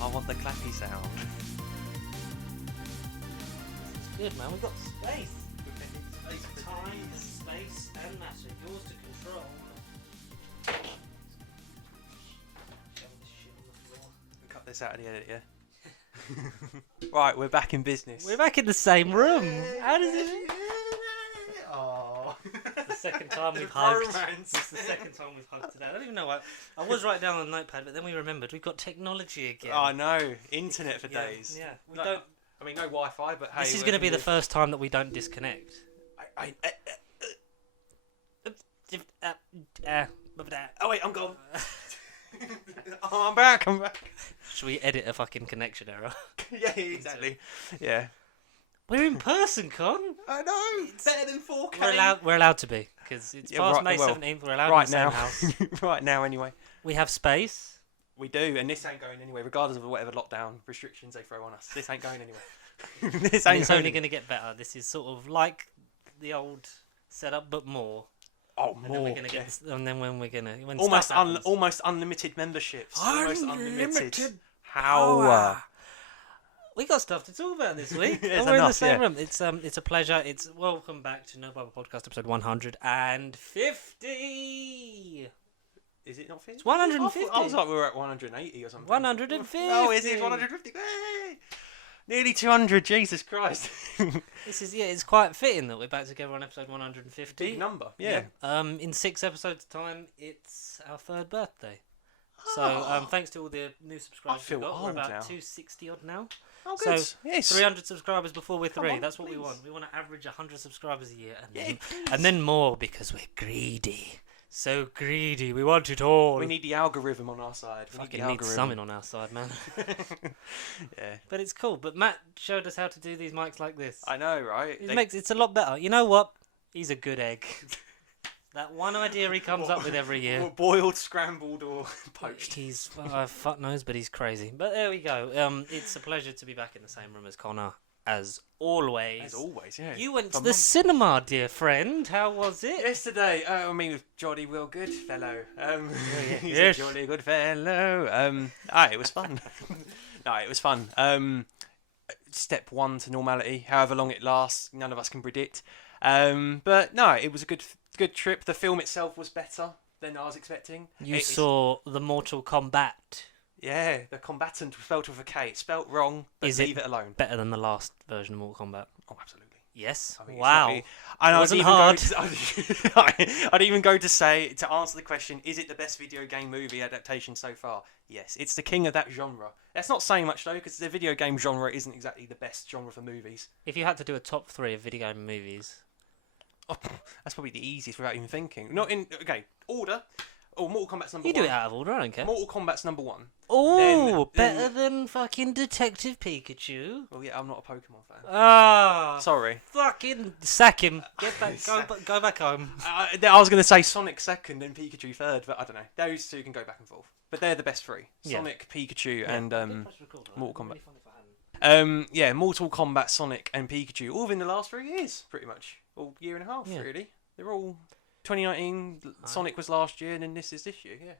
I want the clappy sound. It's good, man. We've got space. Time, space, and matter. Yours to control. Cut this out of the edit, yeah? Right, we're back in business. We're back in the same room. How does it? Oh. The second time we've hugged. It's the second time we've hugged today. I don't even know what. I was writing down on the notepad, but then we remembered we've got technology again. Oh, I know. Internet for days. Yeah. We No, don't. I mean, no Wi-Fi, but hey. This is going to be the first time that we don't disconnect. Oh wait, I'm gone. Oh, I'm back. Should we edit a fucking connection error? Yeah, exactly. Yeah. We're in person, Con. I know. It's better than 4K. We're allowed to be because it's past right, May well, 17th. We're allowed right in the now. same house. Right now, anyway. We have space. We do, and this ain't going anywhere, regardless of whatever lockdown restrictions they throw on us. This ain't going anywhere. This And ain't it's only going to get better. This is sort of like the old setup, but more. Oh, And more. then we're gonna get. And then when Almost stuff happens, almost unlimited memberships. Almost unlimited Unlimited power. We got stuff to talk about this week. There's And we're in the enough, same yeah. room. It's a pleasure. It's welcome back to No Bible Podcast episode 150. Is it not 50? It's 150. I was like we were at 180 or something. 150. Oh, is it 150? Hey! Nearly 200. Jesus Christ. This is it's quite fitting that we're back together on episode 150. Big number. Yeah. In 6 episodes' time, it's our 3rd birthday. So thanks to all the new subscribers feel we've got. We're old about now. 260 odd now. Oh, good. So yes. 300 subscribers before we're Come 3. on, That's what we please. want. We want to average 100 subscribers a year, Yeah, and then more because we're greedy. So greedy. We want it all. We need the algorithm on our side. We fucking the need algorithm. something on our side, man. Yeah. But it's cool. But Matt showed us how to do these mics like this. I know, right? It's a lot better. You know what? He's a good egg. That one idea he comes up with every year. Or boiled, scrambled, or poached. He's fuck knows, but he's crazy. But there we go. It's a pleasure to be back in the same room as Conor, as always. As always, yeah. You went to For the months. cinema, dear friend. How was it? Yesterday, I mean, with jolly real good fellow. He's Yes. a jolly good fellow. It was fun. No, it was fun. Step 1 to normality, however long it lasts, none of us can predict. But no, it was a good trip. The film itself was better than I was expecting. You saw the Mortal Kombat. Yeah, the combatant spelt with a K. It's spelt wrong, but Is it leave it alone. Better than the last version of Mortal Kombat. Oh, absolutely. Yes. I mean, it's Wow. not really- and Wasn't I'd even go to say, to answer the question, is it the best video game movie adaptation so far? Yes, it's the king of that genre. That's not saying much though, because the video game genre isn't exactly the best genre for movies. If you had to do a top 3 of video game movies, That's probably the easiest without even thinking. Not in order. Oh, Mortal Kombat's number you 1. do it out of order. I don't care. Mortal Kombat's number 1. Oh, Then- better than fucking Detective Pikachu. Well, yeah, I'm not a Pokemon fan. Ah, Sorry. fucking sack him. Get back. Go back home. I was going to say Sonic second and Pikachu third, but I don't know. Those two can go back and forth. But they're the best 3. Yeah. Sonic, Pikachu, and Mortal Kombat. Kombat. Yeah, Mortal Kombat, Sonic, and Pikachu, all within the last 3 years, pretty much. All year and a half, Yeah. really. They're all 2019. Sonic was last year, and then this is this year. Yeah,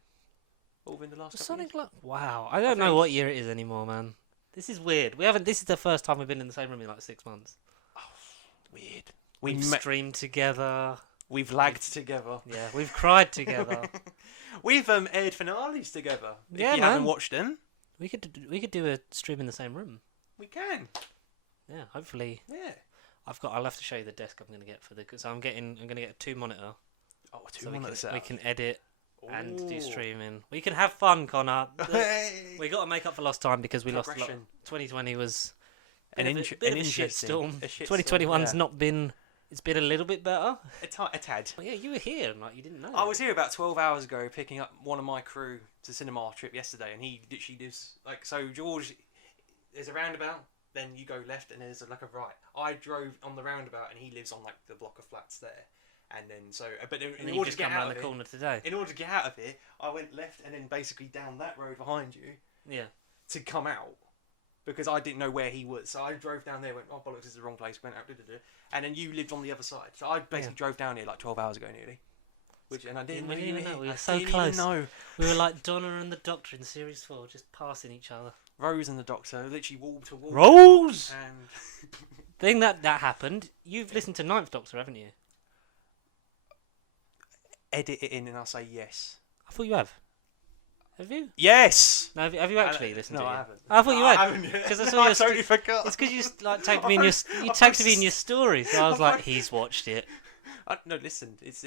all within the last. couple Sonic, of years. wow. I don't know what year it is anymore, man. This is weird. This is the first time we've been in the same room in like 6 months. Weird. We've streamed together. We've lagged together. Yeah, we've cried together. We've aired finales together. Yeah, if you man. haven't watched them, We could do a stream in the same room. we can. Yeah, hopefully. Yeah. I'll have to show you the desk I'm going to get for so I'm going to get a 2 monitor. Oh, So we setup. can edit and do Ooh. streaming. We can have fun, Conor. Hey. We got to make up for lost time because we lost a lot. Progression. 2020 was An bit of a interesting shitstorm. a shitstorm, 2021's yeah. not been. It's been a little bit better. A tad. Well, yeah, you were here and like you didn't know. I was here about 12 hours ago picking up one of my crew to cinema trip yesterday, and he literally lives like so. George, there's a roundabout, then you go left, and there's like a right. I drove on the roundabout, and he lives on like the block of flats there, and then so. But And in then order you to just get come out around of the it, corner today. in order to get out of it, I went left and then basically down that road behind you Yeah. to come out. Because I didn't know where he was, so I drove down there. Went, oh bollocks, this is the wrong place. Went out, and then you lived on the other side. So I basically drove down here like 12 hours ago, nearly. and I didn't We didn't even know. We were I so didn't close. Even know. We were like Donna and the Doctor in Series 4, just passing each other. Rose and the Doctor, literally wall to wall. Rose! And Thing that happened, you've listened to Ninth Doctor, haven't you? edit it in and I'll say yes. I thought you have. Have you? Yes! No, have you actually listened to it? No, I yet? haven't. I thought you I had. haven't yet. Because I No, saw your totally forgot. It's because you like tagged me in your story, so I was like, he's watched it. No, listen, it's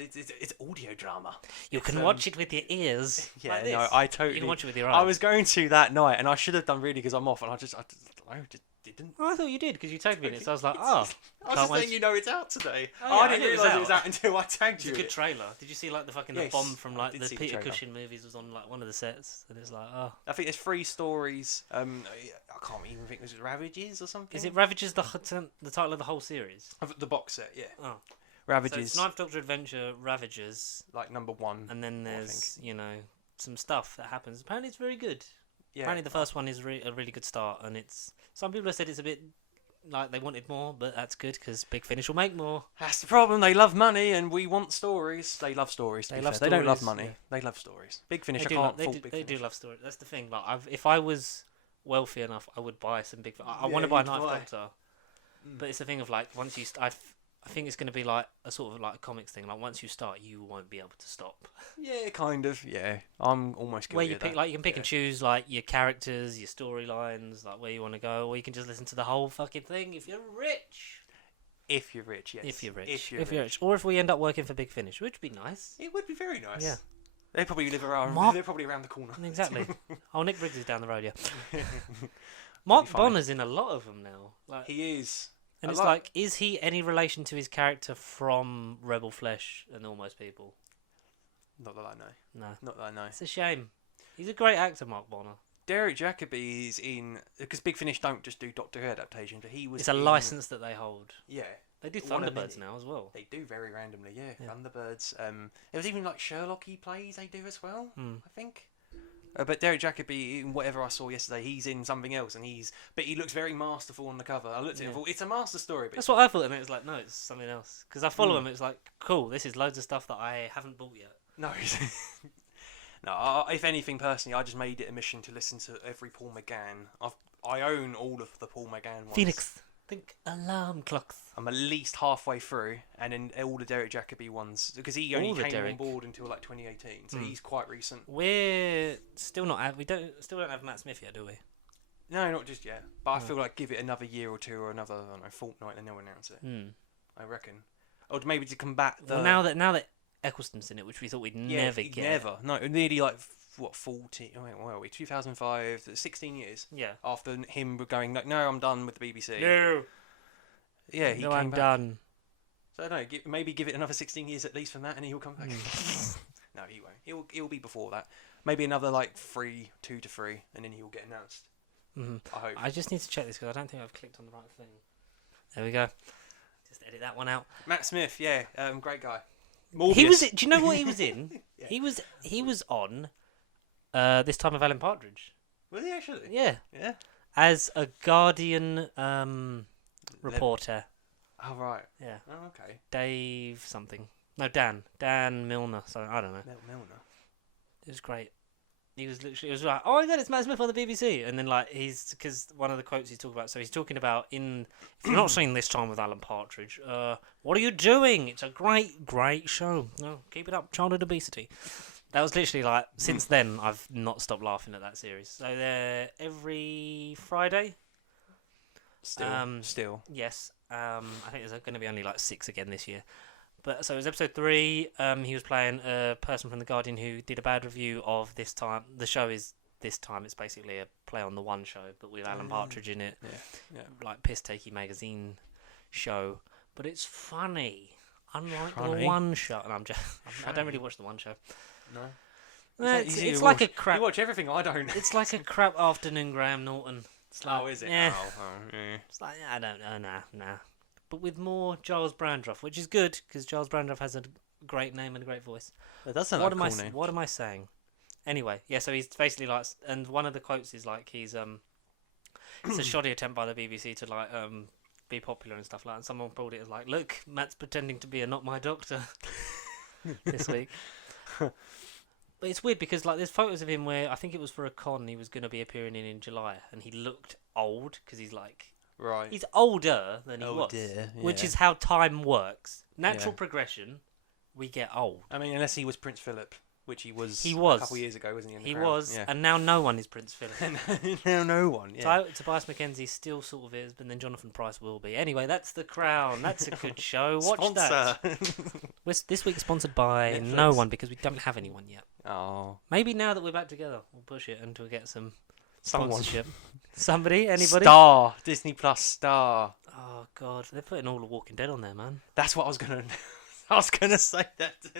audio drama. You can watch it with your ears. Yeah, like this. no, I totally. You can watch it with your eyes. I was going to that night, and I should have done really because I'm off, and I don't know, just didn't. Oh, I thought you did because you tagged me in it, so I was like, I was just saying, it's out today. Oh, yeah, I didn't realise it was out until I tagged It's you. a good trailer. Did you see like the fucking Yes, bomb from like I did the see the Peter trailer. Cushing movies was on like one of the sets, and it's like, oh, I think there's 3 stories. I can't even think. Was it Ravages or something? is it Ravages the title of the whole series? Of the box set? Yeah. Oh, Ravages. so it's Ninth Doctor Adventure, Ravages, like number 1. and then there's some stuff that happens. Apparently, it's very good. Yeah. Apparently, the first one is a really good start, and it's some people have said it's a bit like they wanted more, but that's good because Big Finish will make more. That's the problem. They love money, and we want stories. They love stories. They They love don't love stories, money. yeah. They love stories. Big Finish. They I do, can't they, fault do, Big they Finish. do love stories. That's the thing. Like, if I was wealthy enough, I would buy some big. I want to buy you'd Ninth buy. Doctor, but it's the thing of like once you. I think it's going to be like a sort of like a comics thing. Like once you start, you won't be able to stop. Yeah, kind of. Yeah, I'm almost guilty Where you of pick, that. like you can pick and choose like your characters, your storylines, like where you want to go, or you can just listen to the whole fucking thing if you're rich. If you're rich, yes. If you're rich. If you're rich. Or if we end up working for Big Finish, which would be nice. It would be very nice. Yeah. They probably live around. Mark- They're probably around the corner. Exactly. Oh, Nick Briggs is down the road, yeah. Mark funny. Bonner's in a lot of them now. Like, He is. and I it's like, is he any relation to his character from Rebel Flesh and Almost People? Not that I know. No. Not that I know. It's a shame. He's a great actor, Mark Bonner. Derek Jacobi is in because Big Finish don't just do Doctor Who adaptations, but he was. It's a in, license that they hold. Yeah, They do One of Thunderbirds many. now as well. they do very randomly. Yeah, Yeah. Thunderbirds. There was even like Sherlocky plays they do as well. Mm. I think. But Derek Jacobi, in whatever I saw yesterday, he's in something else, and but he looks very masterful on the cover. I looked at it and thought, it's a master story. But That's what I thought, and it was like, no, it's something else. Because I follow him, it's like, cool, this is loads of stuff that I haven't bought yet. No, no. If anything, personally, I just made it a mission to listen to every Paul McGann. I own all of the Paul McGann ones. Phoenix, think alarm clocks. I'm at least halfway through, and then all the Derek Jacobi ones because he only All the came Derek. on board until like 2018, so he's quite recent. We're still not. Still don't have Matt Smith yet, do we? No, not just yet. But I feel like give it another year or two, or another I don't know, fortnight, and they'll announce it. I reckon. Or maybe to combat the. Well, now that Eccleston's in it, which we thought we'd never get. Never. No, nearly like what 40? Oh, wait, where are we? 2005, 16 years. Yeah. After him going, no, I'm done with the BBC. No. Yeah, he No, came I'm back. done. So no, maybe give it another 16 years at least from that, and he'll come back. No, he won't. He'll be before that. Maybe another like 2 to 3, and then he'll get announced. I hope. I just need to check this because I don't think I've clicked on the right thing. There we go. Just edit that one out. Matt Smith, yeah, great guy. Morbius. He was. Do you know what he was in? Yeah. He was on. This time of Alan Partridge. Was he actually? Yeah. Yeah. As a Guardian reporter. Oh right. Yeah. Oh okay. Dave something. No, Dan Milner. So I don't know. Milner. It was great. He was literally. It was like, oh my god, it's Matt Smith on the BBC, and then like because one of the quotes he's talking about. So he's talking about if you're not seeing This Time with Alan Partridge, what are you doing? It's a great show. No, keep it up, childhood obesity. That was literally like since then I've not stopped laughing at that series. So they're every Friday. Still. Yes. I think there's going to be only like 6 again this year. But so it was episode 3. He was playing a person from The Guardian who did a bad review of This Time. The show is This Time. It's basically a play on the One show, but with Alan Partridge in it. Yeah. Like piss takey magazine show. But it's funny. Unlike Funny. the One show. And I don't really watch the One show. No. It's like a crap. You watch everything. I don't. It's like a crap afternoon Graham Norton. It's like, Is it? Yeah. Yeah. It's like, I don't know, nah. But with more Giles Brandreth, which is good, because Giles Brandreth has a great name and a great voice. That does sound What like am a cool name. What am I saying? Anyway, yeah, so he's basically like, and one of the quotes is like, it's a shoddy attempt by the BBC to like, be popular and stuff like that, and someone pulled it as like, look, Matt's pretending to be a Not My Doctor. this week. But it's weird because like there's photos of him where I think it was for a con he was going to be appearing in July, and he looked old because he's like Right. he's older than he was, Older, which yeah. is how time works. Natural Yeah. progression. We get old. I mean, unless he was Prince Philip, which he was. He was. A couple of years ago, wasn't he? In the He Crown? was, Yeah. and now no one is Prince Philip. Now no one. Yeah. Tobias Mackenzie still sort of is, but then Jonathan Pryce will be. Anyway, that's The Crown. That's a good show. Watch that. This week sponsored by Netflix. no one because we don't have anyone yet. Oh. Maybe now that we're back together, we'll push it until we get some Someone. sponsorship. Somebody? Anybody? Star. Disney Plus Star. Oh god, they're putting all the Walking Dead on there, man. That's what I was gonna. I was gonna say that too.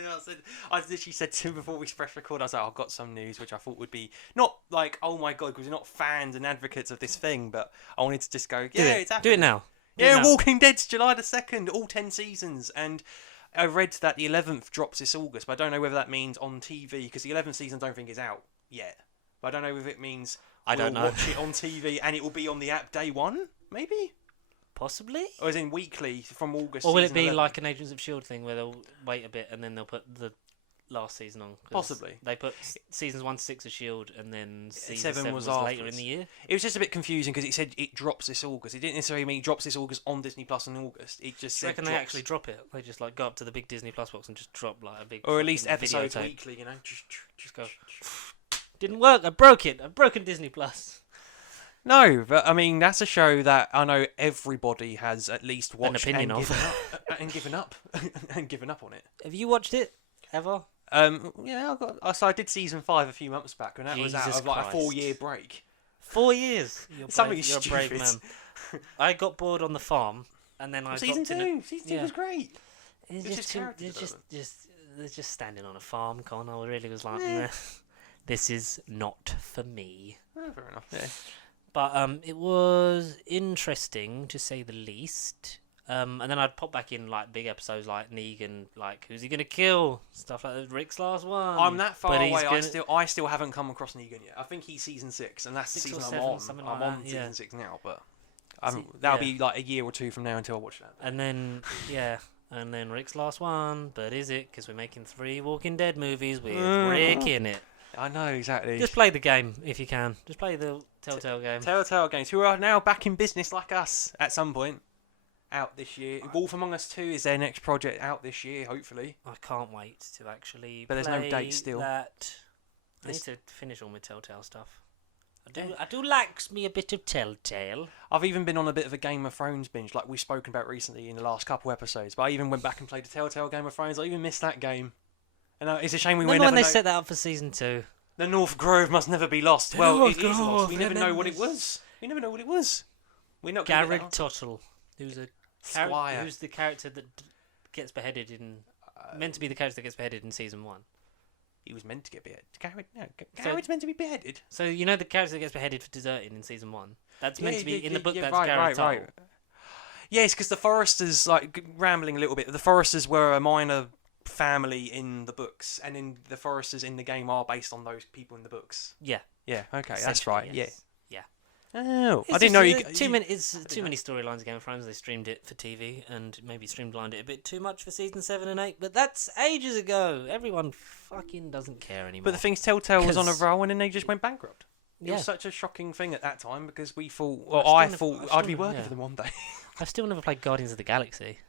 I literally said to him before we press record. I was like, I've got some news which I thought would be not like, oh my god, because we're not fans and advocates of this thing, but I wanted to just go, yeah, it's happening. Do it now. Yeah, Walking Dead's July the 2nd, all 10 seasons, and I read that the 11th drops this August, but I don't know whether that means on TV because the 11th season I don't think is out yet. But I don't know if it means we'll watch it on TV and it will be on the app day one, maybe. Possibly? Or as in weekly from August. Or will it season be 11. like an Agents of S.H.I.E.L.D. thing where they'll wait a bit and then they'll put the last season on? 'Cause Possibly. They put seasons 1 to 6 of S.H.I.E.L.D. and then season 7 was afterwards. later in the year. It was just a bit confusing because it said it drops this August. It didn't necessarily mean it drops this August on Disney Plus in August. It just Do you said reckon they drops. actually drop it? They just like go up to the big Disney Plus box and just drop like a big... Or at least fucking episodes videotape. weekly, you know. Just go... Didn't work, I broke it. I've broken Disney Plus. No, but I mean that's a show that I know everybody has at least watched opinion and of. given up, and given up and given up on it. Have you watched it? Ever? Yeah, I did season 5 a few months back, and that was out Jesus of like a Christ. 4-year break. 4 years. Something You're a brave stupid. man. I got bored on the farm, and then I Season got to 2, season 2 yeah. was great. It's It's just just too, character it's development. they're just standing on a farm. Conor really was like, Yeah. "Meh, this is not for me." Oh, fair enough. Yeah. But it was interesting to say the least. And then I'd pop back in like big episodes like Negan, like who's he gonna kill, stuff like that. Rick's last one. I'm that far But away. he's gonna- I still haven't come across Negan yet. I think he's season 6, and that's the 6 or season 7, I'm on. something I'm like on that, season yeah. 6 now, but yeah. that'll be like a year or two from now until I watch that. And then and then Rick's last one. But is it? Because we're making 3 Walking Dead movies with Rick in it. I know exactly. Just play the game if you can. Just play the Telltale game. Telltale Games, who are now back in business like us at some point, out this year. Wolf Among Us 2 is their next project out this year, hopefully. I can't wait to actually. But there's no play date still. That. I need This- to finish all my Telltale stuff. I do like me a bit of Telltale. I've even been on a bit of a Game of Thrones binge, like we've spoken about recently in the last couple episodes. But I even went back and played the Telltale Game of Thrones. I even missed that game. And it's a shame we Remember never when they know. set that up for season 2? The North Grove must never be lost. The Well, North it is lost. Grove, We never and know then what it there's- was. We never know what it was. We're not gonna get Garrett that Tuttle, who's a Squire. who's the character that gets beheaded in meant to be the character that gets beheaded in season 1. He was meant to get beheaded. Garrett's meant to be beheaded. So you know the character that gets beheaded for deserting in season 1. That's meant to be in the book. That's right, Garrett Tuttle. right. Yes, because the Foresters, like rambling a little bit. The Foresters were a minor family in the books, and in the Foresters in the game are based on those people in the books. Yeah, Yeah, okay, that's essentially, right. yes. Yeah. Oh, It's I didn't know just, you. It's too many storylines of Game of Thrones. They streamed it for TV and maybe streamlined it a bit too much for season 7 and 8. But that's ages ago. Everyone fucking doesn't care anymore. But the thing's, Telltale was on a 'Cause- roll, and then they just went bankrupt. It Yeah. was such a shocking thing at that time because we thought, well, I've I still thought never- I'd be working yeah. for them one day. I've still never played Guardians of the Galaxy.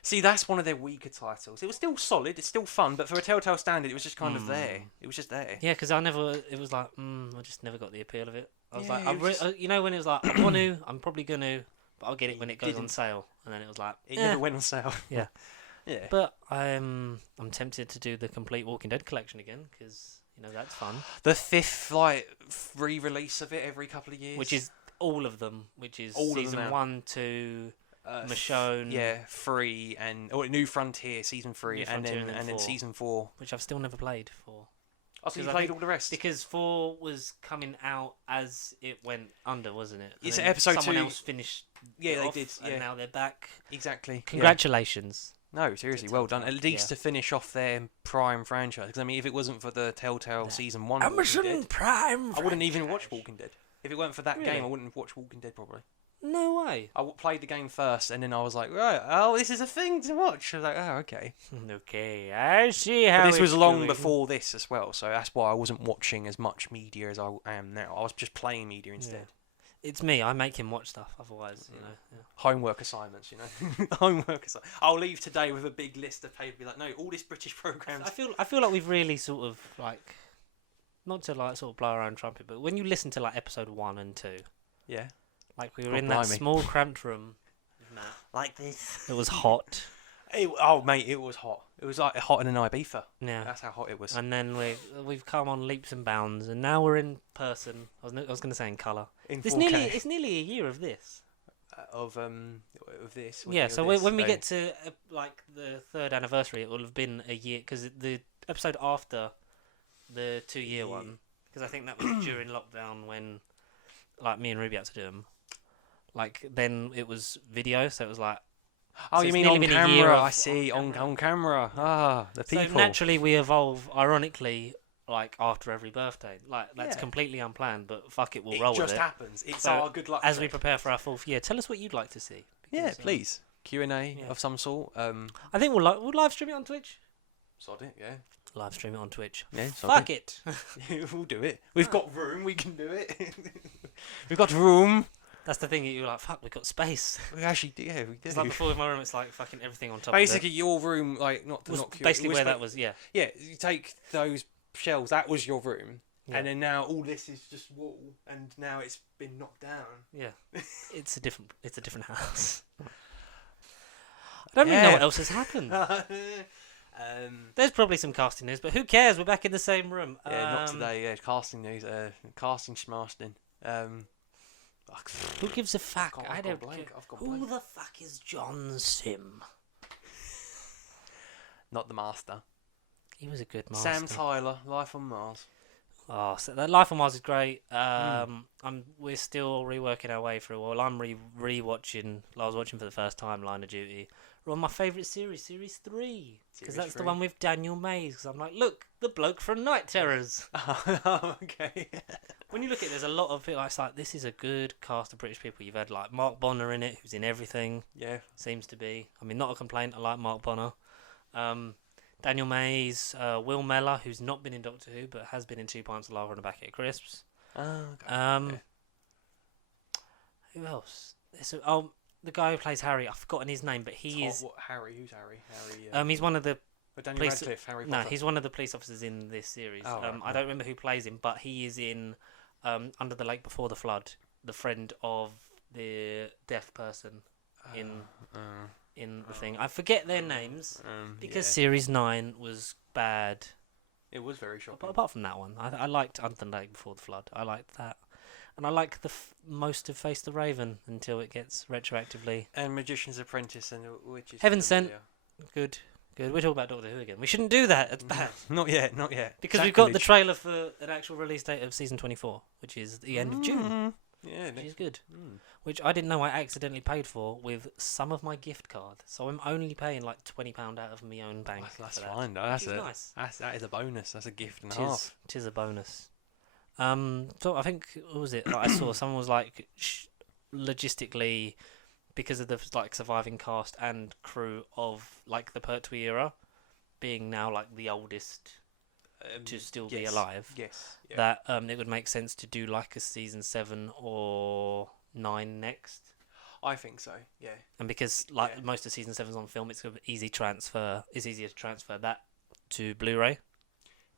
See, that's one of their weaker titles. It was still solid, it's still fun, but for a Telltale standard, it was just kind of there. It was just there. Yeah, because it was like, I just never got the appeal of it. I was Yeah, like, it was just- you know, when it was like, I want to, I'm probably going to, but I'll get it when it goes on didn't. sale. And then it was like, It never went on sale. Yeah. Yeah. But I'm tempted to do the complete Walking Dead collection again, because, you know, that's fun. The 5th, like, re-release of it every couple of years. Which is all of them, which is All of them season now. 1, 2, uh, Michonne, Yeah, 3 and New Frontier season 3, New and Frontier then and then 4. season 4. which I've still never played for. Oh, so you 'Cause I played think- all the rest. Because 4 was coming out as it went under, wasn't it? And It's then episode someone 2. else finished Yeah, it they off, did. and Yeah, now they're back. exactly. Yeah. Congratulations. No, seriously, to well done. Telltale, At least yeah. to finish off their prime franchise. Because I mean, if it wasn't for the Telltale Yeah. season 1, Walking Dead, Prime. I wouldn't even watch Walking Dead. If it weren't for that Really? game, I wouldn't have watched Walking Dead probably. No way. I played the game first, and then I was like, right, oh, this is a thing to watch. I was like, oh, okay. Okay, I see how. But this was it's long going. before this as well, so that's why I wasn't watching as much media as I am now. I was just playing media instead. It's me. I make him watch stuff. Otherwise, you know. Yeah. Homework assignments, you know. Homework assignments. I'll leave today with a big list of paper. Be like, no, all this British programs. I feel like we've really sort of like, not to like sort of blow our own trumpet, but when you listen to like episode 1 and 2, Yeah. like we were in that small cramped room, like this. it was hot. Oh mate, it was hot. It was like hot in an Ibiza. Yeah, That's how hot it was. and then we've come on leaps and bounds, and now we're in person. I was going to say in colour. In It's 4K. nearly a year of this. Of this. Yeah, so when we get to like the 3rd anniversary, it will have been a year because the episode after the 2-year one, because I think that was during lockdown when like me and Ruby had to do them. Like then it was video, so it was like. Oh, so you mean on camera? I see, on on camera. Ah, the people. So naturally we evolve, ironically, like after every birthday. Like that's Yeah. completely unplanned, but fuck it, we'll It roll with just it. happens. It's So, our good luck. As we check. prepare for our 4th year, tell us what you'd like to see. Yeah, Because, please. Q&A yeah. of some sort. I think we'll live stream it on Twitch. Sod it, yeah. Live stream it on Twitch. Yeah, sod Fuck it. We'll do it. We've got room. We can do it. We've got room. That's the thing. You're like, fuck, we've got space. We actually do. Yeah, we do. It's like before in my room, it's like fucking everything on top. Basically, your room, like not to was knock you. basically where that was. Yeah. Yeah, you take those shelves. That was your room, Yeah. and then now all this is just wall, and now it's been knocked down. Yeah. It's a different house. I don't really know what else has happened. There's probably some casting news, but who cares? We're back in the same room. Not today. Yeah, casting news. Casting schmasting. Who gives a fuck? I don't care. I've gone Who blank. the fuck is John Sim? Not the master. He was a good master. Sam Tyler, Life on Mars. Oh, so that Life on Mars is great. We're still reworking our way through. Well, I'm rewatching. I was watching for the first time Line of Duty. We're on my favourite series, Series 3, because that's the one with Daniel Mays. Because I'm like, look, the bloke from Night Terrors. Oh, okay. When you look at it, there's a lot of it. Like, it's like this is a good cast of British people. You've had like Mark Bonner in it, who's in everything. Yeah. Seems to be. I mean, not a complaint. I like Mark Bonner. Daniel Mays, Will Mellor, who's not been in Doctor Who but has been in 2 Pints of Lava and a Bucket of Crisps. Oh, okay. Who else? The guy who plays Harry. I've forgotten his name, but he is. What, Harry? Who's Harry? Harry. He's one of the. Daniel police- Radcliffe. Harry No, Potter. he's one of the police officers in this series. Oh, right, I don't remember who plays him, but he is in Under the Lake Before the Flood, the friend of the deaf person in the thing. I forget their names because Series 9 was bad. It was very shocking. But apart from that one, I liked Under the Lake Before the Flood. I liked that. And I like most of Face the Raven until it gets retroactively. And Magician's Apprentice and Witches. Heaven Sent. Good. We're talking about Doctor Who again. We shouldn't do that. It's bad. Not yet. Because we've got the trailer for an actual release date of season 24, which is the end of June. Yeah, Which is good. Which I didn't know I accidentally paid for with some of my gift card. So I'm only paying like £20 out of my own bank. That's for fine. Though. That's nice. That is a bonus. That's a gift and a half. Tis a bonus. So I think, what was it? Like, I saw someone was like, logistically, because of the like surviving cast and crew of like the Pertwee era, being now like the oldest to still be alive. Yes. Yeah. That it would make sense to do like a season 7 or 9 next. I think so. Yeah. And because most of season 7's on film, it's an easy transfer. It's easier to transfer that to Blu-ray.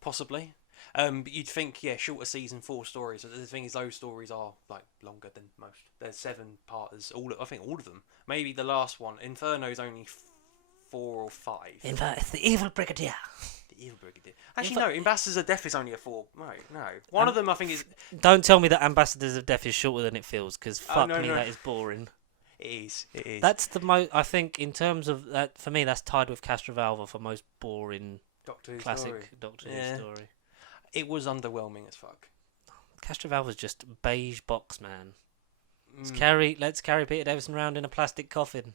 Possibly. But you'd think, shorter season 4 stories. The thing is, those stories are like longer than most. There's 7 parters. I think all of them. Maybe the last one, Inferno's only 4 or 5. It's the Evil Brigadier. The Evil Brigadier. Actually, no. Ambassadors of Death is only a 4. No. One of them, I think, is. Don't tell me that Ambassadors of Death is shorter than it feels, because fuck no. that is boring. It is. That's the most. I think in terms of that, for me, that's tied with Castrovalva for most boring Doctor Who classic story. Doctor Who story. It was underwhelming as fuck. Castrovalva's just beige box man. Let's carry Peter Davison around in a plastic coffin.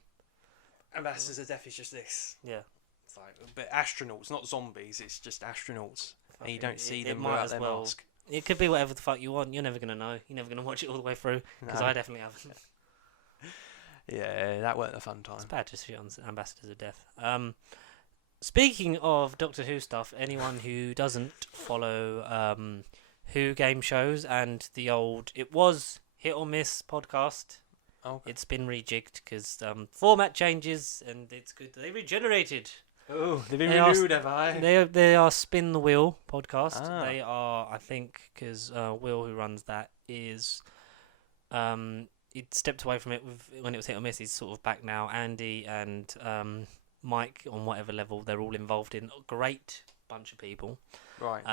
Ambassadors of Death is just this. Yeah. It's like, but astronauts, not zombies. It's just astronauts, and you don't see them might without as their well. mask. It could be whatever the fuck you want. You're never gonna know. You're never gonna watch it all the way through, because No. I definitely haven't. Yeah, that weren't a fun time. It's bad to shit on Ambassadors of Death. Speaking of Doctor Who stuff, anyone who doesn't follow Who game shows and the old It Was Hit or Miss podcast, it's been rejigged because format changes and it's good. They regenerated. Oh, they've been renewed, have I? They are Spin the Wheel podcast. Ah. They are, I think, because Will, who runs that, is he stepped away from it when it was Hit or Miss. He's sort of back now. Andy and Mike, on whatever level, they're all involved in. A great bunch of people. Right.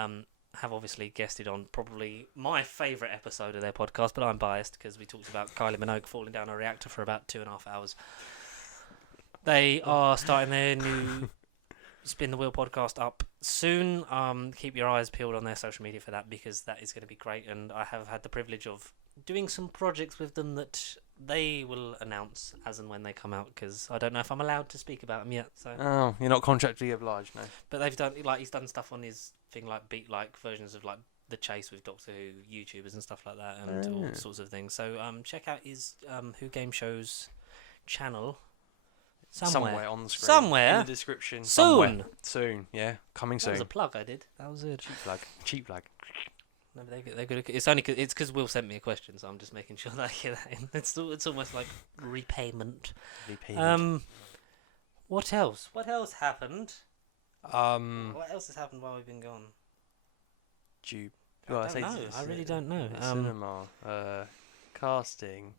Have obviously guested on probably my favourite episode of their podcast, but I'm biased because we talked about Kylie Minogue falling down a reactor for about 2.5 hours. They are starting their new Spin the Wheel podcast up soon. Keep your eyes peeled on their social media for that because that is going to be great, and I have had the privilege of doing some projects with them that they will announce as and when they come out, because I don't know if I'm allowed to speak about them yet. So. Oh, you're not contractually obliged, no. But they've done he's done stuff on his thing like beat versions of like The Chase with Doctor Who YouTubers and stuff like that, and all sorts of things. So check out his Who Game Shows channel. Somewhere on the screen. Somewhere. In the description. Soon. Soon, yeah. Coming soon. That was a plug I did. That was it. Cheap plug. No, but they're good. It's only it's because Will sent me a question, so I'm just making sure that I get that in. It's almost like repayment. What else? What else happened? What else has happened while we've been gone? I don't know. I really don't know. Cinema, casting.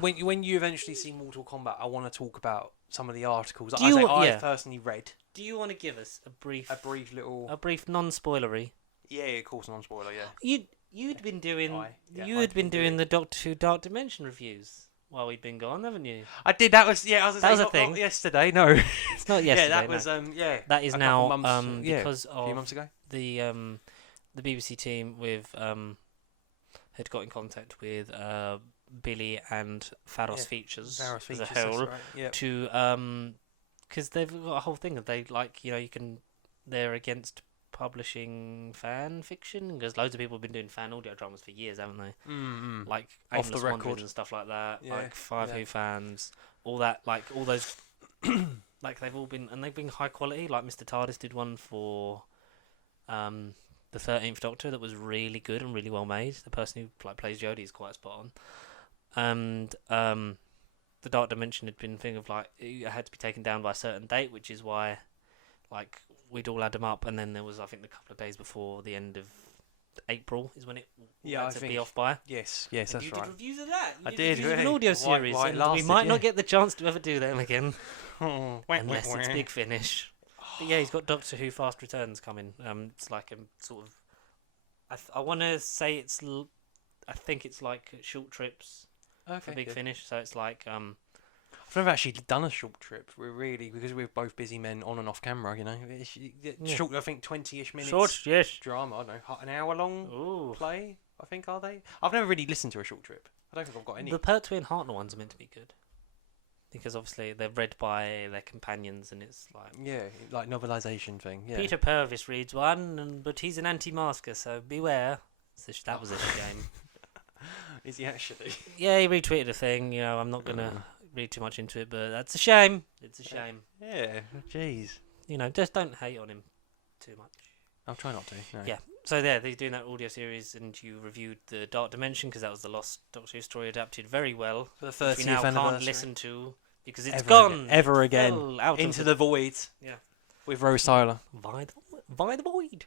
When you eventually see Mortal Kombat, I want to talk about some of the articles I personally read. Do you want to give us a brief non-spoilery. non-spoilery? Yeah, of course, non-spoiler. Yeah. You'd been doing the Doctor Who Dark Dimension reviews while we'd been gone, haven't you? I did. That was a thing. Not yesterday. No, it's not yesterday. Yeah, that was That is now because a few months ago. The BBC team had got in contact with Billy and Pharos Features as a whole to because they've got a whole thing that they they're against publishing fan fiction because loads of people have been doing fan audio dramas for years, haven't they? Like Off the Record and stuff like that, yeah. like Who fans, all that, like all those, like they've all been and they've been high quality. Like Mr. TARDIS did one for the 13th Doctor that was really good and really well made. The person who plays Jodie is quite spot on, and the Dark Dimension had been a thing of it had to be taken down by a certain date, which is why we'd all add them up, and then there was, I think, a couple of days before the end of April is when it had to be off by. Yes, and that's right. You did reviews of that. I did. Reviews of an audio series. We might not get the chance to ever do them again, unless it's Big Finish. But yeah, he's got Doctor Who Fast Returns coming. It's like a sort of, I want to say I think it's like short trips for Big Finish. So it's like I've never actually done a short trip. Because we're both busy men on and off camera, you know. Short, I think 20-ish minutes. Short, yes. Drama, I don't know, an hour long play, I think, are they? I've never really listened to a short trip. I don't think I've got any. The Pertwee and Hartnell ones are meant to be good. Because obviously they're read by their companions and it's like... Yeah, like novelisation thing, yeah. Peter Purvis reads one, but he's an anti-masker, so beware. That was a shame. Is he actually? Yeah, he retweeted a thing, I'm not going to... read too much into it, but that's a shame. It's a shame. Yeah, jeez. Just don't hate on him too much. I'll try not to. No. Yeah. So they're doing that audio series, and you reviewed the Dark Dimension because that was the Lost Doctor Who story adapted very well. For the 30th we now anniversary. Can't listen to because it's gone ever again out into the void. Yeah. With Rose Tyler. By the void.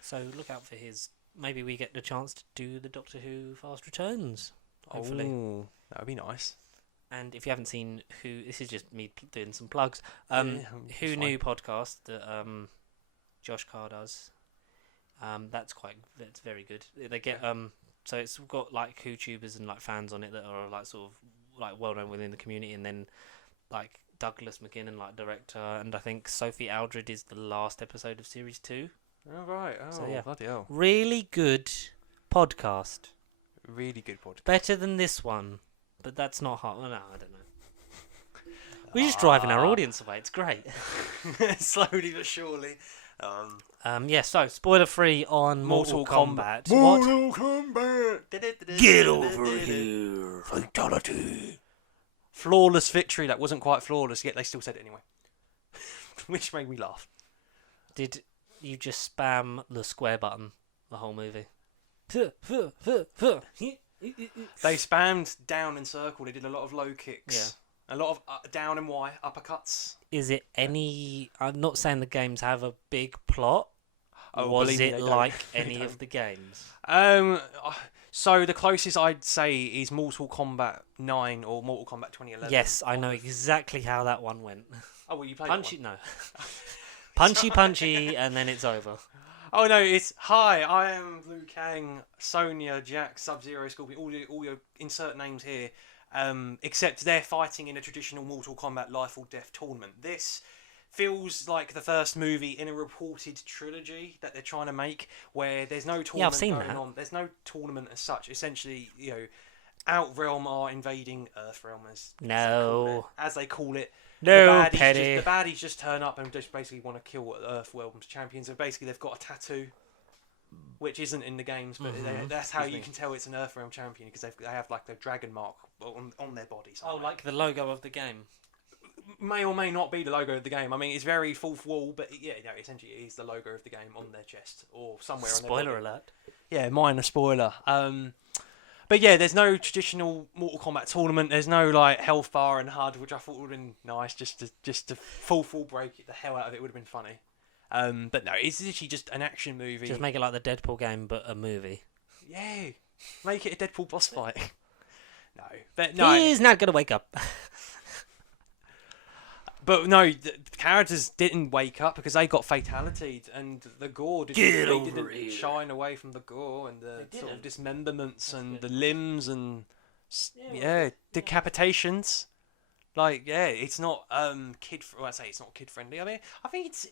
So look out for his. Maybe we get the chance to do the Doctor Who Fast Returns. Hopefully. Oh, that would be nice. And if you haven't seen Who, this is just me doing some plugs. Who Knew podcast that Josh Carr does. That's very good. They get so it's got Who tubers and fans on it that are sort of well known within the community, and then Douglas McKinnon director, and I think Sophie Aldred is the last episode of series 2. Oh right. Oh so, yeah. Bloody hell. Really good podcast. Really good podcast. Better than this one, but that's not hard. Well, no, I don't know. We're just driving our audience away. It's great. Slowly but surely. So spoiler free on Mortal Kombat. Mortal Kombat. Get over here. Fatality. Flawless victory. That wasn't quite flawless, yet they still said it anyway. Which made me laugh. Did you just spam the square button the whole movie? They spammed down and circle. They did a lot of low kicks. Yeah. A lot of down and Y uppercuts. Is it any... I'm not saying the games have a big plot. Oh, was believe me, it they like don't. any of the games? So the closest I'd say is Mortal Kombat 9 or Mortal Kombat 2011. Yes, I know exactly how that one went. Oh, well, you played Punchy, that no. Punchy, and then it's over. Oh no, it's hi. I am Liu Kang, Sonya, Jack, Sub-Zero, Scorpion. All your insert names here. Except they're fighting in a traditional Mortal Kombat Life or Death tournament. This feels like the first movie in a reported trilogy that they're trying to make, where there's no tournament I've seen going that. on. There's no tournament as such. Essentially, Outrealm are invading Earthrealm as they call it. No, the Petty. The baddies just turn up and just basically want to kill Earthrealm's champions. So basically, they've got a tattoo, which isn't in the games, but that's how you can tell it's an Earthrealm champion, because they have like the dragon mark on their bodies. Oh, like the logo of the game. May or may not be the logo of the game. I mean, it's very fourth wall, but essentially it is the logo of the game on their chest or somewhere. Spoiler alert. Yeah, minor spoiler. But yeah, there's no traditional Mortal Kombat tournament. There's no like health bar and HUD, which I thought would have been nice. Just to full break the hell out of it would have been funny. But no, it's literally just an action movie. Just make it like the Deadpool game, but a movie. Yeah, make it a Deadpool boss fight. No. He's not gonna wake up. But no, the characters didn't wake up because they got fatality'd, and the gore didn't shine away from the gore and the sort of dismemberments and the limbs and decapitations. Like, it's not I say it's not kid friendly. I mean, I think it's.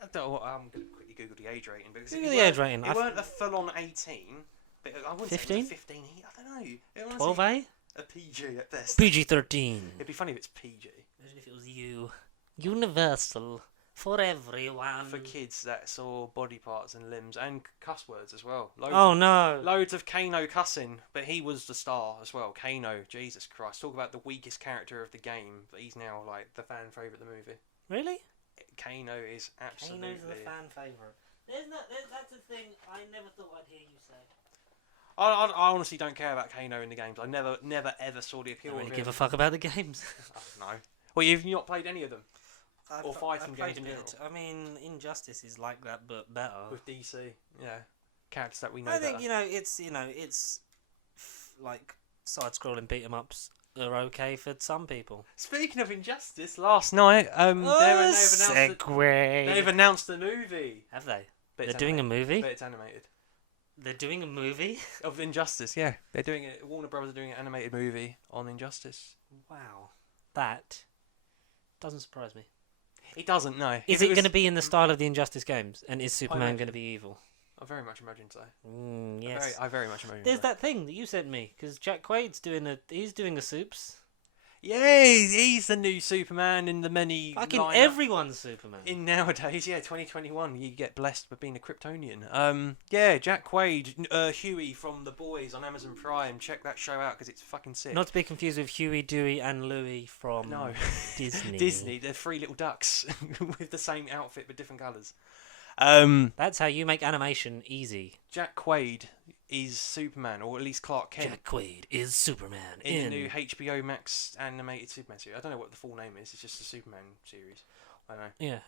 I don't know, I'm going to quickly Google the age rating because Google the age rating. It weren't a full on 18, but I wouldn't 15? say it was 15. I don't know. 12A? A PG at best. PG-13. It'd be funny if it's PG. Imagine if it was you. Universal. For everyone. For kids that saw body parts and limbs and cuss words as well. No. Loads of Kano cussing, but he was the star as well. Kano, Jesus Christ. Talk about the weakest character of the game, but he's now like the fan favourite of the movie. Really? Kano is absolutely... Kano's the fan favourite. That's a thing I never thought I'd hear you say. I honestly don't care about Kano in the games. I never ever saw the appeal I don't of really him. give a fuck about the games. No. Well, you've not played any of them? Or fighting games in general? I mean, Injustice is like that, but better. With DC, yeah. Characters that we know I think, better. it's like side-scrolling beat-em-ups are okay for some people. Speaking of Injustice, last night, they've announced the movie. Have they? But They're doing a movie? But it's animated. They're doing a movie? Of Injustice, yeah. They're doing it. Warner Brothers are doing an animated movie on Injustice. Wow. That doesn't surprise me. It doesn't, no. Is it going to be in the style of the Injustice games? And is Superman going to be evil? I very much imagine so. Yes. I very much imagine There's so. that thing that you sent me, because Jack Quaid's doing a Soups. Yeah, he's the new Superman in the many... Fucking everyone's Superman. In nowadays, 2021, you get blessed with being a Kryptonian. Jack Quaid, Huey from The Boys on Amazon Prime. Check that show out because it's fucking sick. Not to be confused with Huey, Dewey and Louie from Disney. Disney, they're three little ducks with the same outfit but different colours. That's how you make animation easy. Jack Quaid is Superman, or at least Clark Kent. Jack Quaid is Superman in the new HBO Max animated Superman series. I don't know what the full name is. It's just a Superman series. I know. Yeah.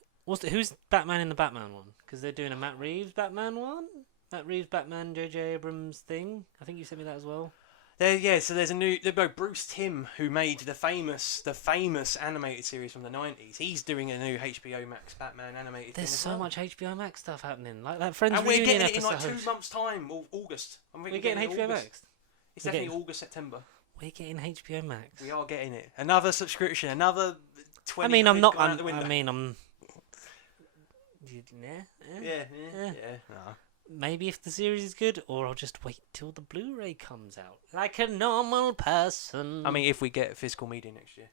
Who's Batman in the Batman one? Because they're doing a Matt Reeves Batman one. Matt Reeves Batman, J.J. Abrams thing. I think you sent me that as well. So there's a new... Bruce Timm, who made the famous animated series from the 90s, he's doing a new HBO Max Batman animated There's thing so as well. much HBO Max stuff happening. Like that Friends and we're Reunion getting it in episode. like 2 months' time, or August. We're getting HBO Max? It's definitely August, September. We're getting HBO Max. We are getting it. Another subscription, another 20 I mean, I'm not... out the window. I mean, I'm... Yeah. No. Maybe if the series is good, or I'll just wait till the Blu-ray comes out. Like a normal person. I mean, if we get physical media next year.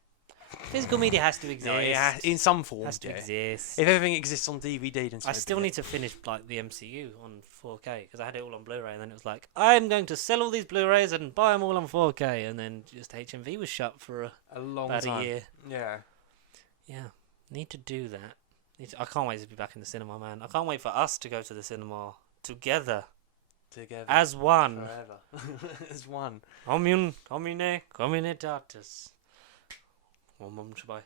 Physical media has to exist. No, in some form. Has to yeah. exist. If everything exists on DVD, then so I still be it. need to finish like the MCU on 4K because I had it all on Blu-ray, and then it was like I'm going to sell all these Blu-rays and buy them all on 4K, and then just HMV was shut for a long about time. a year. Yeah. Yeah, need to do that. I can't wait to be back in the cinema, man. I can't wait for us to go to the cinema together as one. Forever. As one. Communitatis. Om Shabai.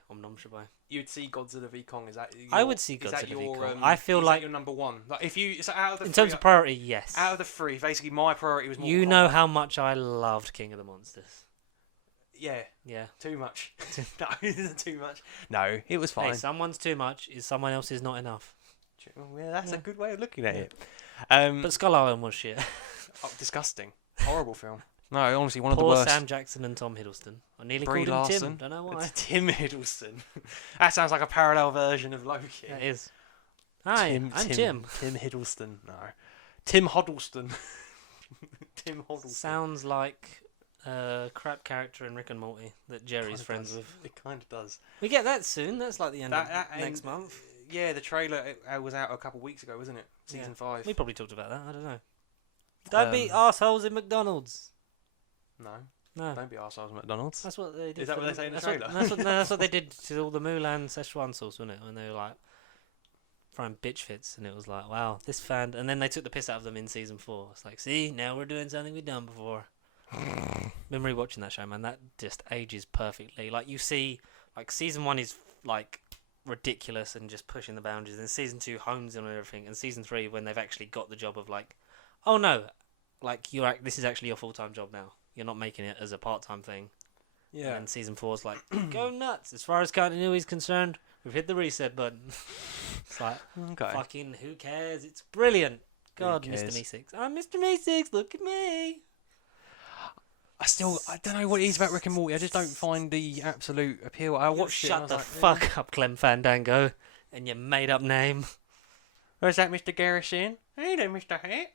You'd see Godzilla v Kong. Is that? I would see Godzilla v Kong. I feel is like that your number one. Like if you, so out of the in three, terms of priority, yes. out of the three, basically my priority was. You know how much I loved King of the Monsters. Yeah. Yeah. Too much. No, too much. No, it was fine. Hey, someone's too much is someone else is not enough. Yeah, that's a good way of looking at it. But Skull Island was shit. Disgusting. Horrible film. No, honestly, one of Poor the worst. Sam Jackson and Tom Hiddleston. I nearly Brie called him Larson. Tim. Don't know why. It's Tim Hiddleston. That sounds like a parallel version of Loki. That is. Hi, I'm Tim. Tim Hiddleston. No. Tim Huddleston. Tim Huddleston. Sounds like a crap character in Rick and Morty that Jerry's friends with. It kind of does. We get that soon. That's like the end of next month. Yeah, the trailer was out a couple of weeks ago, wasn't it? Season 5. We probably talked about that. I don't know. Don't be arseholes in McDonald's. No. Don't be arseholes at McDonald's. That's what they did. Is that what they say in the trailer? That's what they did to all the Mulan Szechuan sauce, wasn't it? When they were like throwing bitch fits, and it was like, wow, this fan. And then they took the piss out of them in season 4. It's like, see, now we're doing something we've done before. Been rewatching that show, man. That just ages perfectly. Like you see, like season 1 is like ridiculous and just pushing the boundaries, and season 2 hones in on everything, and season 3 when they've actually got the job of like, oh no, like this is actually your full-time job now. You're not making it as a part-time thing. Yeah. And season 4's like, go nuts. As far as continuity is concerned, we've hit the reset button. It's like, fucking who cares? It's brilliant. God, Mr. Meeseeks. I'm Mr. Meeseeks. Look at me. I don't know what it is about Rick and Morty. I just don't find the absolute appeal. I watched it. Shut the fuck up, Clem Fandango, and your made-up name. Where's that, Mr. Garrison? Hey there, Mr. Hat.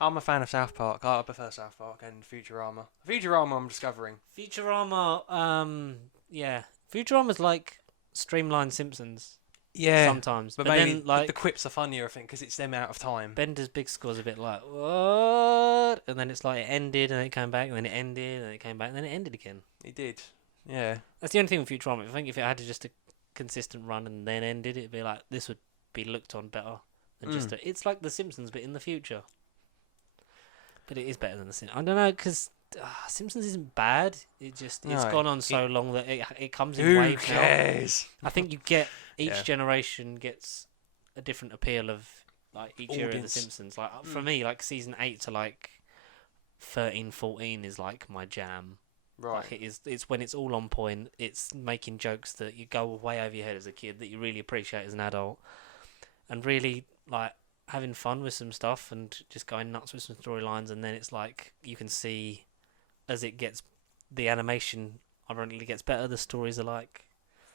I'm a fan of South Park. I prefer South Park and Futurama. Futurama, I'm discovering. Futurama, yeah. Futurama's like streamlined Simpsons. Yeah. Sometimes. But maybe then, like, the quips are funnier, I think, because it's them out of time. Bender's Big Score's a bit like, what? And then it's like, it ended, and then it came back, and then it ended, and then it came back, and then it ended again. It did. Yeah. That's the only thing with Futurama. I think if it had just a consistent run and then ended, it'd be like, this would be looked on better than just it's like The Simpsons, but in the future. But it is better than The Simpsons. I don't know, because Simpsons isn't bad. It's gone on so long that it comes in waves now. Who cares? I think you get each generation gets a different appeal of like each era of The Simpsons. Like for me, like season 8 to like 13, 14 is like my jam. Right. Like it's when it's all on point. It's making jokes that you go way over your head as a kid that you really appreciate as an adult, and really like having fun with some stuff and just going nuts with some storylines. And then it's like you can see as it gets, the animation ironically gets better. The stories are like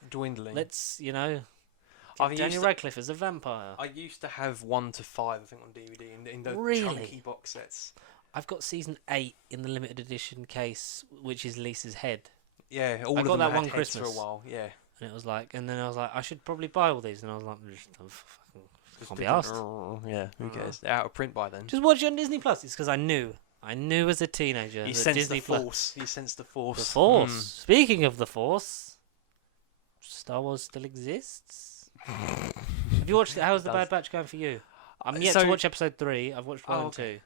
dwindling. Let's Daniel Radcliffe as a vampire. I used to have 1 to 5, I think, on DVD in the chunky box sets. I've got season 8 in the limited edition case, which is Lisa's head. Yeah, I got that one Christmas for a while. Yeah, and it was like, and then I was like, I should probably buy all these, and I was like, can't be asked. Yeah, who cares? They're out of print by then. Just watch it on Disney Plus. It's because I knew as a teenager you that sensed Disney the Force. You sensed the Force. The Force. Speaking of the Force, Star Wars still exists. Have you watched it? How's the Bad Batch going for you? I'm yet to watch episode 3. I've watched 1 and 2.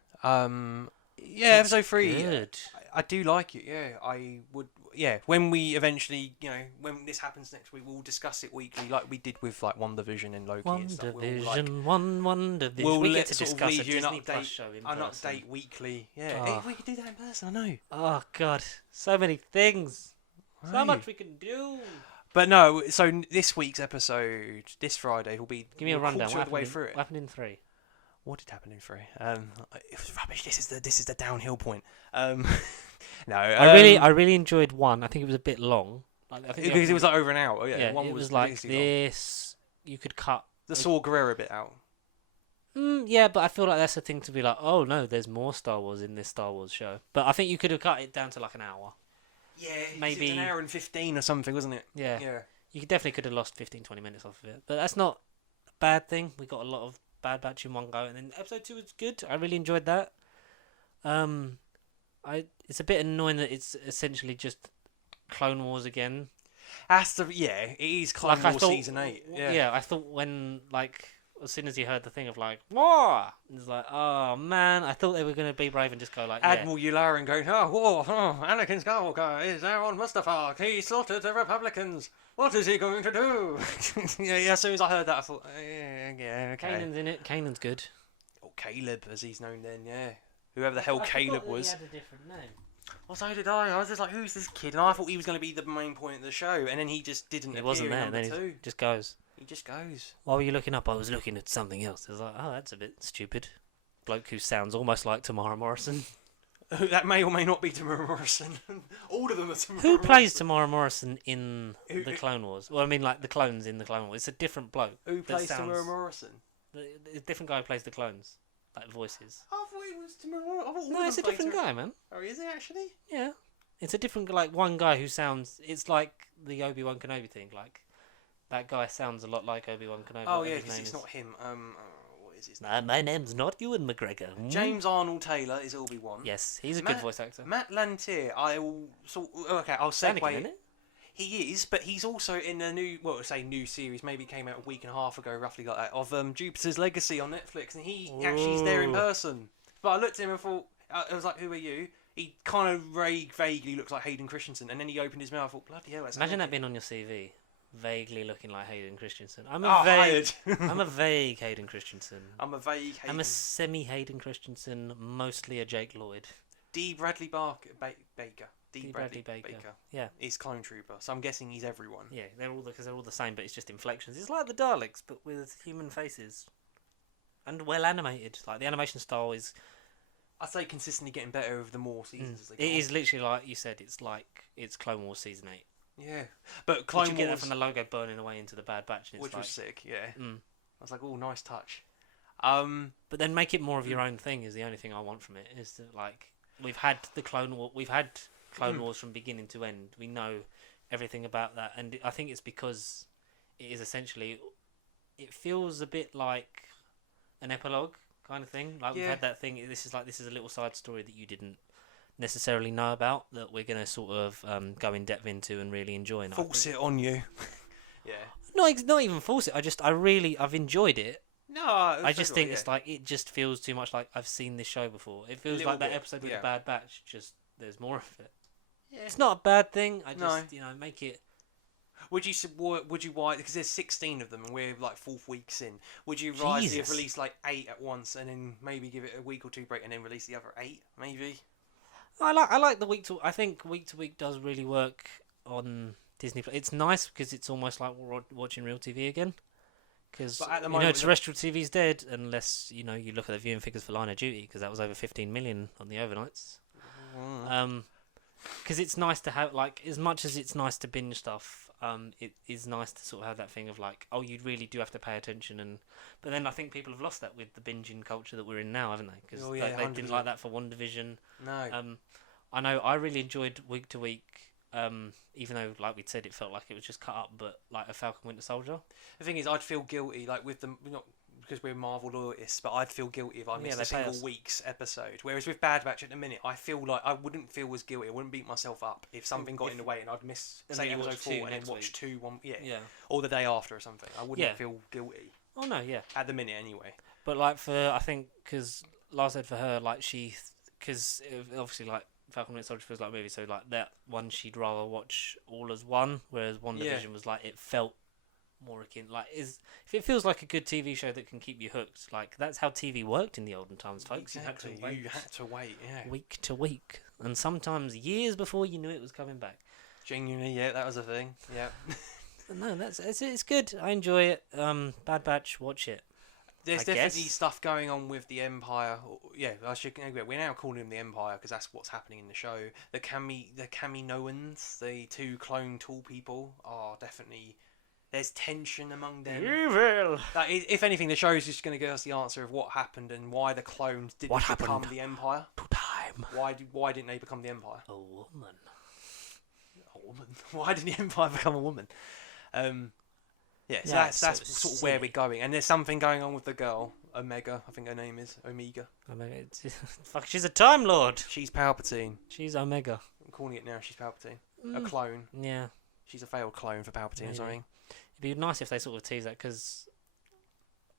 Yeah, episode 3. Good. I do like it. Yeah, I would. Yeah, when we eventually, when this happens next week, we'll discuss it weekly, like we did with like WandaVision and Loki and stuff. WandaVision. We get to discuss a Disney Plus show in person. An update weekly. Yeah, hey, we could do that in person. I know. Oh God, so many things. Right. So much we can do. But no, so this week's episode, this Friday, will be. Give me a rundown. What happened in 3? What did happen in 3? It was rubbish. This is the downhill point. No, I really enjoyed 1. I think it was a bit long. Because it was like over an hour. Yeah, 1 it was like this. Long. You could cut the Saw Gerrera bit out. Yeah, but I feel like that's the thing to be like, oh no, there's more Star Wars in this Star Wars show. But I think you could have cut it down to like an hour. Yeah, maybe it's an hour and 15 or something, wasn't it? Yeah. Yeah. You definitely could have lost 15-20 minutes off of it, but that's not a bad thing. We got a lot of Bad Batch in one go, and then episode 2 was good. I really enjoyed that. It's a bit annoying that it's essentially just Clone Wars again. It is Clone Wars season 8. Yeah. I thought when as soon as you heard the thing of war, it's like, oh man, I thought they were gonna be brave and just go Admiral Yularen going, war, Anakin Skywalker is there on Mustafar. He slaughtered the Republicans. What is he going to do? As soon as I heard that, I thought, okay. Kanan's in it. Kanan's good. Or Caleb, as he's known then, yeah. Whoever the hell Caleb was. He had a different name. Well, so did I. I was just like, who's this kid? And I thought he was going to be the main point of the show, and then he just didn't appear. He wasn't there. In Then number 2. he just goes. He just goes. Why were you looking up? I was looking at something else. I was like, oh, that's a bit stupid. Bloke who sounds almost like Tamara Morrison. That may or may not be Tamara Morrison. All of them are Tamara Who Morrison. plays Tamara Morrison in the Clone Wars? Well, I mean, the clones in the Clone Wars. It's a different bloke. Who plays Tamara Morrison? A different guy who plays the clones. Voices. I thought it was Tamara Morrison. No, it's a different guy, man. Oh, is it actually? Yeah. It's a different, one guy who sounds... It's like the Obi-Wan Kenobi thing, that guy sounds a lot like Obi-Wan Kenobi. Oh, yeah, because it's not him. What is his name? My name's not Ewan McGregor. James Arnold Taylor is Obi-Wan. Yes, he's a good voice actor. Matt Lantier, I'll segue. Anakin, isn't it? He is, but he's also in a new series, maybe it came out a week and a half ago, roughly like that, of Jupiter's Legacy on Netflix, and he actually is there in person. But I looked at him and thought, I was like, who are you? He kind of vaguely looks like Hayden Christensen, and then he opened his mouth. I thought, bloody hell! Imagine that being on your CV, vaguely looking like Hayden Christensen. I'm a vague Hayden Christensen. I'm a vague. I'm a semi Hayden Christensen, mostly a Jake Lloyd. D. Bradley Baker. D. Bradley Baker. Yeah, he's Clone Trooper, so I'm guessing he's everyone. Yeah, they're all the same, but it's just inflections. It's like the Daleks, but with human faces, and well animated. Like the animation style is. I'd say consistently getting better with the more seasons. As they it is literally like you said. It's Clone Wars season 8. Yeah, but Clone Wars. You get that from the logo burning away into the Bad Batch, and which was sick. Yeah, I was like, oh, nice touch. But then make it more of your own thing is the only thing I want from it. Is that we've had Clone Wars from beginning to end. We know everything about that, and I think it's because it is essentially. It feels a bit like an epilogue kind of thing. We've had that thing. This is a little side story that you didn't necessarily know about that we're gonna sort of go in depth into and really enjoy. Force it on you. Yeah. Not even force it. I've enjoyed it. No, I just think it's it just feels too much like I've seen this show before. It feels like that episode with the Bad Batch. Just there's more of it. Yeah. It's not a bad thing. I just make it. Would you because there's 16 of them and we're 4th weeks in. Would you rather have released 8 at once and then maybe give it a week or 2 break and then release the other 8 maybe? I like the week to. I think week to week does really work on Disney. It's nice because it's almost like we're watching real TV again. Because terrestrial TV's dead unless you look at the viewing figures for Line of Duty because that was over 15 million on the overnights. Because it's nice to have as much as it's nice to binge stuff. It is nice to sort of have that thing of you really do have to pay attention but then I think people have lost that with the binging culture that we're in now, haven't they? Because they didn't like that for WandaVision. No. I know I really enjoyed week to week. Even though, we said, it felt like it was just cut up, but a Falcon Winter Soldier. The thing is, I'd feel guilty, with them, not because we're Marvel loyalists, but I'd feel guilty if I missed a single week's episode. Whereas with Bad Batch at the minute, I feel like I wouldn't feel as guilty. I wouldn't beat myself up if something got in the way and I'd miss, say, episode 4 and then watch 2, 1, or the day after or something. I wouldn't feel guilty. Oh no, yeah. At the minute, anyway. But I think because Lars said for her, because obviously Falcon Winter Soldier feels like a movie, so that one she'd rather watch all as one, whereas WandaVision was it felt more akin if it feels like a good TV show that can keep you hooked, that's how TV worked in the olden times, folks. Exactly. You had to wait, week to week, and sometimes years before you knew it was coming back. Genuinely, that was a thing. Yeah. No, it's good. I enjoy it. Bad Batch, watch it. There's definitely stuff going on with the Empire. Yeah, we're now calling them the Empire because that's what's happening in the show. The Kaminoans, the 2 clone tool people, are definitely. There's tension among them. Evil. If anything, the show is just going to give us the answer of what happened and why the clones didn't become the Empire. To time. Why didn't they become the Empire? A woman. woman. Why did the Empire become a woman? Yeah, so Yeah, that's it's so sort of where silly. we're going. And there's something going on with the girl, Omega. I think her name is Omega. Fuck, she's a Time Lord. She's Palpatine. She's Omega. I'm calling it now. She's Palpatine. A clone. Yeah. She's a failed clone for Palpatine or Maybe. something. It'd be nice if they sort of tease that, because,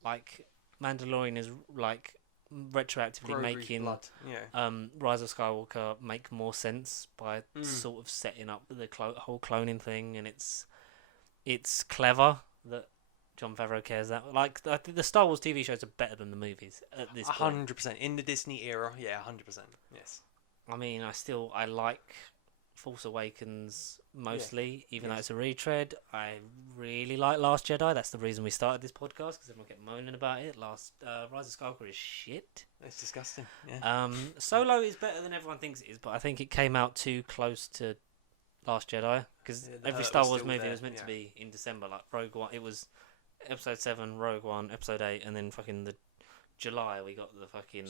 like, Mandalorian is, like, retroactively Grogu's making blood. Yeah. Rise of Skywalker make more sense by sort of setting up the whole cloning thing, and it's clever that Jon Favreau cares that. Like, I think the Star Wars TV shows are better than the movies at this point. 100%. In the Disney era, yeah, 100%. Yes. I mean, I like Force Awakens mostly, even though it's a retread. I really like Last Jedi. That's the reason we started this podcast, because everyone kept moaning about it. Rise of Skywalker is shit. It's disgusting. Yeah. Solo is better than everyone thinks it is, but I think it came out too close to Last Jedi, because every Star Wars movie was meant to be in December. Like Rogue One, it was Episode 7, Rogue One, Episode 8, and then fucking the July we got the fucking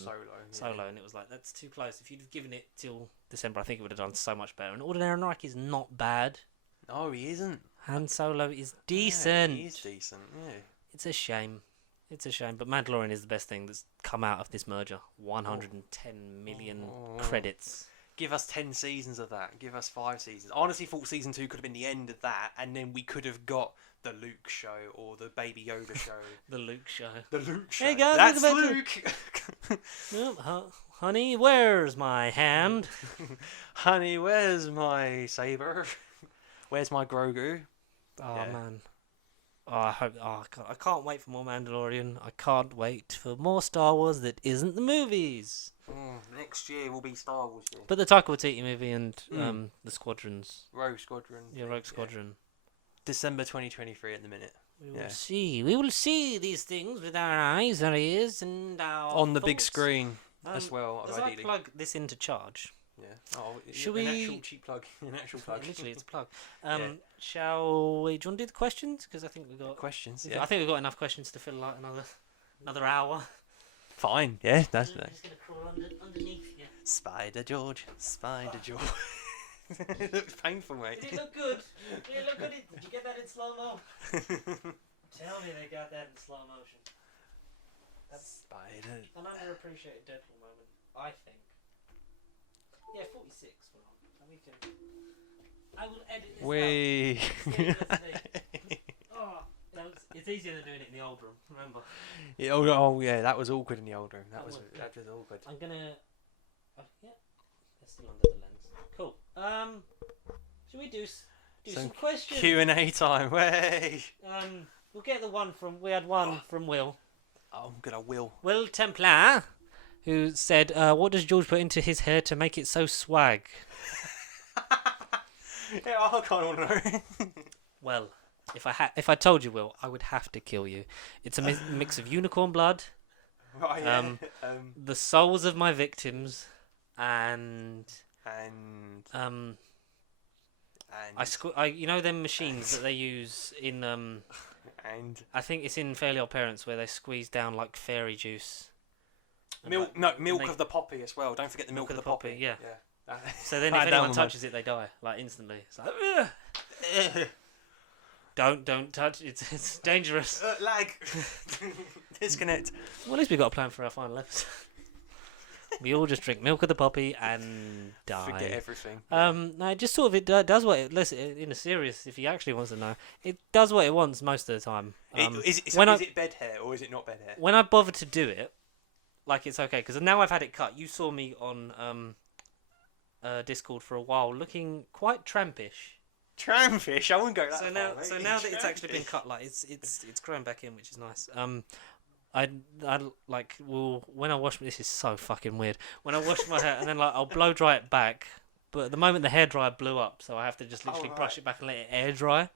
Solo, and it was like, that's too close. If you'd have given it till December, I think it would have done so much better. And Ordinary Nike is not bad. No, he isn't. Han Solo is decent. Yeah, he is decent. Yeah. It's a shame. But Mandalorian is the best thing that's come out of this merger. 110 million credits. Give us 10 seasons of that. Give us 5 seasons. I honestly thought season 2 could have been the end of that, and then we could have got the Luke show or the Baby Yoda show. The Luke show. The Luke show. Hey guys, that's welcome back Luke. Well, honey, where's my hand? Honey, where's my saber? Where's my Grogu? Oh Yeah. man. I can't wait for more Mandalorian. I can't wait for more Star Wars that isn't the movies. Next year will be Star Wars year. But the Taika Waititi movie and the Squadrons. Rogue Squadron. Yeah, Rogue Squadron. December 2023 at the minute. We will see. We will see these things with our eyes, our ears, and our On the big thoughts. screen as well, As ideally. I plug this into charge. Yeah. Oh, Should an we- actual cheap plug. An actual plug. Literally, it's a plug. Yeah. Shall we? Do you want to do the questions? Because I think we got. Questions. I Yeah. think we've got enough questions to fill like another hour. Fine. Yeah. That's I'm just gonna crawl underneath you. Spider George. Spider George. It looks painful, mate. Did it look good? Did it look good? Did you get that in slow mo? Tell me they got that in slow motion. That's Spider. an underappreciated Deadpool moment, I think. Yeah, 46. Well, and we can. I will edit this out. Oh, it's easier than doing it in the old room. Remember? Yeah, oh yeah, that was awkward in the old room. That was was awkward. I'm gonna. Yeah, they're still under the lens. Cool. Should we do some questions? Q&A time. Way. We'll get the one from. We had one from Will. Oh, I'm gonna will. Will Templar, who said, "What does George put into his hair to make it so swag?" Yeah, I can't know. Well, if I told you, Will, I would have to kill you. It's a mix of unicorn blood, Right. Yeah. the souls of my victims, and you know them machines that they use in and I think it's in Fairly Odd Parents where they squeeze down like fairy juice. And, milk. like, No, milk they- of the poppy as well. Don't forget the milk of the poppy. yeah. Yeah. So then, Write if it down anyone on touches it, they die like instantly. It's like, "Ugh." Don't touch. It's dangerous. Lag. Disconnect. Well, at least we got a plan for our final episode. We all just drink milk of the poppy and die. Forget everything. No, it just sort of it does what it. Listen, in a serious, if he actually wants to know, it does what it wants most of the time. Is it bed hair or is it not bed hair? When I bother to do it, like it's okay because now I've had it cut. You saw me on Discord for a while, looking quite trampish. Tramfish? I wouldn't go that So far, now, mate. so now that it's actually been cut, like it's growing back in, which is nice. I like when I wash this is so fucking weird. When I wash my hair and then like I'll blow dry it back, but at the moment the hairdryer blew up, so I have to just literally brush it back and let it air dry.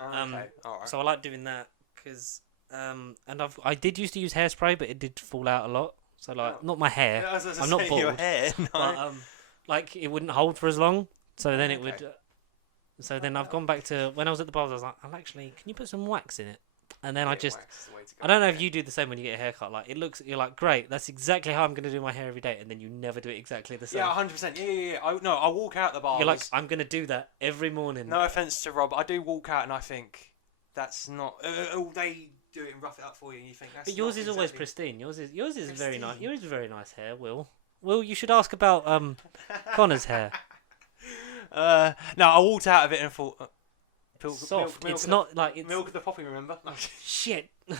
Okay. Alright. So I like doing that because and I did used to use hairspray, but it did fall out a lot. So like not my hair, Yeah, I was gonna I'm not say, your bald, hair. No. but like it wouldn't hold for as long. So then it would. So then I've gone back to when I was at the bars. I was like, actually, can you put some wax in it? and then Getting waxed is the way to go. I don't know if Yeah. you do the same when you get a haircut. Like you're like, great, that's exactly how I'm going to do my hair every day, and then you never do it exactly the same. Yeah, 100%. Yeah. I walk out the bar. You're like, I'm going to do that every morning. No offense to Rob, I do walk out and I think that's not. They do it and rough it up for you, and you think that's. But yours not is always exactly... pristine. Yours is very nice. Pristine? Yours is very nice hair, Will. Will, you should ask about Connor's hair. No, I walked out of it and thought. Soft. Milk It's of not like it's milk of the poppy. Remember? shit. Yeah.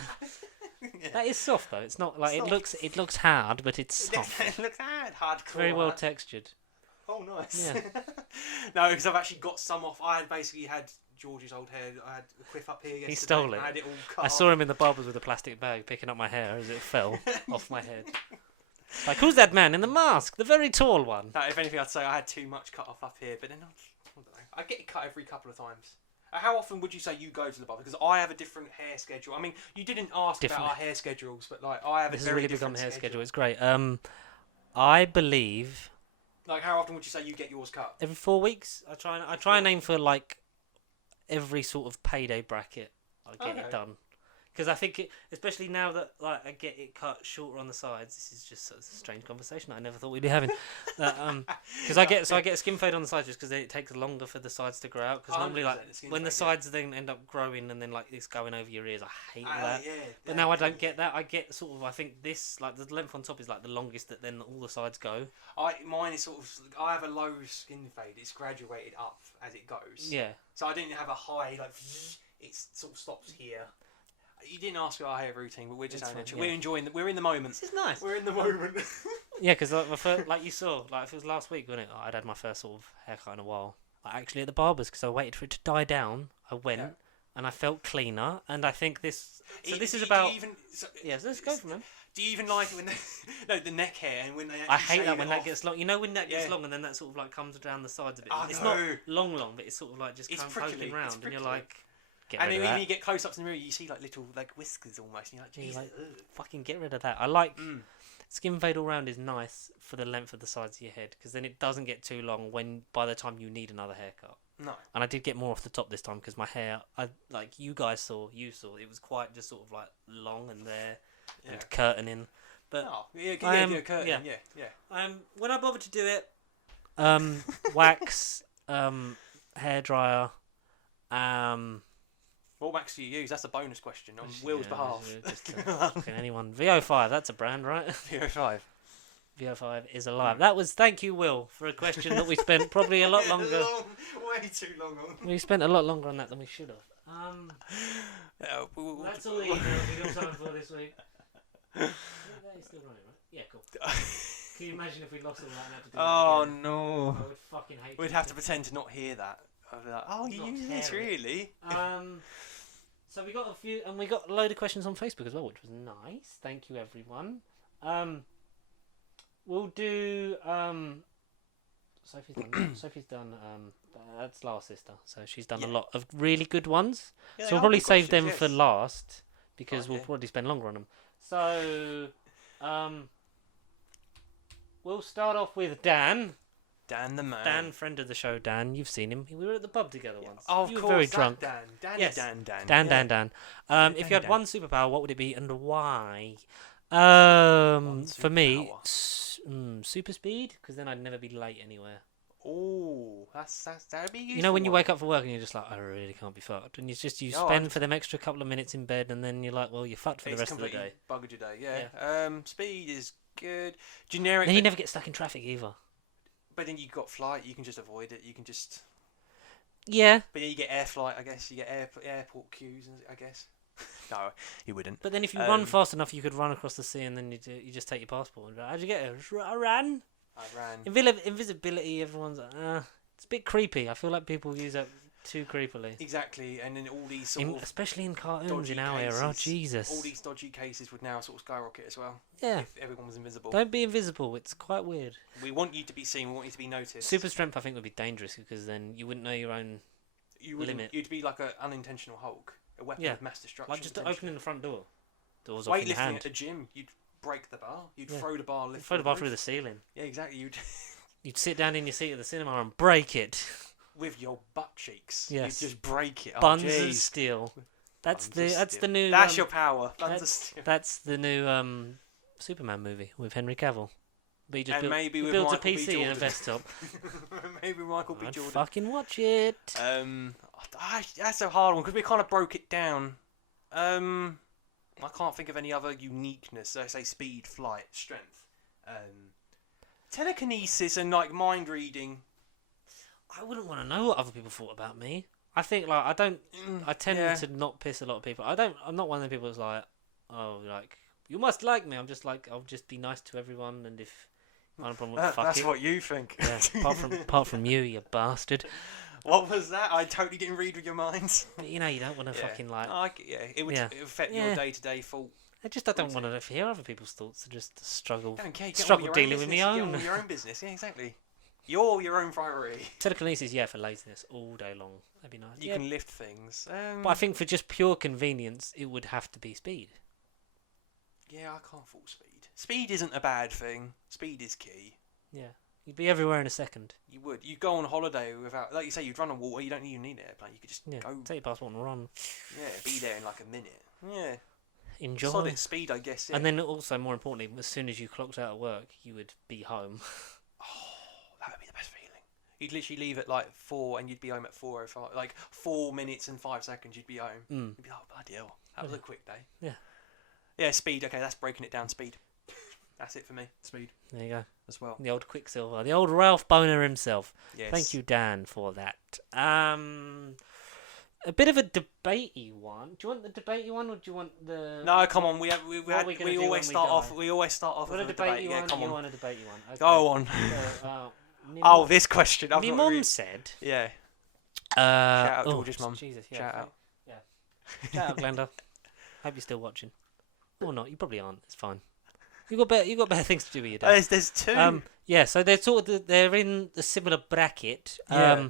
That is soft though. It's not like Soft. it looks hard, but it's soft. It looks hardcore. Very well hard. textured. Oh, nice. Yeah. No, because I've actually got some off. I had basically had George's old hair. I had a quiff up here yesterday. He stole and it. I had it all cut I saw him in the barbers with a plastic bag picking up my hair as it fell off my head. Like, who's that man in the mask? The very tall one. No, if anything, I'd say I had too much cut off up here, but then I don't know. I get it cut every couple of times. How often would you say you go to the barber? Because I have a different hair schedule. I mean, you didn't ask about our hair schedules, but like I have This a is very really big on different the hair schedule. schedule. It's great. I believe Like, how often would you say you get yours cut? every 4 weeks. I try and aim for like every sort of payday bracket. I get it done. Because I think especially now that like I get it cut shorter on the sides. This is just a strange conversation I never thought we'd be having. Because I get a skin fade on the sides just because it takes longer for the sides to grow out. Because normally like when the sides then end up growing and then like it's going over your ears, I hate that. Yeah, But now I don't get that. I get sort of, I think this, like the length on top is like the longest that then all the sides go. Mine is sort of. I have a low skin fade. It's graduated up as it goes. Yeah. So I didn't have a high like. It sort of stops here. You didn't ask about our hair routine, but we're just having a We're enjoying. We're in the moment. This is nice. We're in the moment. Yeah, because like you saw, like if it was last week, wasn't it? I'd had my first sort of haircut in a while. Like actually at the barber's because I waited for it to die down. I went and I felt cleaner, and I think this. So this is about. Yeah, so let's go from them. Do you even like it when the neck hair and when they? I hate that shave when it that off? gets long. You know when that gets long and then that sort of like comes down the sides a bit. Oh, It's no. not long, but it's sort of like just It's kind of prickly. poking round, It's and you're prickly. like, get And rid then of when that. you get close up to the mirror, you see like little like whiskers almost. And you're like, You're Jesus. like, fucking get rid of that. I like skin fade all round is nice for the length of the sides of your head because then it doesn't get too long when by the time you need another haircut. No. And I did get more off the top this time because my hair, like you saw, it was quite just sort of like long and there and curtaining. But curtain. Yeah. when I bothered to do it, wax, hair dryer, What wax do you use? That's a bonus question on Will's behalf. Just, fucking anyone. VO5, that's a brand, right? VO5. VO5 is alive. That was thank you, Will, for a question that we spent probably a lot longer. Way too long on. We spent a lot longer on that than we should have. That's all the emails we got time for this week. That is still running, right? Yeah, cool. Can you imagine if we lost all that and had to do that again? No. I would fucking hate We'd have to pretend to not hear that. I'd be like, oh, you Not use this hear it. really? So we got a few, and we got a load of questions on Facebook as well, which was nice. Thank you, everyone. We'll do. Sophie's done. That's last sister, so she's done a lot of really good ones. Yeah, So they we'll are probably good save them questions, for yes. last because we'll yeah. probably spend longer on them. So, we'll start off with Dan. Dan the man. Dan, friend of the show. Dan, you've seen him. We were at the pub together once. Oh, of you were course. very that drunk. Dan. Dan. Yes. Dan. Dan. If you had Dan. one superpower, what would it be and why? One For me, superpower. super speed, because then I'd never be late anywhere. Oh, that'd be useful. You know when you wake up for work and you're just like, I really can't be fucked, and you spend for them extra couple of minutes in bed, and then you're like, well, you're fucked for the rest of the day. Buggered your day. Yeah. Speed is good. Generic. Then you never get stuck in traffic either. But then you got flight. You can just avoid it. You can just. Yeah. But then you get air flight. I guess you get airport queues. I guess. No, you wouldn't. But then if you run fast enough, you could run across the sea, and then you just take your passport. And how'd you get it? I ran. I ran. Invisibility. Everyone's like, it's a bit creepy. I feel like people use that too creepily. Exactly, and then all these sort of especially in cartoons dodgy in our era. Oh, Jesus. all these dodgy cases would now sort of skyrocket as well. Yeah. If everyone was invisible. Don't be invisible. It's quite weird. We want you to be seen. We want you to be noticed. Super strength, I think, would be dangerous because then you wouldn't know your own limit. You'd be like an unintentional Hulk, a weapon of mass destruction. Like just opening the front door. Doors off in your weightlifting hand. at a gym, you'd break the bar. You'd throw the bar. You'd throw the bar through the ceiling. Yeah, exactly. You'd sit down in your seat at the cinema and break it. With your butt cheeks. Yes. You'd just break it. Buns oh, of steel. That's Guns of the Steel. new. That's your power. Guns of Steel. That's the new Superman movie with Henry Cavill. But he just And maybe with builds a Michael B. PC and a Jordan. desktop. Maybe Michael B. I'd Jordan. fucking watch it. That's a hard one because we kind of broke it down. I can't think of any other uniqueness. So say speed, flight, strength, telekinesis, and like mind reading. I wouldn't want to know what other people thought about me. I think like I don't. I tend to not piss a lot of people. I'm not one of the people that's like, oh, like you must like me. I'm just like I'll just be nice to everyone, and if I have a problem, fuck That's it. what you think. Yeah, apart from you, you bastard. What was that? I totally didn't read with your mind. You know, you don't want to fucking like. It would affect your day-to-day thought. I don't want to hear other people's thoughts. I just struggle Don't care. struggle dealing with my Get on own. with your own business. Yeah, exactly. You're your own priority. Telekinesis, for laziness all day long. That'd be nice. You can lift things. But I think for just pure convenience, it would have to be speed. Yeah, I can't fault speed. Speed isn't a bad thing. Speed is key. Yeah, you'd be everywhere in a second. You would. You go on holiday without, like you say, you'd run on water. You don't even need an airplane. You could just go. Take your passport and run. Yeah, be there in like a minute. Yeah. Enjoy. Solid speed, I guess. Yeah. And then also, more importantly, as soon as you clocked out of work, you would be home. That would be the best feeling. You'd literally leave at like 4 and you'd be home at 4:05. Like 4 minutes and 5 seconds, you'd be home. You'd be like, oh, bloody hell. That was a quick day. Yeah. Yeah, speed. Okay, that's breaking it down. Speed. That's it for me. Speed. There you go. As well. The old Quicksilver. The old Ralph Boner himself. Yes. Thank you, Dan, for that. A bit of a debatey one. Do you want the debatey one, or do you want the? No, come on. We always start off with What a a debatey debate. one. Yeah, come You on. want a debatey one? Okay. Go on. So, Oh, this question. My mum said. Yeah. Shout out George's mum. Jesus, yeah. Shout out. Yeah. Shout out, Glenda. Hope you're still watching. Or not? You probably aren't. It's fine. You got better things to do with your day. There's two. Yeah. So they're in a similar bracket. Yeah.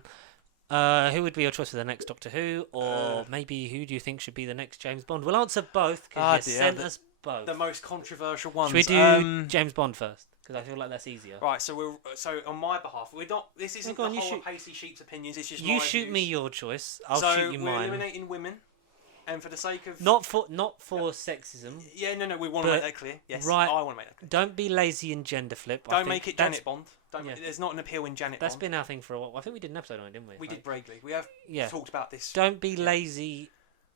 Who would be your choice for the next Doctor Who, or maybe who do you think should be the next James Bond? We'll answer both because you sent us both. The most controversial ones. Should we do James Bond first? Because I feel like that's easier. Right. So on my behalf, we're not. This isn't Go on, the you whole shoot. of Pacey Sheep's opinions. It's just You my shoot views. me your choice. I'll so shoot you we're mine. eliminating women, and for the sake of Not for sexism. Yeah, no, we want to But- make that clear. Yes, right. I want to make that clear. Don't be lazy and gender flip. Don't make it Janet Bond. There's not an appeal in Janet That's Bond. been our thing for a while. I think we did an episode on it, didn't we? We did Bragley. We have talked about this. Don't be lazy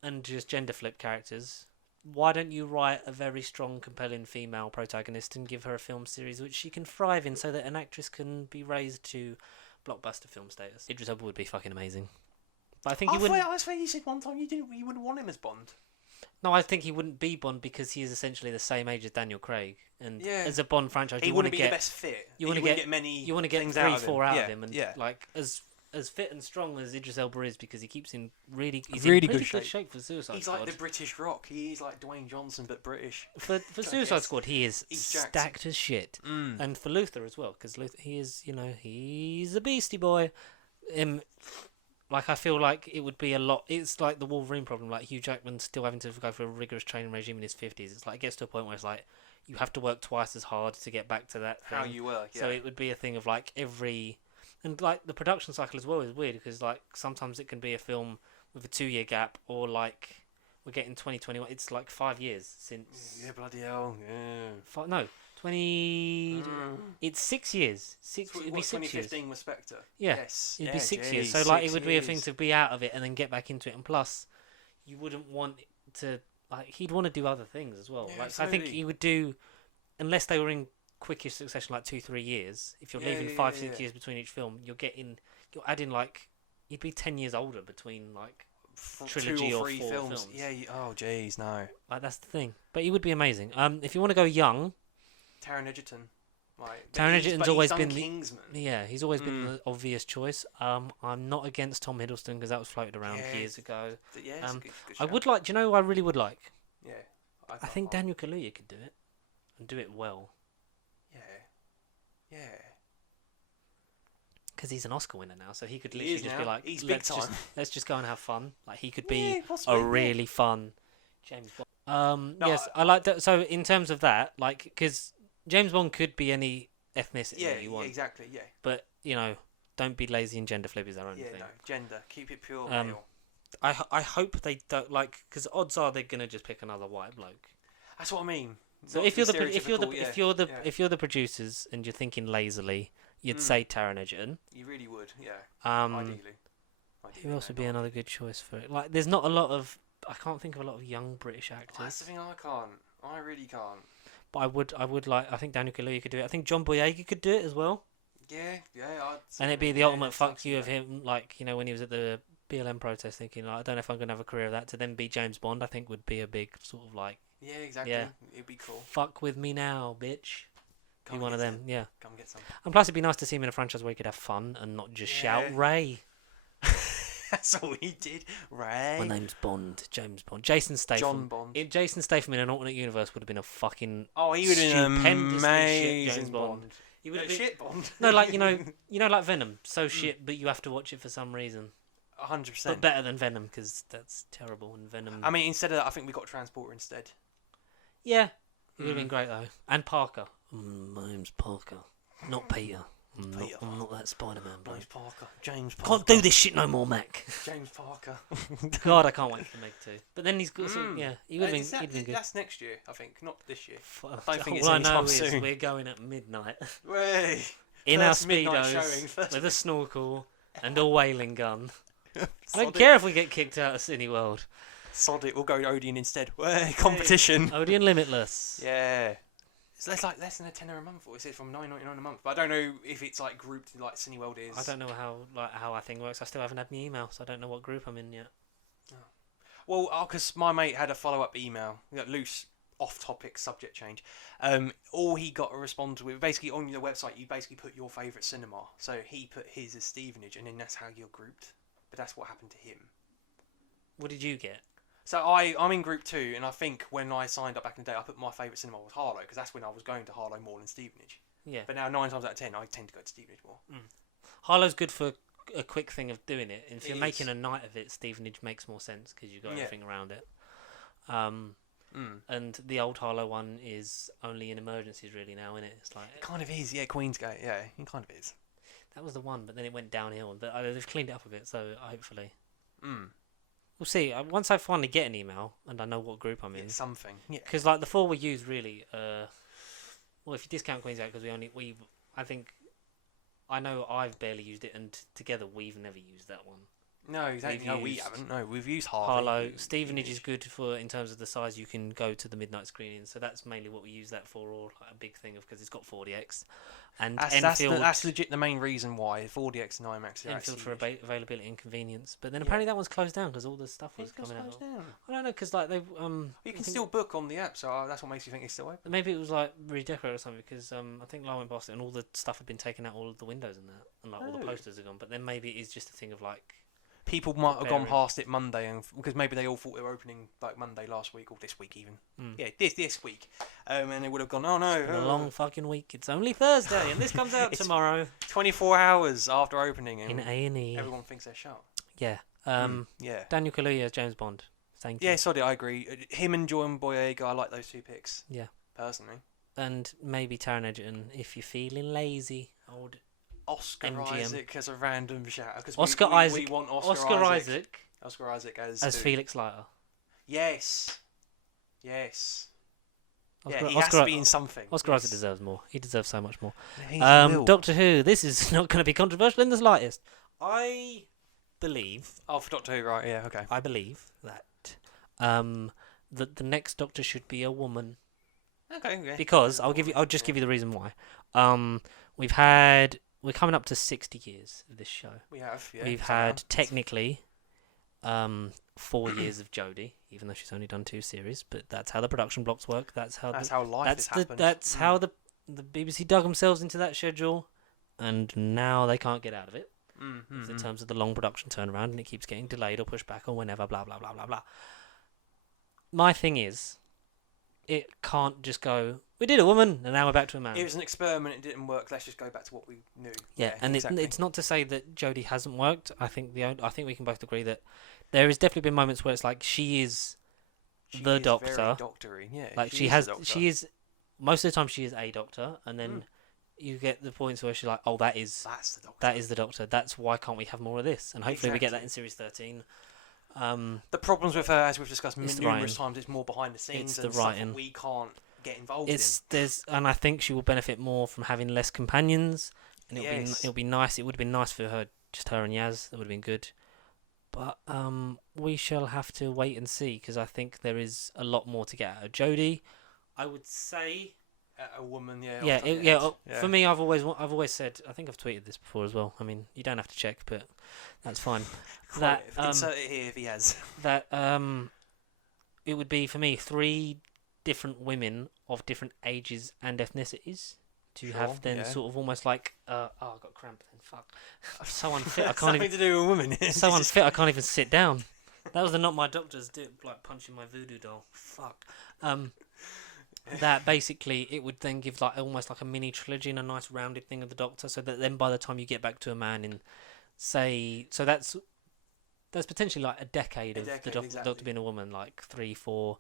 and just gender flip characters. Why don't you write a very strong, compelling female protagonist and give her a film series which she can thrive in, so that an actress can be raised to blockbuster film status? Idris Elba would be fucking amazing. But I think he wouldn't. I swear you said one time you wouldn't want him as Bond. No, I think he wouldn't be Bond because he is essentially the same age as Daniel Craig, and as a Bond franchise, He you want wouldn't to be get the best fit. you want to get many. you want to get things 3-4 out yeah, of him, and yeah. like as fit and strong as Idris Elba is, because he keeps in really good shape for Suicide He's Squad. like the British Rock. He's like Dwayne Johnson but British. For Suicide Squad, he is He's stacked as shit, and for Luther as well, because Luther, he is, he's a beastie boy. Like, I feel like it would be a lot. It's like the Wolverine problem, like Hugh Jackman still having to go through a rigorous training regime in his 50s. It's like it gets to a point where it's like you have to work twice as hard to get back to that thing. How you were, yeah. So it would be a thing of like and like the production cycle as well is weird, because like sometimes it can be a film with a 2-year gap, or like we're getting 2021. It's like 5 years since. Yeah, bloody hell. Yeah. No, 20. It's 6 years. It'd be 6 years. 2015 was Spectre. Yeah. Yes. It'd yeah, be 6 years. geez, So like 6 it would be a thing years. to be out of it and then get back into it, and plus, you wouldn't want to like he'd want to do other things as well. Yeah, Like I think absolutely. he would do, unless they were in quickish succession, like 2-3 years. If you're leaving 5-6 years between each film, you're adding like you'd be 10 years older between like trilogy 2 or or 3 4 films. Yeah. Oh, jeez, no. Like that's the thing. But he would be amazing. If you want to go young, Taron Egerton. Like, Taron Egerton's always been Kingsman. he's always been the obvious choice. I'm not against Tom Hiddleston because that was floated around years ago. Yeah, it's a good I shout. would like. Do you know who I really would like? Yeah. I think Daniel Kaluuya could do it, and do it well. Yeah. Because he's an Oscar winner now, so he could He literally is just now. be like, He's big time. let's just go and have fun. Like he could Yeah, be possibly, a yeah. really fun James Bond. No, Yes, I like that. So in terms of that, like, because James Bond could be any ethnicity Yeah, you want, exactly, yeah. but don't be lazy and gender flip is our own Yeah, thing. no. Gender. Keep it pure Um, male. I hope they don't because odds are they're gonna just pick another white bloke. That's what I mean. So Not if you're be the stereotypical, if you're the producers and you're thinking lazily, you'd say Taron Egerton. You really would, yeah. Ideally, Ideally, who else would be another good choice for it? Like, there's not a lot of. I can't think of a lot of young British actors. That's the thing. I can't. I really can't. But I would like. I think Daniel Kaluuya could do it. I think John Boyega could do it as well. Yeah. And it'd be the ultimate fuck you of him, like, you know, when he was at the BLM protest, thinking, like, I don't know if I'm gonna have a career of that. To then be James Bond, I think would be a big sort of like. Yeah, exactly. Yeah. It'd be cool. Fuck with me now, bitch. Come Be one of them. Yeah. Come get some. And plus, it'd be nice to see him in a franchise where he could have fun and not just shout Ray. That's all he did. Ray. My name's Bond. James Bond. Jason Statham. John Bond. Jason Statham in an alternate universe would have been a fucking. Oh, he would have been an stupendously amazing shit James Bond. Bond. He would have been shit Bond. No, like, you know, like Venom. So shit, but you have to watch it for some reason. 100%. But better than Venom, because that's terrible. And Venom. I mean, instead of that, I think we got Transporter instead. Yeah, it would have been great though. And Parker. My name's Parker, not Peter. I'm not that Spider-Man, bro. James Parker. Can't do this shit no more, Mac. James Parker. God, I can't wait for Meg 2. But then he's got he would have been good. That's next year, I think, not this year. I don't think it's anytime soon. We're going at midnight. Way. In our speedos with a snorkel and a whaling gun. I don't care if we get kicked out of Cineworld. Sod it, we'll go Odeon instead. Way, competition. Odeon Limitless. Yeah. So it's like less than a tenner a month, or is it from $9.99 a month? But I don't know if it's like grouped like Cineworld is. I don't know how our thing works. I still haven't had any email, so I don't know what group I'm in yet. Oh. Well, because my mate had a follow-up email, loose, off-topic subject change. All he got a response with, basically on your website, you basically put your favourite cinema. So he put his as Stevenage, and then that's how you're grouped. But that's what happened to him. What did you get? So I'm in group 2, and I think when I signed up back in the day, I put my favourite cinema was Harlow, because that's when I was going to Harlow more than Stevenage. Yeah. But now 9 times out of 10, I tend to go to Stevenage more. Harlow's good for a quick thing of doing it. And if you're It making is. a night of it, Stevenage makes more sense because you've got everything around it. And the old Harlow one is only in emergencies really now, isn't it? It's like It kind of is, yeah, Queensgate, yeah, it kind of is. that was the one, but then it went downhill. But they've cleaned it up a bit, so hopefully. We'll see. Once I finally get an email and I know what group I'm in. Something. Yeah. Because like the 4 we use really, well, if you discount Queens out, because I think, I know I've barely used it, and together we've never used that one. No, exactly. No, we haven't. No, we've used Harlow. Stevenage is good for in terms of the size you can go to the midnight screening, so that's mainly what we use that for, or like a big thing of because it's got 4DX. And Enfield, that's legit the main reason why 4DX and IMAX are Enfield for actually availability and convenience. But then apparently that one's closed down because all the stuff was coming out. I don't know, because like they you can still book on the app, so that's what makes you think it's still open. Maybe it was like redecorated or something, because I think Lara went past it and all the stuff had been taken out, all of the windows and that, and like all the posters are gone. But then maybe it is just a thing of like. People might have gone past it Monday, and because maybe they all thought they were opening like Monday last week or this week even. Yeah, this week, and they would have gone. Oh no, a long fucking week. It's only Thursday, and this comes out tomorrow. 24 hours after opening, in A&E. Everyone thinks they're shut. Yeah. Yeah. Daniel Kaluuya as James Bond. Thank you. Yeah, sorry, I agree. Him and John Boyega, I like those 2 picks. Yeah. Personally. And maybe Taron Egerton if you're feeling lazy. Old. Oscar MGM. Isaac as a random shout. Oscar Isaac. We want Oscar Isaac. Oscar Isaac as Felix Leiter. Yes. Oscar, he has to be in something. Oscar Isaac deserves more. He deserves so much more. Doctor Who. This is not going to be controversial in the slightest. I believe. Oh, for Doctor Who, right? Yeah, okay. I believe that that the next Doctor should be a woman. Okay. Because I'll just give you the reason why. We're coming up to 60 years of this show. We have, yeah. We've had technically 4 years of Jodie, even though she's only done 2 series. But that's how the production blocks work. That's how life has happened. That's how the BBC dug themselves into that schedule, and now they can't get out of it. In terms of the long production turnaround, and it keeps getting delayed or pushed back or whenever. Blah blah blah blah blah. My thing is, it can't just go. We did a woman, and now we're back to a man. It was an experiment. It didn't work. Let's just go back to what we knew. Yeah, and exactly. It's not to say that Jodie hasn't worked. I think we can both agree that there has definitely been moments where it's like she is the Doctor. Very doctor-y, yeah. Like she is most of the time she is a Doctor, and then you get the points where she's like, oh, that's the Doctor. That is the Doctor. That's why can't we have more of this? And hopefully we get that in series 13. The problems with her, as we've discussed It's the numerous writing. times, it's more behind the scenes It's and the stuff writing. that we can't get involved And I think she will benefit more from having less companions, and Yes. it'll be nice. It would have been nice for her, just her and Yaz. That would have been good. But we shall have to wait and see, because I think there is a lot more to get out of Jodie. I would say, A woman, yeah. yeah, off the yeah. head. For me, I've always said. I think I've tweeted this before as well. I mean, you don't have to check, but that's fine. that Insert it here if he has. that it would be for me 3 different women of different ages and ethnicities to Sure, have then yeah. sort of almost like oh, I got cramp then, fuck. I'm so unfit. I can't Something even. to do with women. So unfit. I can't even sit down. That was the Not My Doctors do like punching my voodoo doll. Fuck. That basically it would then give like almost like a mini trilogy and a nice rounded thing of the Doctor, so that then by the time you get back to a man in, say, so that's potentially like a decade of the exactly. Doctor being a woman, like 3-4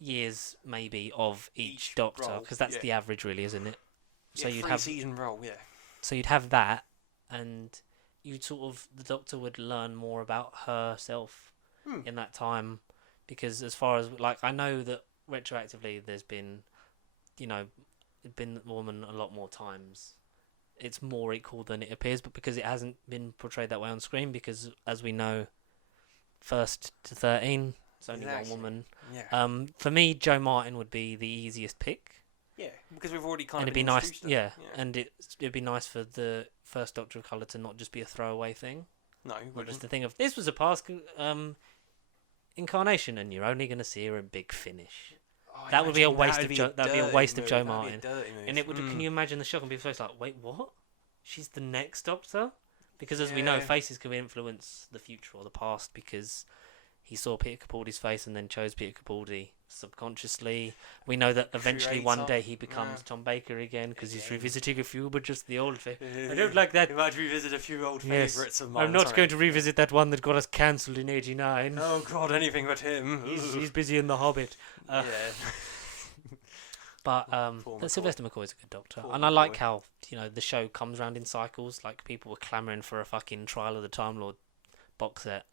years maybe of each Role, Doctor, because that's yeah. the average, really, isn't it? So Yeah, you'd have season role, yeah. so you'd have that, and you'd sort of the Doctor would learn more about herself in that time, because as far as like I know that retroactively there's been, been a woman a lot more times. It's more equal than it appears, but because it hasn't been portrayed that way on screen, because as we know, 1st to 13, it's only one woman. Yeah. For me, Jo Martin would be the easiest pick. Yeah, because we've already kind And of it'd be nice, introduced her. yeah. And it'd be nice for the first Doctor of Colour to not just be a throwaway thing. No, Not just the thing of this was a past incarnation, and you're only going to see her in Big Finish. That would be a waste of Jo. That'd be a waste of Jo Martin. And it would. Can you imagine the shock on people's face? Like, wait, what? She's the next Doctor? Because as we know, faces can influence the future or the past. Because he saw Peter Capaldi's face and then chose Peter Capaldi subconsciously. We know that eventually one day he becomes Tom Baker again because he's revisiting a few, but just the old favorite. I don't like that. You might revisit a few old Yes. favourites of mine. I'm not going to revisit that one that got us cancelled in '89. Oh God, anything but him. He's busy in The Hobbit. Yeah. But Poor Sylvester McCoy's a good Doctor, Poor and I like McCoy. how the show comes round in cycles. Like people were clamouring for a fucking Trial of the Time Lord box set,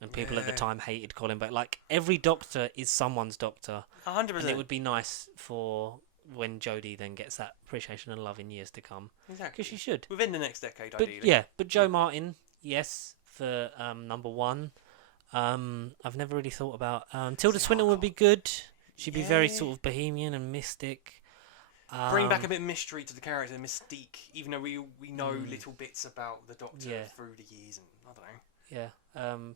and people at the Yeah. time hated Colin Baker. Like every Doctor is someone's Doctor, 100%. and it would be nice for when Jodie then gets that appreciation and love in years to come, Exactly. because she should. Within the next decade, But ideally. but Jo Martin, yes, for number 1. I've never really thought about Tilda Swinton would be good. She'd be very Yeah. sort of bohemian and mystic. Bring back a bit of mystery to the character, mystique, even though we know little bits about the Doctor Yeah. through the years, and I don't know. Yeah.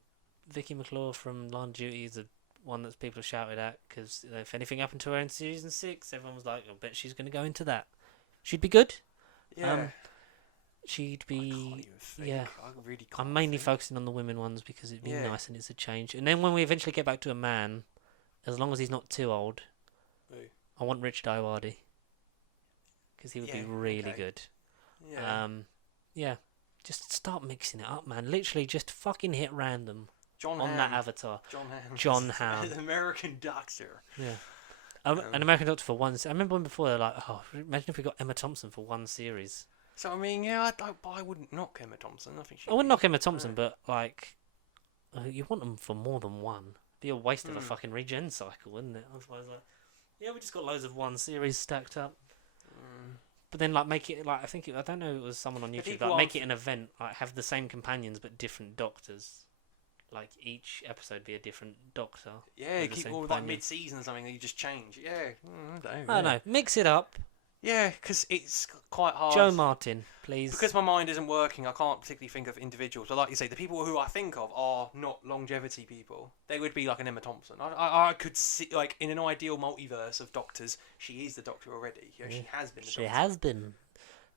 Vicky McClure from Line of Duty is the one that people have shouted at, because if anything happened to her in season 6, everyone was like, I bet she's going to go into that. She'd be good. Yeah. She'd I can't be... even think. yeah. I really can't I'm mainly think. focusing on the women ones because it'd be Yeah. nice and it's a change. And then when we eventually get back to a man, as long as he's not too old, Who? I want Richard Ayoade. Because he would be Yeah, really okay. good. Yeah. Yeah. Just start mixing it up, man. Literally just fucking hit random John on Hamm. that avatar. John Hamm. John Hamm. The American Doctor. Yeah. An American Doctor for one. I remember when before they're like, oh, imagine if we got Emma Thompson for one series. So I mean, yeah, I wouldn't knock Emma Thompson. I think she. I wouldn't knock Emma Thompson, but like, you want them for more than one. Be a waste of a fucking regen cycle, wouldn't it? Otherwise, like, yeah, we just got loads of one series stacked up. But then, like, make it like I don't know. It was someone on YouTube. people Like, make aren't- it an event. Like, have the same companions but different doctors. Like each episode be a different doctor. Yeah, with the keep same all like companion. mid-season or something. And you just change. Yeah. I I don't know. Mix it up. Yeah, because it's quite hard. Jo Martin, please. Because my mind isn't working, I can't particularly think of individuals. So like you say, the people who I think of are not longevity people. They would be like an Emma Thompson. I could see, like, in an ideal multiverse of doctors, she is the Doctor already. You know, she has been the She Doctor. has been.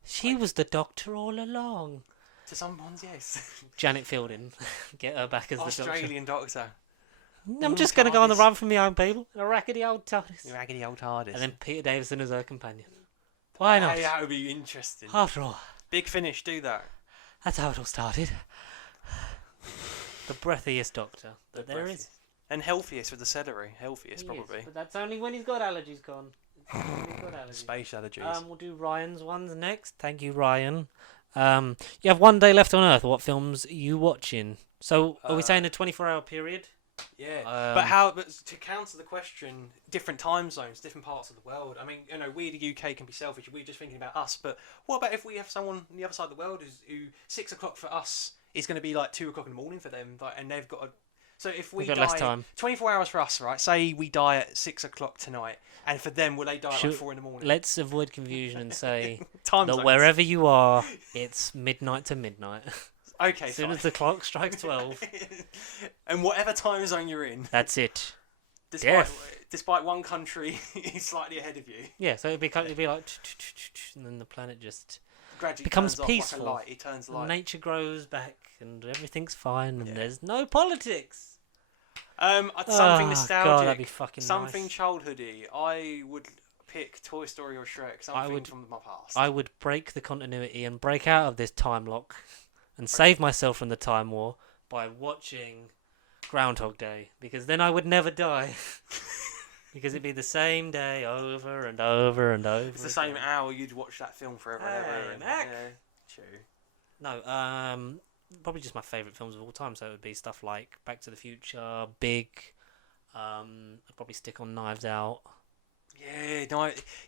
She was the Doctor all along. To some ones, yes. Janet Fielding, get her back as the Doctor. Australian Doctor. I'm just going to go on the run for my own people. A raggedy old TARDIS. You raggedy old TARDIS. And then Peter Davison as her companion. Why not? Hey, that would be interesting. After all, Big Finish, do that. that's how it all started. The breathiest Doctor that there is. And healthiest with the celery. Healthiest, He is, probably. but that's only when he's got allergies gone. It's only when he's got allergies. Space allergies. We'll do Ryan's ones next. Thank you, Ryan. You have one day left on Earth. What films are you watching? So are we saying a 24-hour period? Yeah, but to counter the question, different time zones, different parts of the world. I mean, we the UK can be selfish. We're just thinking about us. But what about if we have someone on the other side of the world who 6 o'clock for us is going to be like 2 o'clock in the morning for them, and they've got a. So if we got die, less time. 24 hours for us, right? Say we die at 6 o'clock tonight, and for them, will they die at like 4 in the morning? Let's avoid confusion and say time that zones. wherever you are, it's midnight to midnight. Okay, as soon fine. as the clock strikes 12. And whatever time zone you're in. That's it. Despite one country is slightly ahead of you. Yeah, so it'd be like, and then the planet just gradually becomes turns peaceful. Off like a light. It turns light. Nature grows back, and everything's fine, and there's no politics. Something nostalgic. God, that'd be fucking something nice. childhoody. I would pick Toy Story or Shrek. Something from my past. I would break the continuity and break out of this time lock, and save myself from the time war by watching Groundhog Day, because then I would never die. Because it'd be the same day over and over and over. It's the same hour you'd watch that film forever and ever. Mac. Yeah, true. No, probably just my favourite films of all time. So it would be stuff like Back to the Future, Big. I'd probably stick on Knives Out.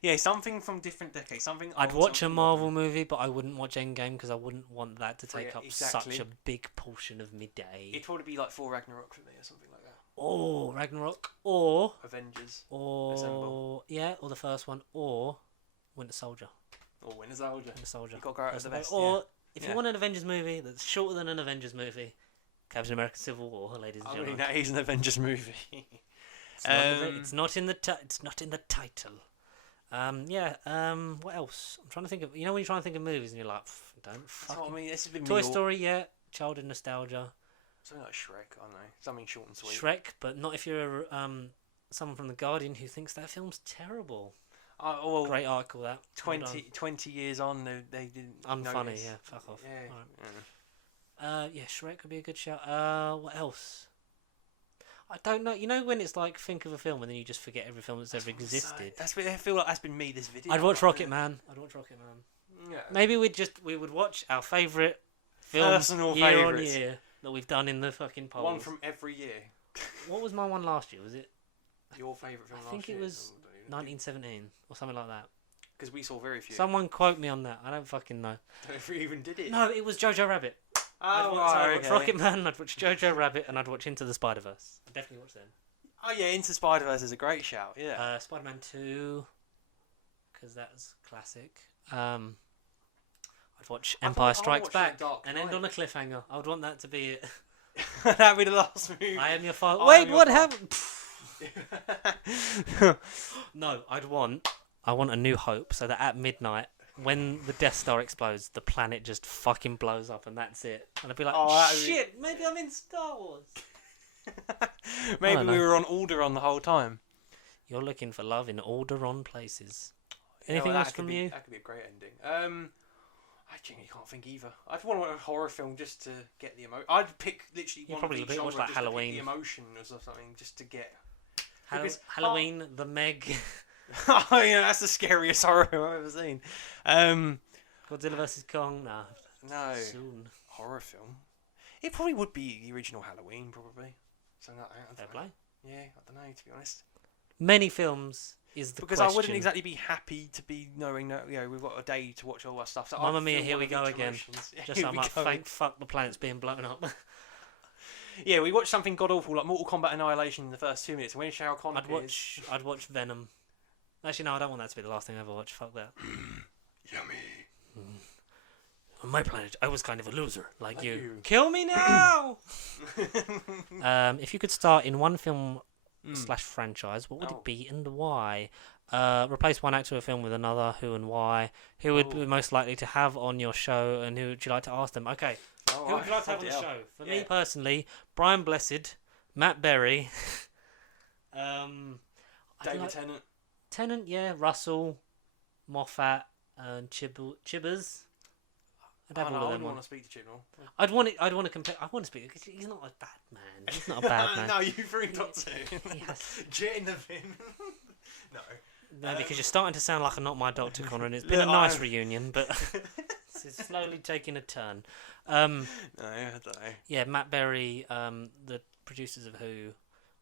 Yeah, something from different decades. I'd watch a Marvel movie, but I wouldn't watch Endgame because I wouldn't want that to take up exactly. such a big portion of midday. It'd probably be like Thor Ragnarok for me or something like that. Or Ragnarok, or Avengers, or Assemble. or the first one, or Winter Soldier. Or Winter Soldier. You got to go out as the best. Or if you want an Avengers movie that's shorter than an Avengers movie, Captain America: Civil War, ladies and gentlemen. That is an Avengers movie. It's not in the title. What else? I'm trying to think of. You know when you're trying to think of movies and you're like, don't fucking. This has been Toy Story, childhood nostalgia. Something like Shrek, I don't know. Something short and sweet. Shrek, but not if you're someone from The Guardian who thinks that film's terrible. Great article that. 20 years on, they didn't. Unfunny, notice. yeah. Fuck off. Yeah. Shrek could be a good shout. What else? I don't know. You know when it's like think of a film and then you just forget every film that's ever existed. I feel like that's been me this video. I'd watch Rocket Man. Yeah. Maybe we would watch our favourite film Personal year favourites. on year that we've done in the fucking polls. One from every year. What was my one last year? Was it? Your favourite film last year? I think it was 1917 or something like that. Because we saw very few. Someone quote me on that. I don't fucking know. If we even did it. No, it was Jojo Rabbit. I'd watch Rocket Man, I'd watch Jojo Rabbit, and I'd watch Into the Spider-Verse. I'd definitely watch them. Oh yeah, Into Spider-Verse is a great shout, yeah. Spider-Man 2, because that's classic. I'd watch Empire Strikes Back and end on a cliffhanger. I would want that to be it. That'd be the last movie. I am your father. Wait, what happened? No, I want A New Hope, so that at midnight, when the Death Star explodes, the planet just fucking blows up and that's it. And I'd be like, shit, maybe I'm in Star Wars. Maybe we were on Alderaan the whole time. You're looking for love in Alderaan places. Anything else from you? That could be a great ending. I genuinely can't think either. I'd want a horror film just to get the emotion. I'd pick literally one of each genre watch like just Halloween. to pick the emotion or something just to get... Halloween, The Meg. Oh yeah, that's the scariest horror film I've ever seen. Godzilla vs Kong. Nah. No. Soon. Horror film. It probably would be the original Halloween, probably. Something like that. Fair play. Yeah, I don't know, to be honest. Many films is the question. I wouldn't exactly be happy to be knowing that we've got a day to watch all our stuff. So Mamma Mia, here we go again. Just I'm like, thank fuck the planet's being blown up. Yeah, we watched something god awful like Mortal Kombat Annihilation in the first 2 minutes. And when Shao Kahn I'd watch Venom. Actually, no, I don't want that to be the last thing I ever watch. Fuck that. Yummy. On my planet, I was kind of a loser, like you. Kill me now! If you could star in one film / franchise, what would it be and why? Replace one actor of a film with another, who and why? Who would be most likely to have on your show, and who would you like to ask them? Okay, who would you like to have on the show? For me personally, Brian Blessed, Matt Berry, David Tennant. Tennant, yeah, Russell, Moffat, and Chibbers. I wouldn't want to speak to Chibnall. I want to compare. I want to speak. He's not a bad man. He's not a bad man. No, you threw not to. Yes. Jet in the bin. No. No, because you're starting to sound like a Not My Doctor, Conor, and it's been a nice reunion, but It's slowly taking a turn. No, I don't know. Yeah, Matt Berry, the producers of Who.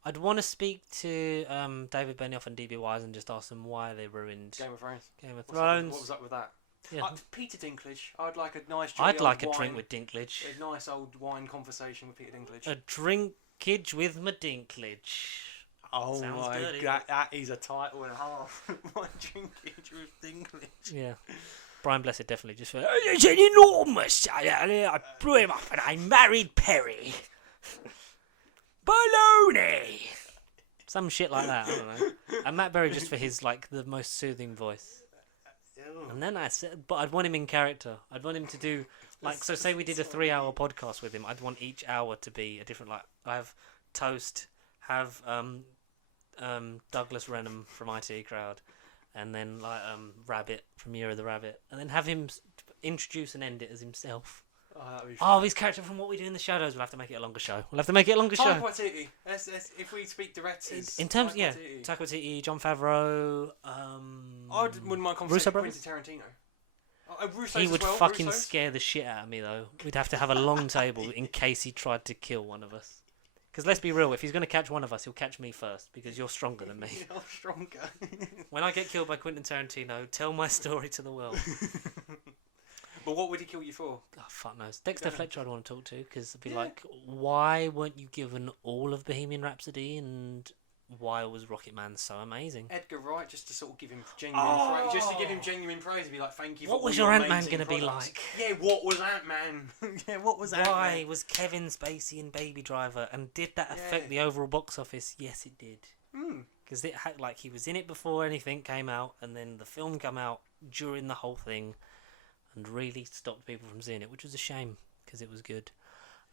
I'd want to speak to David Benioff and D.B. Wise and just ask them why they ruined Game of Thrones. Thrones. What was up with that? Yeah. Peter Dinklage. I'd like a nice. I'd like a wine, drink with Dinklage. A nice old wine conversation with Peter Dinklage. A drinkage with my Dinklage. Oh Sounds my dirty. god, that is a title and a half. My drinkage with Dinklage. Yeah. Brian Blessed definitely just went, it's an enormous. I blew him up and I married Perry. Baloney. Some shit like that. I don't know. And Matt Berry just for his like the most soothing voice. And then I said, but I'd want him in character. I'd want him to do like so. Say we did a 3-hour podcast with him. I'd want each hour to be a different. Like I have Toast, have Douglas Renham from IT Crowd, and then like Rabbit from Year of the Rabbit, and then have him introduce and end it as himself. Oh, that'd be fun. Oh, his character from What We Do in the Shadows. We'll have to make it a longer show. Taika Waititi. If we speak directors. In terms, Taika Taika Waititi, Jon Favreau. I wouldn't mind Russo conversation with Quentin Tarantino. Russo's He would as well, fucking Russo's. scare the shit out of me though. We'd have to have a long table in case he tried to kill one of us. Because let's be real, if he's going to catch one of us, he'll catch me first because you're stronger than me. I'm stronger. When I get killed by Quentin Tarantino, tell my story to the world. But what would he kill you for? Oh, fuck knows. Dexter Fletcher I'd want to talk to because I'd be like, why weren't you given all of Bohemian Rhapsody and why was Rocket Man so amazing? Edgar Wright, just to sort of give him genuine praise. Just to give him genuine praise and be like, thank you for What was all your your Ant-Man amazing going to be products. like? Yeah, what was Ant-Man? Yeah, what was Ant-Man? Why was Kevin Spacey in Baby Driver and did that affect the overall box office? Yes, it did. Because it had like he was in it before anything came out, and then the film came out during the whole thing, and really stopped people from seeing it, which was a shame because it was good.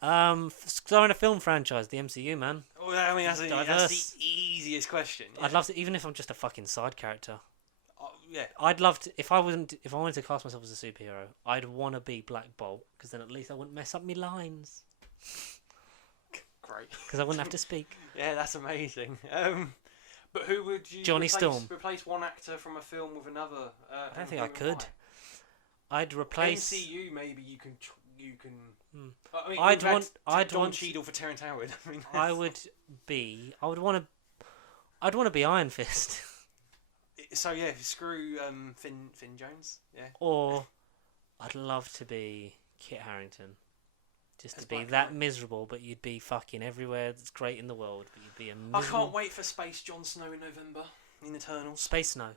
Starring a film franchise, the MCU, man. Well, I mean, that's Diverse. the easiest question. Yeah. I'd love to, even if I'm just a fucking side character. Yeah. I'd love to. If I wanted to cast myself as a superhero, I'd want to be Black Bolt because then at least I wouldn't mess up my lines. Great. Because I wouldn't have to speak. Yeah, that's amazing. But who would you Johnny Storm. replace one actor from a film with another? I don't think I could. I'd replace MCU. Maybe you can. I mean, I'd Don want Cheadle for Terrence Howard. I mean, I would want to be Iron Fist. So yeah, screw Finn Jones. Yeah. Or I'd love to be Kit Harington. Just to be that miserable, but you'd be fucking everywhere that's great in the world, but you'd be a miserable... I can't wait for Space Jon Snow in November in Eternals. Space Snow.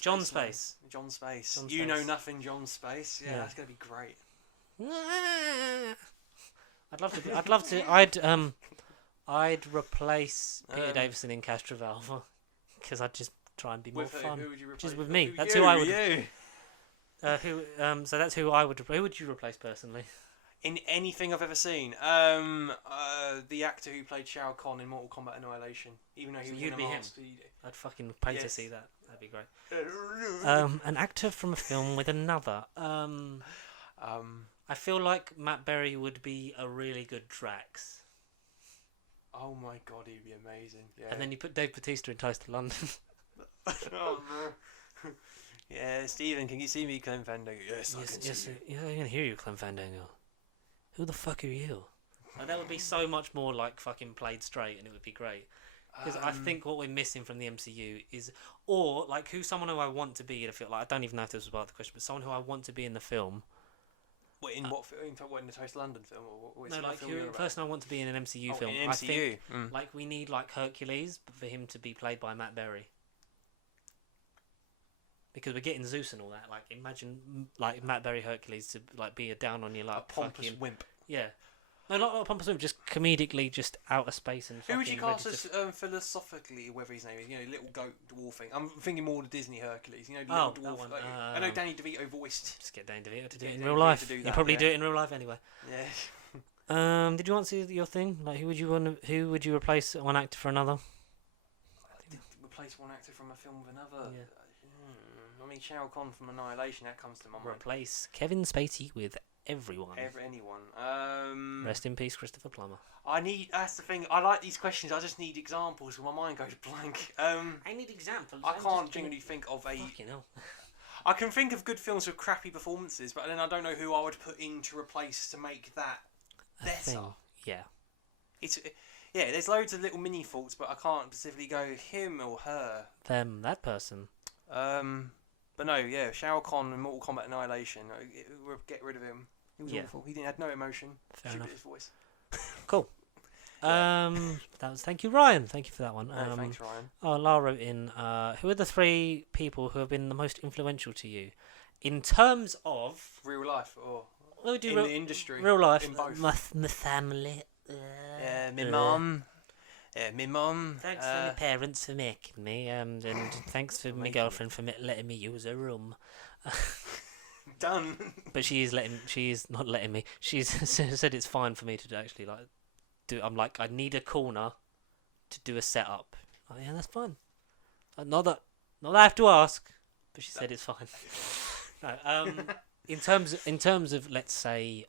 John Space. John Space. John You Space. know nothing, John Space. Yeah, that's gonna be great. I'd replace Peter Davison in Castrovalva because I'd just try and be more fun. Who would you replace? Just with me. That's who I would. So that's who I would. Who would you replace personally? In anything I've ever seen, the actor who played Shao Kahn in Mortal Kombat Annihilation, even though he was in a mask. I'd fucking pay to see that. That'd be great. An actor from a film with another. I feel like Matt Berry would be a really good Drax. Oh my god, he'd be amazing. Yeah. And then you put Dave Bautista in Ties to London. Oh no. Yeah, Stephen, can you see me, Clem Fandango? Yes, I can see you. Yeah, I can hear you, Clem Fandango. Who the fuck are you? And that would be so much more like fucking played straight, and it would be great. Because I think what we're missing from the MCU is, or like someone who I want to be in a film. Like I don't even know if this was part of the question, but someone who I want to be in the film. What in what film? In the Toast London film? Or what No, like the person I want to be in an MCU film. In MCU. I think like we need like Hercules, but for him to be played by Matt Berry. Because we're getting Zeus and all that. Like imagine like Matt Berry Hercules to like be a down on your luck, a pompous fucking wimp. Yeah. No, not a pompous wimp, just comedically, just outer space and. Who would you cast as philosophically, whatever his name is? You know, little goat dwarf thing. I'm thinking more the Disney Hercules. You know, the little dwarf. One. I know Danny DeVito voiced. Just get Danny DeVito to do it in real life. He'd probably do it in real life anyway. Yeah. Did you answer your thing? Like, who would you replace one actor for another? Replace one actor from a film with another. Yeah. I mean, Shao Kahn from Annihilation. That comes to my mind. Replace Kevin Spacey with everyone. Anyone. Rest in peace, Christopher Plummer. That's the thing. I like these questions. I just need examples. My mind goes blank. I need examples. I can't genuinely think of a. Fucking hell. I can think of good films with crappy performances, but then I don't know who I would put in to replace to make that better. Yeah. It's there's loads of little mini faults, but I can't specifically go him or her. Them, that person. But no, Shao Kahn in Mortal Kombat Annihilation. Get rid of him. He was awful. He had no emotion. Fair enough. His voice. Cool. Thank you, Ryan. Thank you for that one. No, thanks, Ryan. Oh, Lara wrote in, who are the 3 people who have been the most influential to you in terms of Real life or in the industry? Real life. In both. My family. My mum. My mum. Thanks for my parents for making me, and thanks for my girlfriend for letting me use her room. Done. But she's not letting me. She's said it's fine for me to actually like do. I'm like, I need a corner to do a setup. Oh yeah, that's fine. Not that I have to ask, but she said it's fine. No, in terms of let's say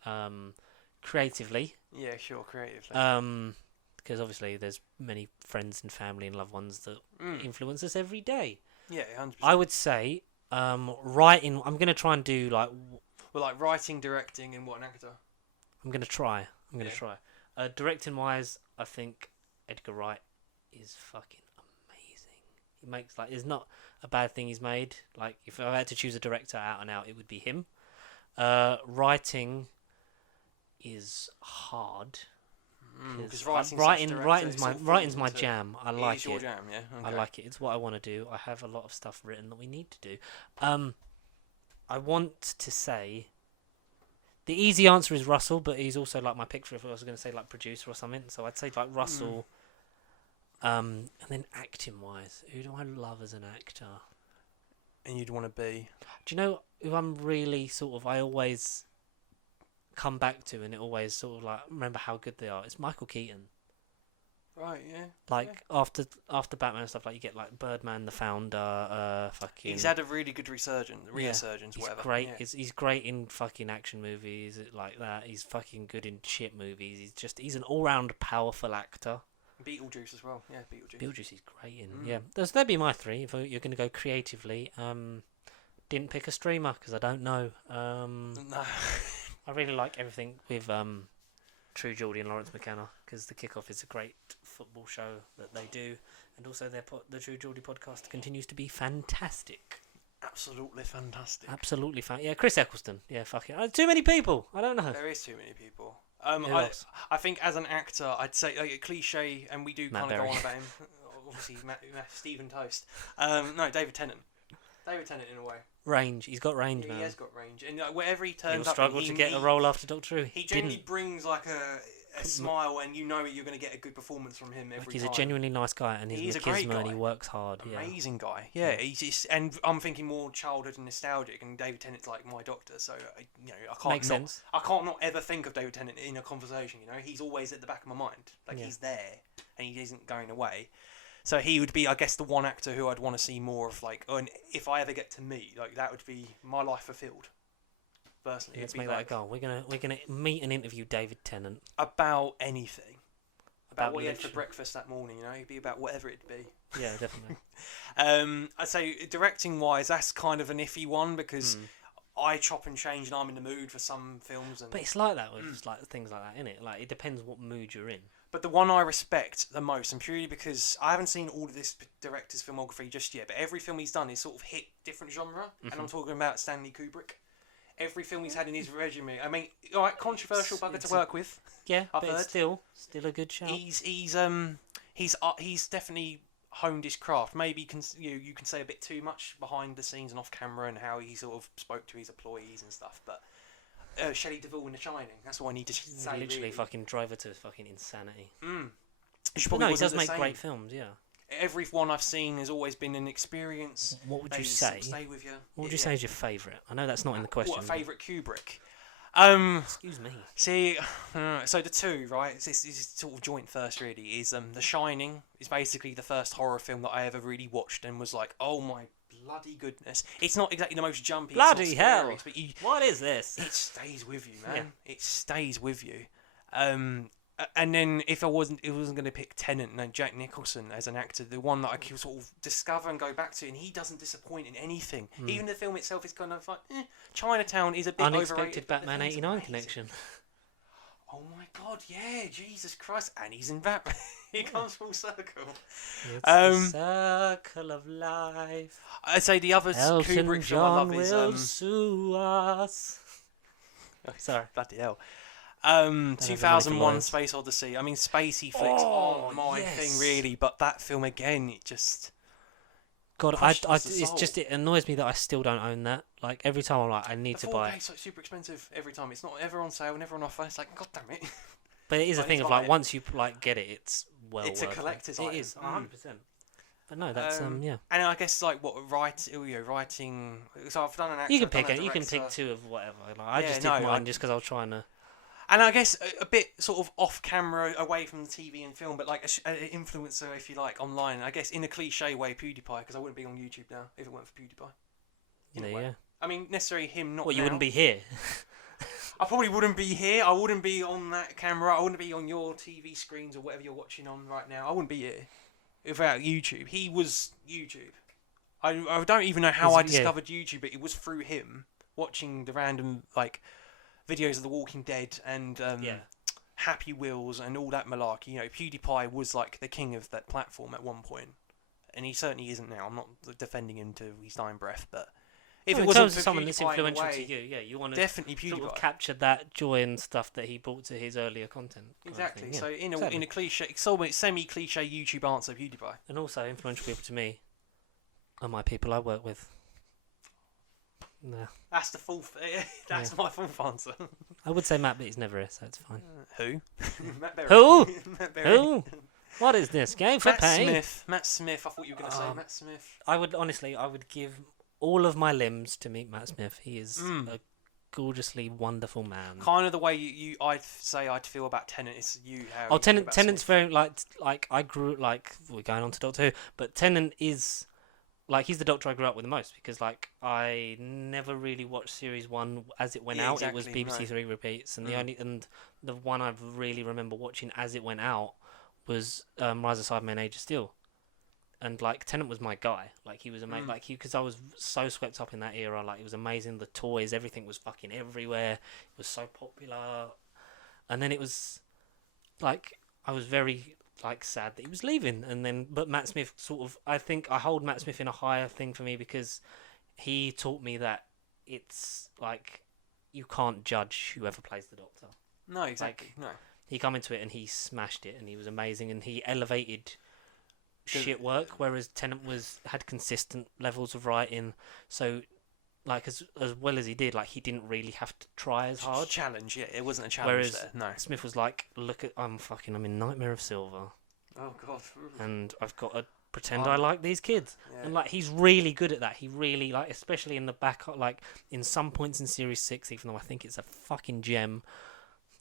creatively. Yeah, sure, creatively. Because obviously there's many friends and family and loved ones that influence us every day. Yeah, 100%. I would say writing. I'm gonna try and do like. Well, like writing, directing, and what an actor. I'm gonna try. Directing wise, I think Edgar Wright is fucking amazing. He makes like there's not a bad thing he's made. Like if I had to choose a director out and out, it would be him. Writing is hard. Because writing's my jam. I like it. Your jam, yeah. Okay. I like it. It's what I want to do. I have a lot of stuff written that we need to do. I want to say the easy answer is Russell, but he's also like my pick for if I was going to say like producer or something. So I'd say like Russell. And then acting wise, who do I love as an actor? And you'd want to be? Do you know who I'm really sort of? I always come back to, and it always sort of like remember how good they are. It's Michael Keaton. Right, yeah. Like after Batman and stuff, like you get like Birdman, The Founder, fucking. He's had a really good resurgence, he's whatever. Great. Yeah. He's great in fucking action movies like that. He's fucking good in shit movies. He's an all round powerful actor. Beetlejuice as well. Yeah, Beetlejuice he's great in. Yeah, that'd be my 3. If you're going to go creatively, didn't pick a streamer because I don't know. No. I really like everything with True Geordie and Lawrence McKenna because the Kickoff is a great football show that they do, and also the True Geordie podcast continues to be fantastic. Absolutely fantastic. Absolutely Yeah, Chris Eccleston. Yeah, fucking too many people. I don't know. There is too many people. I think as an actor, I'd say like a cliche, and we do kind of go on about him. Obviously, Stephen Toast. No, David Tennant. David Tennant in a way. Range. He's got range, man. He has got range, and like, wherever he turns He'll up, struggle to get a role after Doctor Who. He genuinely brings like a smile, and you know you're going to get a good performance from him every time. He's a genuinely nice guy, and he's a great guy. And he works hard. Amazing guy. Yeah, he's just, and I'm thinking more childhood and nostalgic, and David Tennant's like my doctor, so I can't Makes sense. I can't not ever think of David Tennant in a conversation. He's always at the back of my mind. He's there, and he isn't going away. So he would be, I guess, the one actor who I'd want to see more of. Like, and if I ever get to meet, like that would be my life fulfilled. Personally, let's make that a goal. We're gonna meet and interview David Tennant about anything. About what he had for breakfast that morning. It'd be about whatever it'd be. Yeah, definitely. I'd say directing wise, that's kind of an iffy one because I chop and change, and I'm in the mood for some films. But it's like that with like things like that, innit? Like it depends what mood you're in. But the one I respect the most, and purely because I haven't seen all of this director's filmography just yet, but every film he's done is sort of hit different genre, and I'm talking about Stanley Kubrick. Every film he's had in his resume. I mean, all right, controversial bugger to work with. Yeah, but it's still a good shout. He's definitely honed his craft. Maybe you can say a bit too much behind the scenes and off camera, and how he sort of spoke to his employees and stuff, but. Shelley Duvall in The Shining. That's what I need to say. Literally, fucking drive her to fucking insanity. He does make great films. Yeah. Every one I've seen has always been an experience. What would you say? Stay with you. What would you say is your favourite? I know that's not in the question. What favourite Kubrick? Excuse me. See, so the two, right? This is sort of joint first. Really, is The Shining is basically the first horror film that I ever really watched and was like, oh my. Bloody goodness! It's not exactly the most jumpy. Bloody hell! But what is this? It stays with you, man. Yeah. It stays with you. And And then if it wasn't going to pick Tennant, no, Jack Nicholson as an actor, the one that I can sort of discover and go back to, and he doesn't disappoint in anything. Even the film itself is kind of like, Chinatown is a bit Unexpected overrated. Batman '89 connection. Oh my God, yeah, Jesus Christ, and he's in Batman. It comes full circle. It's the circle of life. I'd say the other Elton Kubrick film I John love is will sue us. Sorry. bloody hell. make 2001 lawyers. Space Odyssey. I mean, spacey flicks aren't my thing really, but that film again, it just. God, crushes the it's soul. just, it annoys me that I still don't own that. Like, every time I'm like, I need The to buy 4K it. is like super expensive every time. It's not ever on sale, never on offer. It's like, God damn it. But it is a I need thing to of buy like, it. once you like get it, it's well It's a worth collector's it. item. It is, Mm. 100%. But no, that's, yeah. And I guess like what writing. So I've done an actor. You can I've done pick a it. You can director. pick two of whatever. Like, I Yeah, just no, did mine just because I was trying to. And I guess a bit sort of off camera, away from the TV and film, but like an influencer, if you like, online. I guess in a cliche way, PewDiePie, because I wouldn't be on YouTube now if it weren't for PewDiePie. In a way. Yeah. I mean, necessarily him not. Well, you now. wouldn't be here. I probably wouldn't be here. I wouldn't be on that camera. I wouldn't be on your TV screens or whatever you're watching on right now. I wouldn't be here without YouTube. He was YouTube. I don't even know how I discovered YouTube, but it was through him watching the random like videos of The Walking Dead and Happy Wheels and all that malarkey. You know, PewDiePie was like the king of that platform at one point, and he certainly isn't now. I'm not defending him to his dying breath, but if it in wasn't terms for of someone that's PewDiePie in a influential way, to you, you want to definitely PewDiePie. sort of capture that joy and stuff that he brought to his earlier content. kind of Exactly. thing. Yeah, So in exactly. a cliche, semi-cliche YouTube answer, PewDiePie. And also influential people to me are my people I work with. Nah. That's the full. That's my full answer. I would say Matt, but he's never here, so it's fine. Who? Matt Berry. Who? Matt Berry. Who? What is this game for Matt pay? Smith. Matt Smith. I thought you were going to say Matt Smith. I would honestly, I would give all of my limbs to meet Matt Smith. He is a gorgeously wonderful man. Kind of the way you I'd say I'd feel about Tennant is you. How Oh, you feel about Tennant's Smith. very like I grew like we're going on to Doctor Who, but Tennant is like he's the Doctor I grew up with the most because like I never really watched series 1 as it went Yeah, out. It was exactly, BBC no. Three repeats, and the one I really remember watching as it went out was Rise of Cybermen: Age of Steel. And like Tennant was my guy, like he was amazing, like because I was so swept up in that era. Like it was amazing, the toys, everything was fucking everywhere. It was so popular, and then it was like I was very like sad that he was leaving. And then, but Matt Smith sort of, I think I hold Matt Smith in a higher thing for me because he taught me that it's like you can't judge whoever plays the Doctor. No, exactly. No. He come into it and he smashed it, and he was amazing, and he elevated shit work, whereas Tennant had consistent levels of writing. So, like as well as he did, like he didn't really have to try as hard. Challenge, yeah, it wasn't a challenge Whereas there. No. Smith was like, look at I'm in Nightmare of Silver, Oh God. and I've got to pretend I like these kids, Yeah. and like he's really good at that. He really like, especially in the back, like in some points in Series 6, even though I think it's a fucking gem.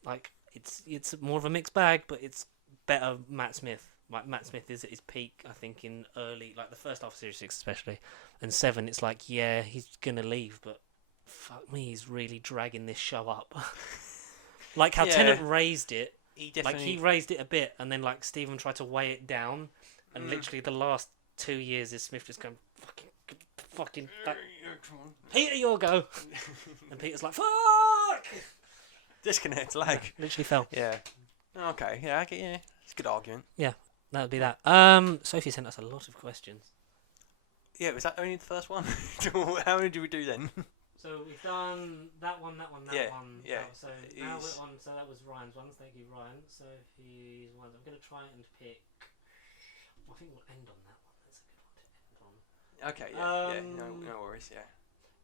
Like it's more of a mixed bag, but it's better Matt Smith. Like Matt Smith is at his peak, I think, in early, like the first half of Series 6 especially, and 7. It's like, yeah, he's gonna leave, but fuck me, he's really dragging this show up. Like how Tennant raised it, He definitely. like he raised it a bit, and then like Stephen tried to weigh it down, and literally the last 2 years is Smith just going fucking back. Peter, your go, and Peter's like fuck. Disconnect, lag. Literally fell. Yeah. Okay. Yeah. Okay. Yeah. It's a good argument. Yeah, that would be that. Sophie sent us a lot of questions. Yeah. Was that only the first one? How many did we do then? So we've done that one, that one, that Yeah, one. yeah. So now we're on. So that was Ryan's ones. Thank you, Ryan. Sophie's ones. I'm going to try and pick. I think we'll end on that one. That's a good one to end on. Okay. Yeah. No worries. Yeah.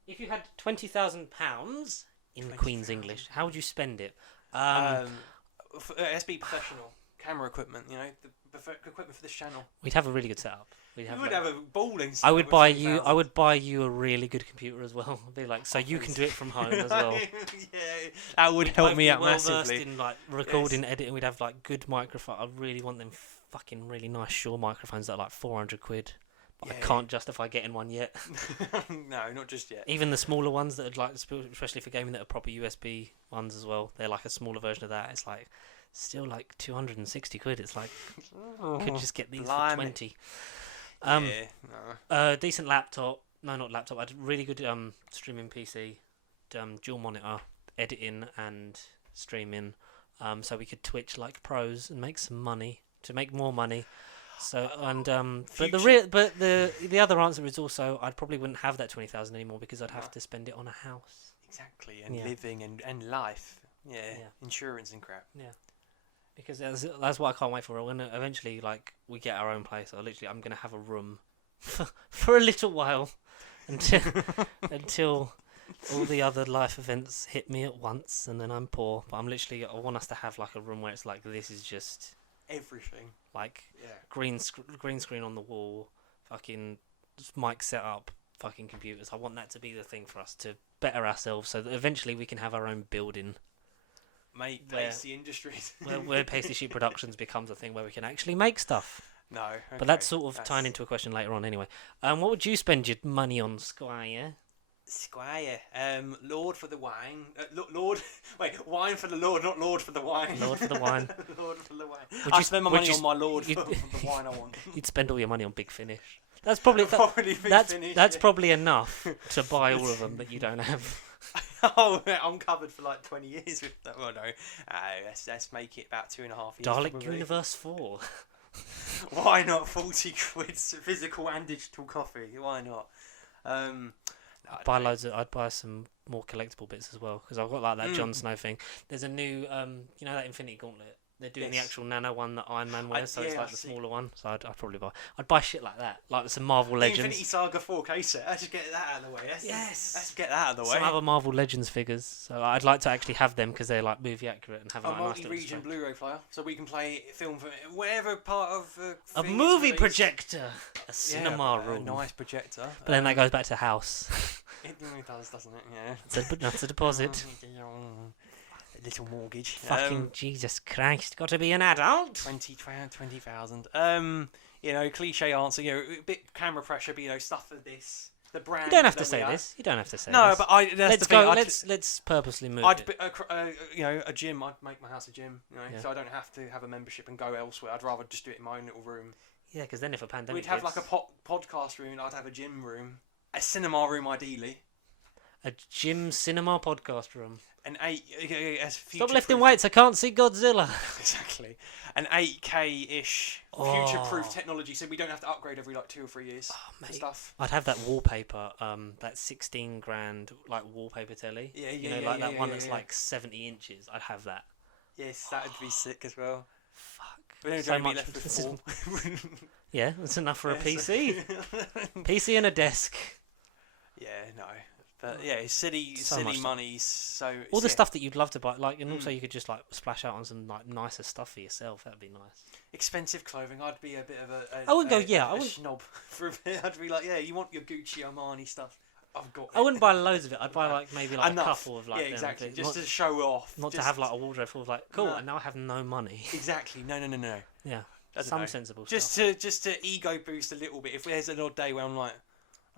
If you had £20,000 in Queen's English, how would you spend it? SB professional camera equipment. You know, the equipment for this channel. We'd have a really good setup. We would have a balling. I would buy you. I would buy you a really good computer as well. Be like, so you can do it from home as well. Yeah, that would help me out massively. In like recording, editing, we'd have like good microphone. I really want them fucking really nice Shure microphones that are like 400 quid. But I can't justify getting one yet. No, not just yet. Even the smaller ones that are like, especially for gaming, that are proper USB ones as well. They're like a smaller version of that. It's like Still like 260 quid. It's like could just get these Blimey. for 20. No. Decent laptop. No, not laptop. I had a really good streaming PC, dual monitor, editing and streaming. So we could Twitch like pros and make some money to make more money. So but the other answer is also I probably wouldn't have that 20,000 anymore because I'd have to spend it on a house. Exactly, and living and life. Yeah, insurance and crap. Yeah. Because that's what I can't wait for. When eventually, like, we get our own place, I'm gonna have a room for a little while until all the other life events hit me at once, and then I'm poor. But I want us to have like a room where it's like this is just everything, like green screen on the wall, fucking mic set up, fucking computers. I want that to be the thing for us to better ourselves, so that eventually we can have our own building. Mate, Pasty Industries. where Pasty Sheet Productions becomes a thing where we can actually make stuff. No. Okay. But that's sort of tying into a question later on anyway. What would you spend your money on, Squire? Squire. Lord for the wine. Lord. Wait, wine for the Lord, not Lord for the wine. Lord for the wine. Lord for the wine. I spend my money on my Lord for the wine I want. You'd spend all your money on Big Finish. That's probably that's probably enough to buy all of them that you don't have. Oh, I'm covered for like 20 years with that. Well, no. Let's make it about 2.5 years. Dalek Universe 4. Why not 40 quid physical and digital coffee? Why not? I'd buy some more collectible bits as well because I've got like that Jon Snow thing. There's a new, that Infinity Gauntlet. They're doing the actual nano one that Iron Man wears, so it's like the smaller one. So I'd probably buy shit like that, like some Marvel Legends. Infinity Saga 4K set. Let's just get that out of the way. Let's get that out of the way. Some other Marvel Legends figures. So I'd like to actually have them because they're like movie accurate and have a like, nice multi-region Blu-ray player, so we can play film from whatever part of a movie projector, a cinema room, a nice projector. But then that goes back to house. It does, doesn't it? Yeah. That's a deposit. A little mortgage. Fucking Jesus Christ! Got to be an adult. 20,000. Cliche answer. A bit camera pressure, but stuff for this. The brand. You don't have to say this. You don't have to say this. No, but let's go. Let's purposely move. A gym. I'd make my house a gym. So I don't have to have a membership and go elsewhere. I'd rather just do it in my own little room. Yeah, because then if a pandemic, we'd have like a podcast room. I'd have a gym room, a cinema room, ideally. A gym, cinema, podcast room. Stop lifting weights. I can't see Godzilla. Exactly. An 8K-ish future-proof technology, so we don't have to upgrade every like 2 or 3 years. Mate, stuff. I'd have that wallpaper. That 16 grand like wallpaper telly. That one that's like 70 inches. I'd have that. Yes, that'd be sick as well. Fuck. So much. Yeah, that's enough for a PC. PC and a desk. Yeah, no. But yeah, silly money. So all the stuff that you'd love to buy, like, and also you could just like splash out on some like nicer stuff for yourself. That'd be nice. Expensive clothing. I'd be a bit of a. I wouldn't go. I wouldn't snob for a bit. I'd be like, yeah, you want your Gucci, Armani stuff. I've got. I wouldn't buy loads of it. I'd buy like maybe like enough. A couple of like. Yeah, exactly. Just to show off. Not to have like a wardrobe full of like, cool. And now I have no money. Exactly. No. Yeah. Some sensible stuff. Just to ego boost a little bit. If there's an odd day where I'm like,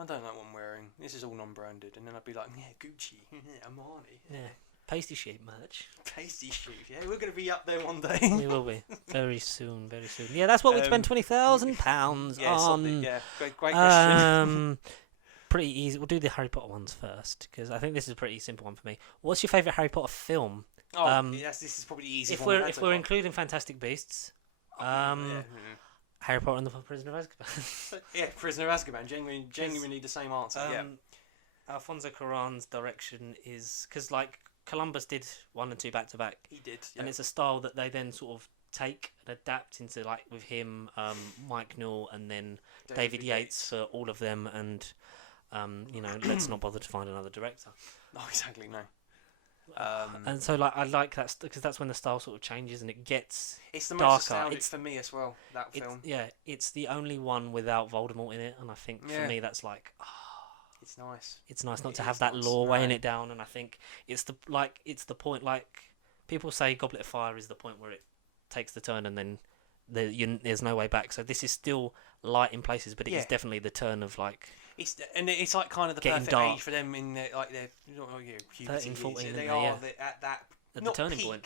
I don't like what I'm wearing. This is all non-branded, and then I'd be like, yeah, Gucci, Armani. Yeah, Pasty Sheet merch. Pasty Sheet, yeah, we're gonna be up there one day. We will be very soon, very soon. Yeah, that's what we'd spend £20,000 on. Yeah, great question. Pretty easy. We'll do the Harry Potter ones first because I think this is a pretty simple one for me. What's your favourite Harry Potter film? This is probably easy. If we're including Fantastic Beasts. Harry Potter and the Prisoner of Azkaban. Yeah, Prisoner of Azkaban. Genuinely the same answer. Alfonso Cuarón's direction is because like Columbus did 1 and 2 back to back. He did, yeah. And it's a style that they then sort of take and adapt into, like with him, Mike Newell, and then David Yates for all of them, and let's not bother to find another director. No, exactly, no. And so I like that because that's when the style sort of changes and it gets it's the darker. Most nostalgic for me as well, that film. Yeah, it's the only one without Voldemort in it, and I think for me that's like it's nice. It's nice not to have that lore weighing it down, and I think it's the point, like people say Goblet of Fire is the point where it takes the turn and then there's no way back. So this is still light in places, but it is definitely the turn of like. It's like kind of the perfect age for them in their 13, 14. They are at that at the turning point.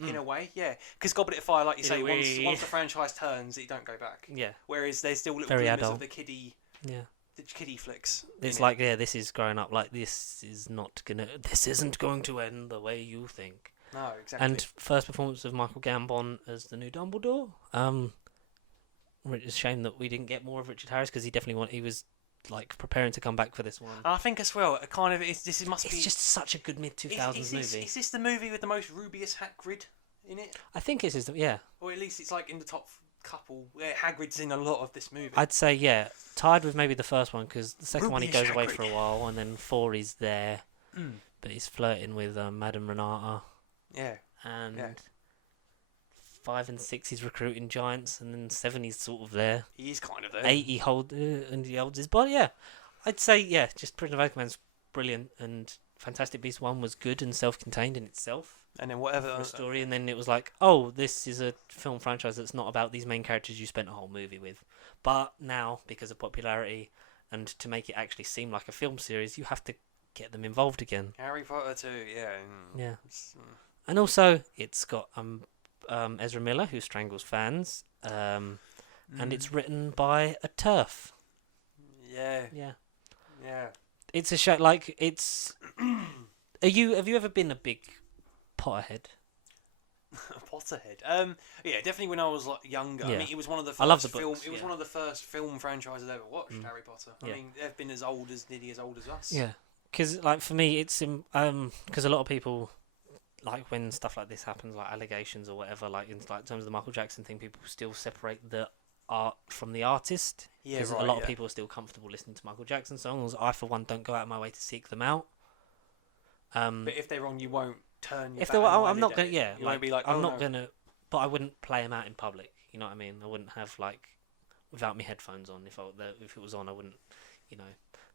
in a way, yeah. Because Goblet of Fire, like you In say, a way. once the franchise turns, it don't go back. Yeah. Whereas there's still little Very glimmers adult. of the kiddie flicks. It's like, this is growing up. Like, this isn't going to end the way you think. No, exactly. And first performance of Michael Gambon as the new Dumbledore. It's a shame that we didn't get more of Richard Harris, because he was like preparing to come back for this one. And I think as well, it's just such a good mid-2000s movie. Is this the movie with the most Rubius Hagrid in it? I think it is, yeah. Or at least it's like in the top couple. Hagrid's in a lot of this movie. I'd say, yeah. Tied with maybe the first one, because the second one he Rubius goes away Hagrid. for a while, and then 4 he's there. But he's flirting with Madame Renata. Yeah. And Yeah. 5 and 6 he's recruiting giants, and then 7 he's sort of there. He is kind of there. 8 he holds his body. Yeah, I'd say, yeah, just Prisoner of Azkaban's brilliant, and Fantastic Beasts 1 was good and self-contained in itself. And then whatever The story, and then it was like, oh, this is a film franchise that's not about these main characters you spent a whole movie with. But now, because of popularity, and to make it actually seem like a film series, you have to get them involved again. Harry Potter too, yeah. Yeah. And also, it's got Ezra Miller, who strangles fans, and it's written by a TERF. Yeah. Yeah. Yeah. It's a show, like, it's... Have you ever been a big Potterhead? Potterhead. Yeah, definitely when I was like younger. Yeah. I mean, it was one of the first I love the film. books, It was yeah. one of the first film franchises I ever watched. Harry Potter. I Yeah. mean, they've been nearly as old as us. Yeah. Because, like, for me, it's... Because a lot of people... Like, when stuff like this happens, like allegations or whatever, like in terms of the Michael Jackson thing, people still separate the art from the artist. Yeah, Because right, a lot of people are still comfortable listening to Michael Jackson songs. I, for one, don't go out of my way to seek them out. But if they're wrong, you won't turn your If back they were, and I'm not eyelid going. at it. Yeah, You won't be like, I'm oh, not no. gonna. But I wouldn't play them out in public. You know what I mean? I wouldn't have like without me headphones on. If it was on, I wouldn't. You know,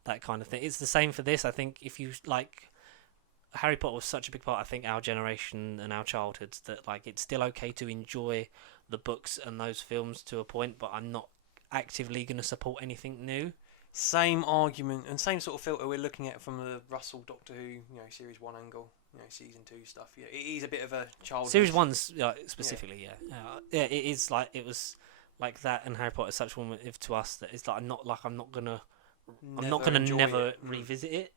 that kind of thing. It's the same for this. I think if you like. Harry Potter was such a big part, I think, our generation and our childhoods, that like it's still okay to enjoy the books and those films to a point, but I'm not actively going to support anything new. Same argument and same sort of filter we're looking at from the Russell Doctor Who, series 1 angle, season 2 stuff. Yeah, it is a bit of a childhood. Series 1's specifically, yeah, it is like it was like that, and Harry Potter is such one to us that it's like I'm not gonna never revisit it.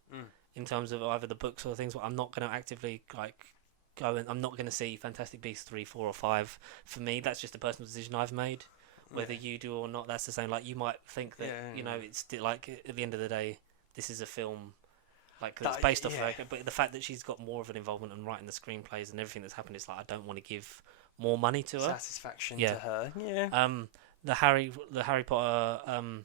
In terms of either the books or things, but I'm not going to actively like go and I'm not going to see Fantastic Beasts 3, 4 or 5. For me, that's just a personal decision I've made. Whether you do or not, that's the same. Like, you might think that, it's still, like, at the end of the day, this is a film like that's based off her, but the fact that she's got more of an involvement in writing the screenplays and everything that's happened, it's like I don't want to give more money to her. Satisfaction to her. Yeah. The Harry Potter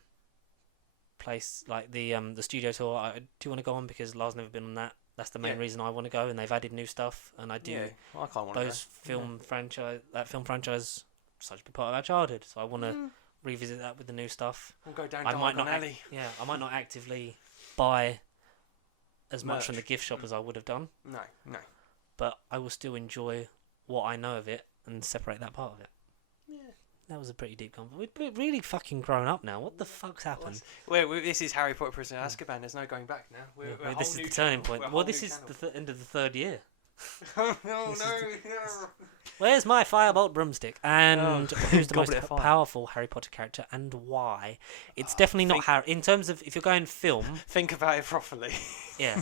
place, like the studio tour, I do want to go on because Lars never been on that. That's the main reason I want to go, and they've added new stuff, and I do. Yeah, I can't want those film franchise, such a big part of our childhood. So I want to revisit that with the new stuff. We'll go down Diagon Alley. I might not actively buy as much Merch. from the gift shop as I would have done. No. But I will still enjoy what I know of it and separate that part of it. Yeah. That was a pretty deep conversation. We're really fucking grown up now. What the fuck's happened? This is Harry Potter Prisoner of Azkaban. There's no going back now. This is the turning point. Well, this is the end of the third year. No. Where's my firebolt broomstick? And who's the most Goblet of Fire. powerful Harry Potter character and why? It's definitely not Harry. In terms of if you're going film, Think about it properly. yeah.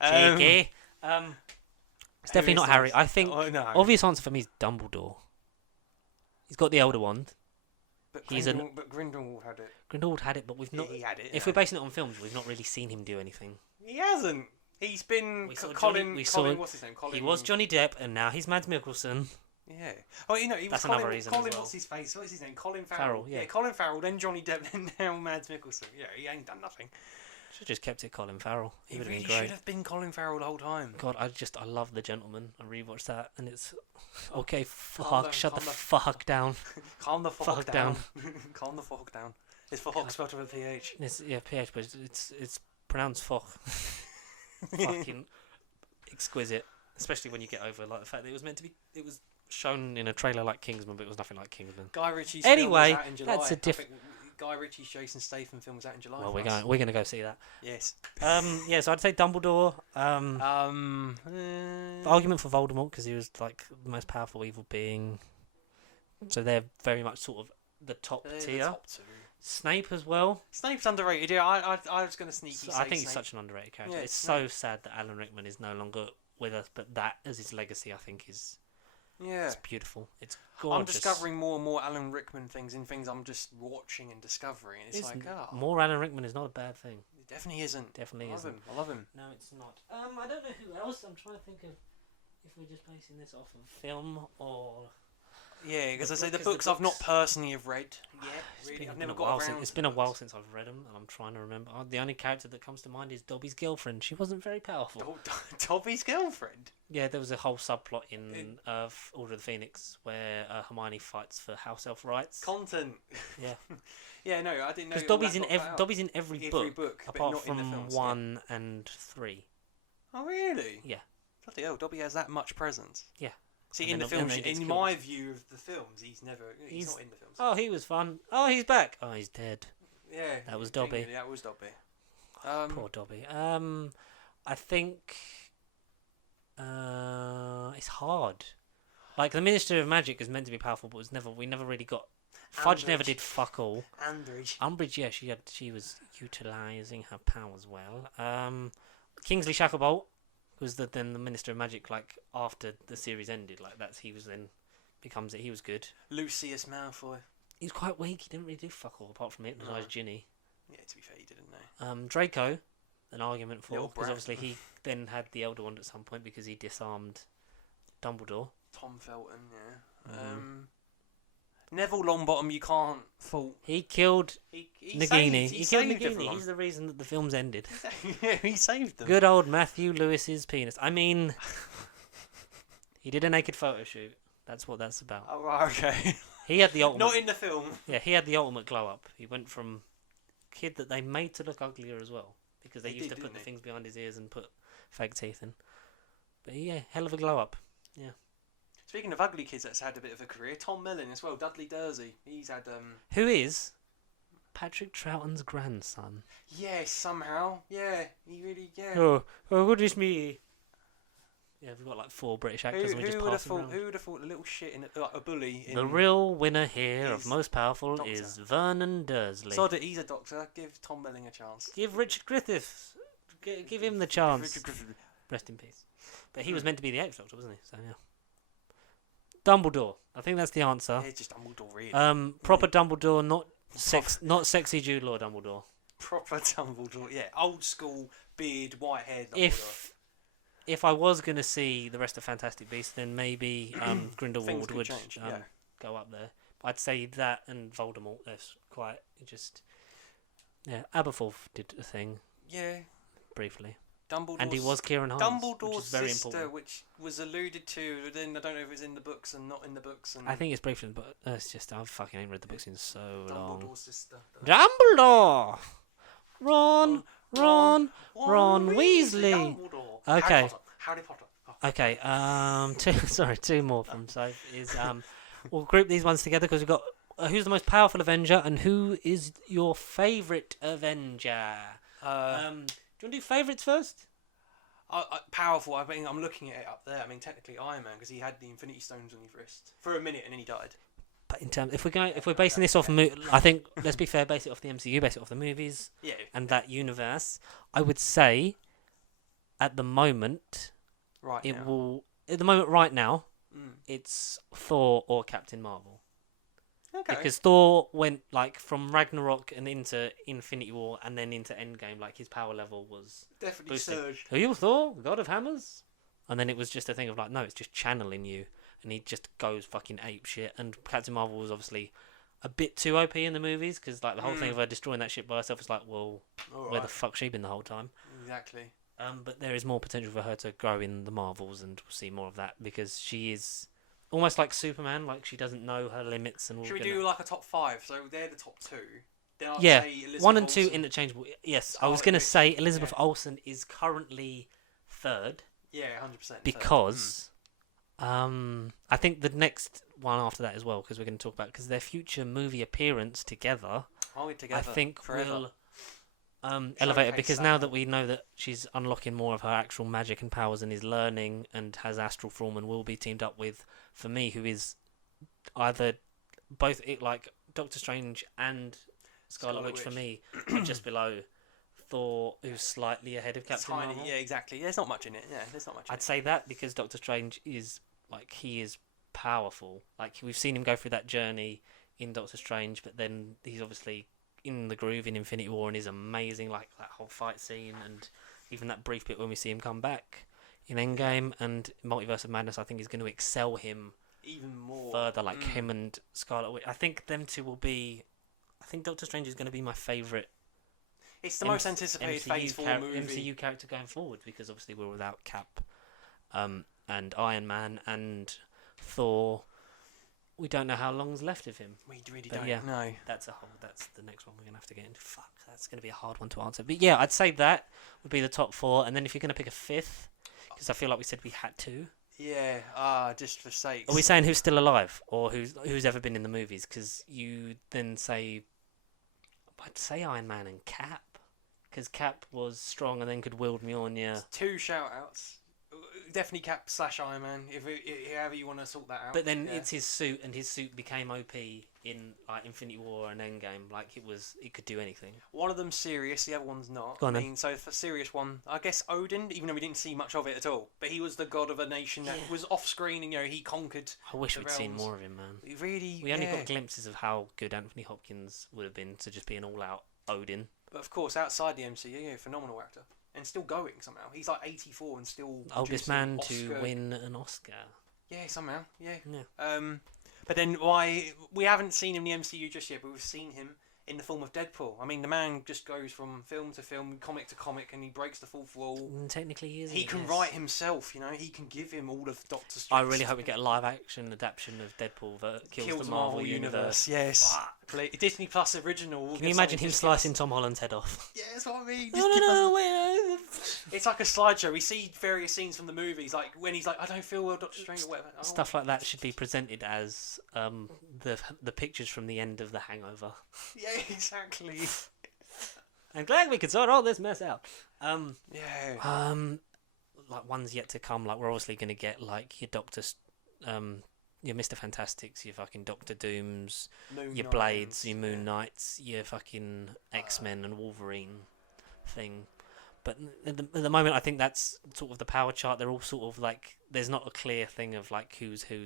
Cheeky. It's definitely not Harry. I think obvious answer for me is Dumbledore. He's got the Elder Wand. But Grindelwald had it. Grindelwald had it, but we've not. He had it. If we're basing it on films, we've not really seen him do anything. He hasn't. He's been Colin. What's his name? Colin. He was Johnny Depp, and now he's Mads Mikkelsen. Yeah. Oh, he was That's Colin. another reason Colin, as well. what's his face? What's his name? Colin Farrell, Farrell. yeah. Colin Farrell. Then Johnny Depp. And now Mads Mikkelsen. Yeah, he ain't done nothing. Should have just kept it Colin Farrell. He would really have been great. should have been Colin Farrell the whole time. God, I love The Gentleman. I rewatched that, and it's okay. Calm down, Shut the calm fuck down. Calm the fuck Fuck down. Calm the fuck down. It's for Hawk spelled with a PH. It's, PH, but it's pronounced fuck. Fucking exquisite, especially when you get over like the fact that it was shown in a trailer like Kingsman, but it was nothing like Kingsman. Guy Ritchie's Anyway, film was out in July. that's a Guy Ritchie's Jason Statham film was out in July. Well, for us. we're gonna go see that. Yes. Yeah, so I'd say Dumbledore. Argument for Voldemort because he was like the most powerful evil being. So they're very much sort of the top tier. The top two. Snape as well. Snape's underrated. Yeah, I was going to sneaky say I think he's Snape. such an underrated character. Yeah, it's Snape. so sad that Alan Rickman is no longer with us, but that as his legacy, I think is Yeah. it's beautiful. It's gorgeous. I'm discovering more and more Alan Rickman things in things I'm just watching and discovering. It's like, more Alan Rickman is not a bad thing. it definitely isn't. Definitely I love isn't. him. I love him. No, it's not. I don't know who else. I'm trying to think of if we're just basing this off of film or. Yeah, because I say the Because the books I've not books- personally have read yet. Really, It's I've been never a got while around. since, it's to been the a while books. since I've read them, and I'm trying to remember. The only character that comes to mind is Dobby's girlfriend. She wasn't very powerful. Dobby's girlfriend. Yeah, there was a whole subplot in Order of the Phoenix where Hermione fights for house elf rights. Content. Yeah. Yeah, no, I didn't know. Because all Dobby's that in got cut out. Dobby's in every book but apart not in the from films, 1 and 3. Oh really? Yeah. Bloody hell, Dobby has that much presence. Yeah. See, And in the then- and films, then gets in killed. my view of the films, he's not in the films. Oh, he was fun. Oh, he's back. Oh, he's dead. Yeah. That was Dobby. Yeah, that was Dobby. Poor Dobby. I think it's hard. Like the Minister of Magic is meant to be powerful, but we never really got. Fudge never Umbridge. did fuck all. Andridge. Umbridge, yeah, she was utilising her powers well. Kingsley Shacklebolt was then the Minister of Magic. Like after the series ended, like he was then becomes it. He was good. Lucius Malfoy. He was quite weak. He didn't really do fuck all apart from hypnotise Ginny. Yeah, to be fair, he didn't know. Draco, an argument for Little because brat. obviously he then had the Elder Wand at some point because he disarmed Dumbledore. Tom Felton, yeah. Neville Longbottom, you can't fault. He killed He Nagini. Saved, He killed saved Nagini. everyone. He's the reason that the films ended. Yeah, he saved them. Good old Matthew Lewis's penis. I mean, he did a naked photo shoot. That's what that's about. Oh, right, okay. He had the ultimate. Not in the film. Yeah, he had the ultimate glow up. He went from kid that they made to look uglier as well because they They used did, to put didn't the they? things behind his ears and put fake teeth in. But yeah, hell of a glow up. Speaking of ugly kids that's had a bit of a career, Tom Millen as well, Dudley Dursley. He's had, Who is Patrick Troughton's grandson? yeah, somehow. Yeah, he really, yeah. Oh, goodness me. Yeah, we've got like 4 British actors and we just Who would have pass them thought? around. Who would have thought a little shit in a bully? In The real winner here of is Most Powerful Doctor. is Vernon Dursley. Sod it, he's a doctor. Give Tom Milling a chance. Give Richard Griffiths. Give him the chance. Rest in peace. But he was meant to be the 8th Doctor, wasn't he? So yeah. Dumbledore. I think that's the answer. Yeah, just Dumbledore, really. Proper Dumbledore, not sexy Jude Law Dumbledore. Proper Dumbledore. Yeah, old school beard, white hair. Dumbledore. If I was gonna see the rest of Fantastic Beasts, then maybe Things Grindelwald could would change, yeah. go up there. I'd say that and Voldemort. That's quite just. Yeah, Aberforth did a thing Yeah, briefly, Dumbledore. and he was Kieran Hines, Dumbledore's which is very sister, important. which was alluded to. Then I don't know if it's in the books and not in the books. And I think it's briefly, but it's just I fucking ain't read the books in so long. Dumbledore's sister. Dumbledore, Ron Weasley. Dumbledore. Okay. Harry Potter. Oh. Okay. Two more from Soph is we'll group these ones together because we've got who's the most powerful Avenger and who is your favourite Avenger. Do you want to do favourites first? Powerful. I mean, I'm looking at it up there. I mean, technically Iron Man because he had the Infinity Stones on his wrist for a minute and then he died. But in terms, if we're basing this off, I think let's be fair, base it off the MCU, base it off the movies, Yeah. and that universe. I would say, at the moment, Right. it now. will. At the moment, right now, Mm. it's Thor or Captain Marvel. Okay. Because Thor went like from Ragnarok and into Infinity War and then into Endgame, like his power level was Definitely boosted. surged. Are you Thor, God of Hammers? And then it was just a thing of like, no, it's just channeling you, and he just goes fucking ape shit. And Captain Marvel was obviously a bit too OP in the movies because like the whole thing of her destroying that ship by herself is like, well, where the fuck she been the whole time? Exactly. But there is more potential for her to grow in the Marvels, and we'll see more of that because she is almost like Superman, like she doesn't know her limits. And Should we do like a top 5? So they're the top 2. Then I'd Yeah, say Elizabeth 1 and 2 Olsen. interchangeable. Yes, I was Scarlet going to Witch. say Elizabeth Yeah. Olsen is currently 3rd Yeah, 100%. because I think the next one after that as well, because we're going to talk about because their future movie appearance together Hold it together. I think forever. we'll elevate it Showcase because that now more. that we know that she's unlocking more of her actual magic and powers and is learning and has astral form and will be teamed up with, for me, who is either both like Doctor Strange and Scarlet Witch for me are just below Thor, who's slightly ahead of Captain Tiny, Marvel. yeah, exactly. There's not much in it. Yeah, there's not much. I'd say that because Doctor Strange is he is powerful. Like we've seen him go through that journey in Doctor Strange, but then he's obviously in the groove in Infinity War and is amazing. Like that whole fight scene and even that brief bit when we see him come back in Endgame and Multiverse of Madness. I think is going to excel him even more further. Like him and Scarlet Witch. I think them two will be. I think Doctor Strange is going to be my favourite. It's the most anticipated Phase 4 movie. MCU character going forward because obviously we're without Cap, and Iron Man and Thor. We don't know how long's left of him. We really But don't know. That's the next one we're gonna have to get into. Fuck, that's gonna be a hard one to answer. But yeah, I'd say that would be the top 4, and then if you're gonna pick a 5th, because I feel like we said we had to. Yeah, just for sakes. Are we saying who's still alive or who's ever been in the movies? Because you then say, I'd say Iron Man and Cap. Because Cap was strong and then could wield Mjolnir. 2 shout-outs. Definitely Cap / Iron Man, if however you want to sort that out. But then it's his suit, and his suit became OP in like Infinity War and Endgame. Like it could do anything. One of them's serious, the other one's not. Go on, I mean, so for serious one, I guess Odin, even though we didn't see much of it at all, but he was the god of a nation that was off screen, and he conquered. I wish the we'd seen realms. more of him, man. We only got glimpses of how good Anthony Hopkins would have been to just be an all-out Odin. But of course, outside the MCU, phenomenal actor. And still going somehow. He's like 84 and still Oldest producing man Oscar. to win an Oscar. Yeah, somehow. Yeah. Yeah. But then why we haven't seen him in the MCU just yet, but we've seen him in the form of Deadpool. I mean, the man just goes from film to film, comic to comic, and he breaks the fourth wall. Technically, he is. He can write himself. He can give him all of Doctor Strange. I really hope we get a live-action adaptation of Deadpool that kills the Marvel Universe. Yes. Disney Plus original. Can you imagine him slicing Tom Holland's head off? Yeah, that's what I mean. No. It's like a slideshow. We see various scenes from the movies, like when he's like, "I don't feel well, Doctor Strange," or whatever. Stuff like that should be presented as the pictures from the end of The Hangover. Yeah, exactly. I'm glad we could sort all this mess out. Yeah. Like ones yet to come. Like we're obviously going to get like your Doctor's, your Mr. Fantastics, your fucking Doctor Dooms, your Blades, your Moon Knights, your fucking X-Men and Wolverine thing. But at the moment, I think that's sort of the power chart. They're all sort of like there's not a clear thing of like who's who.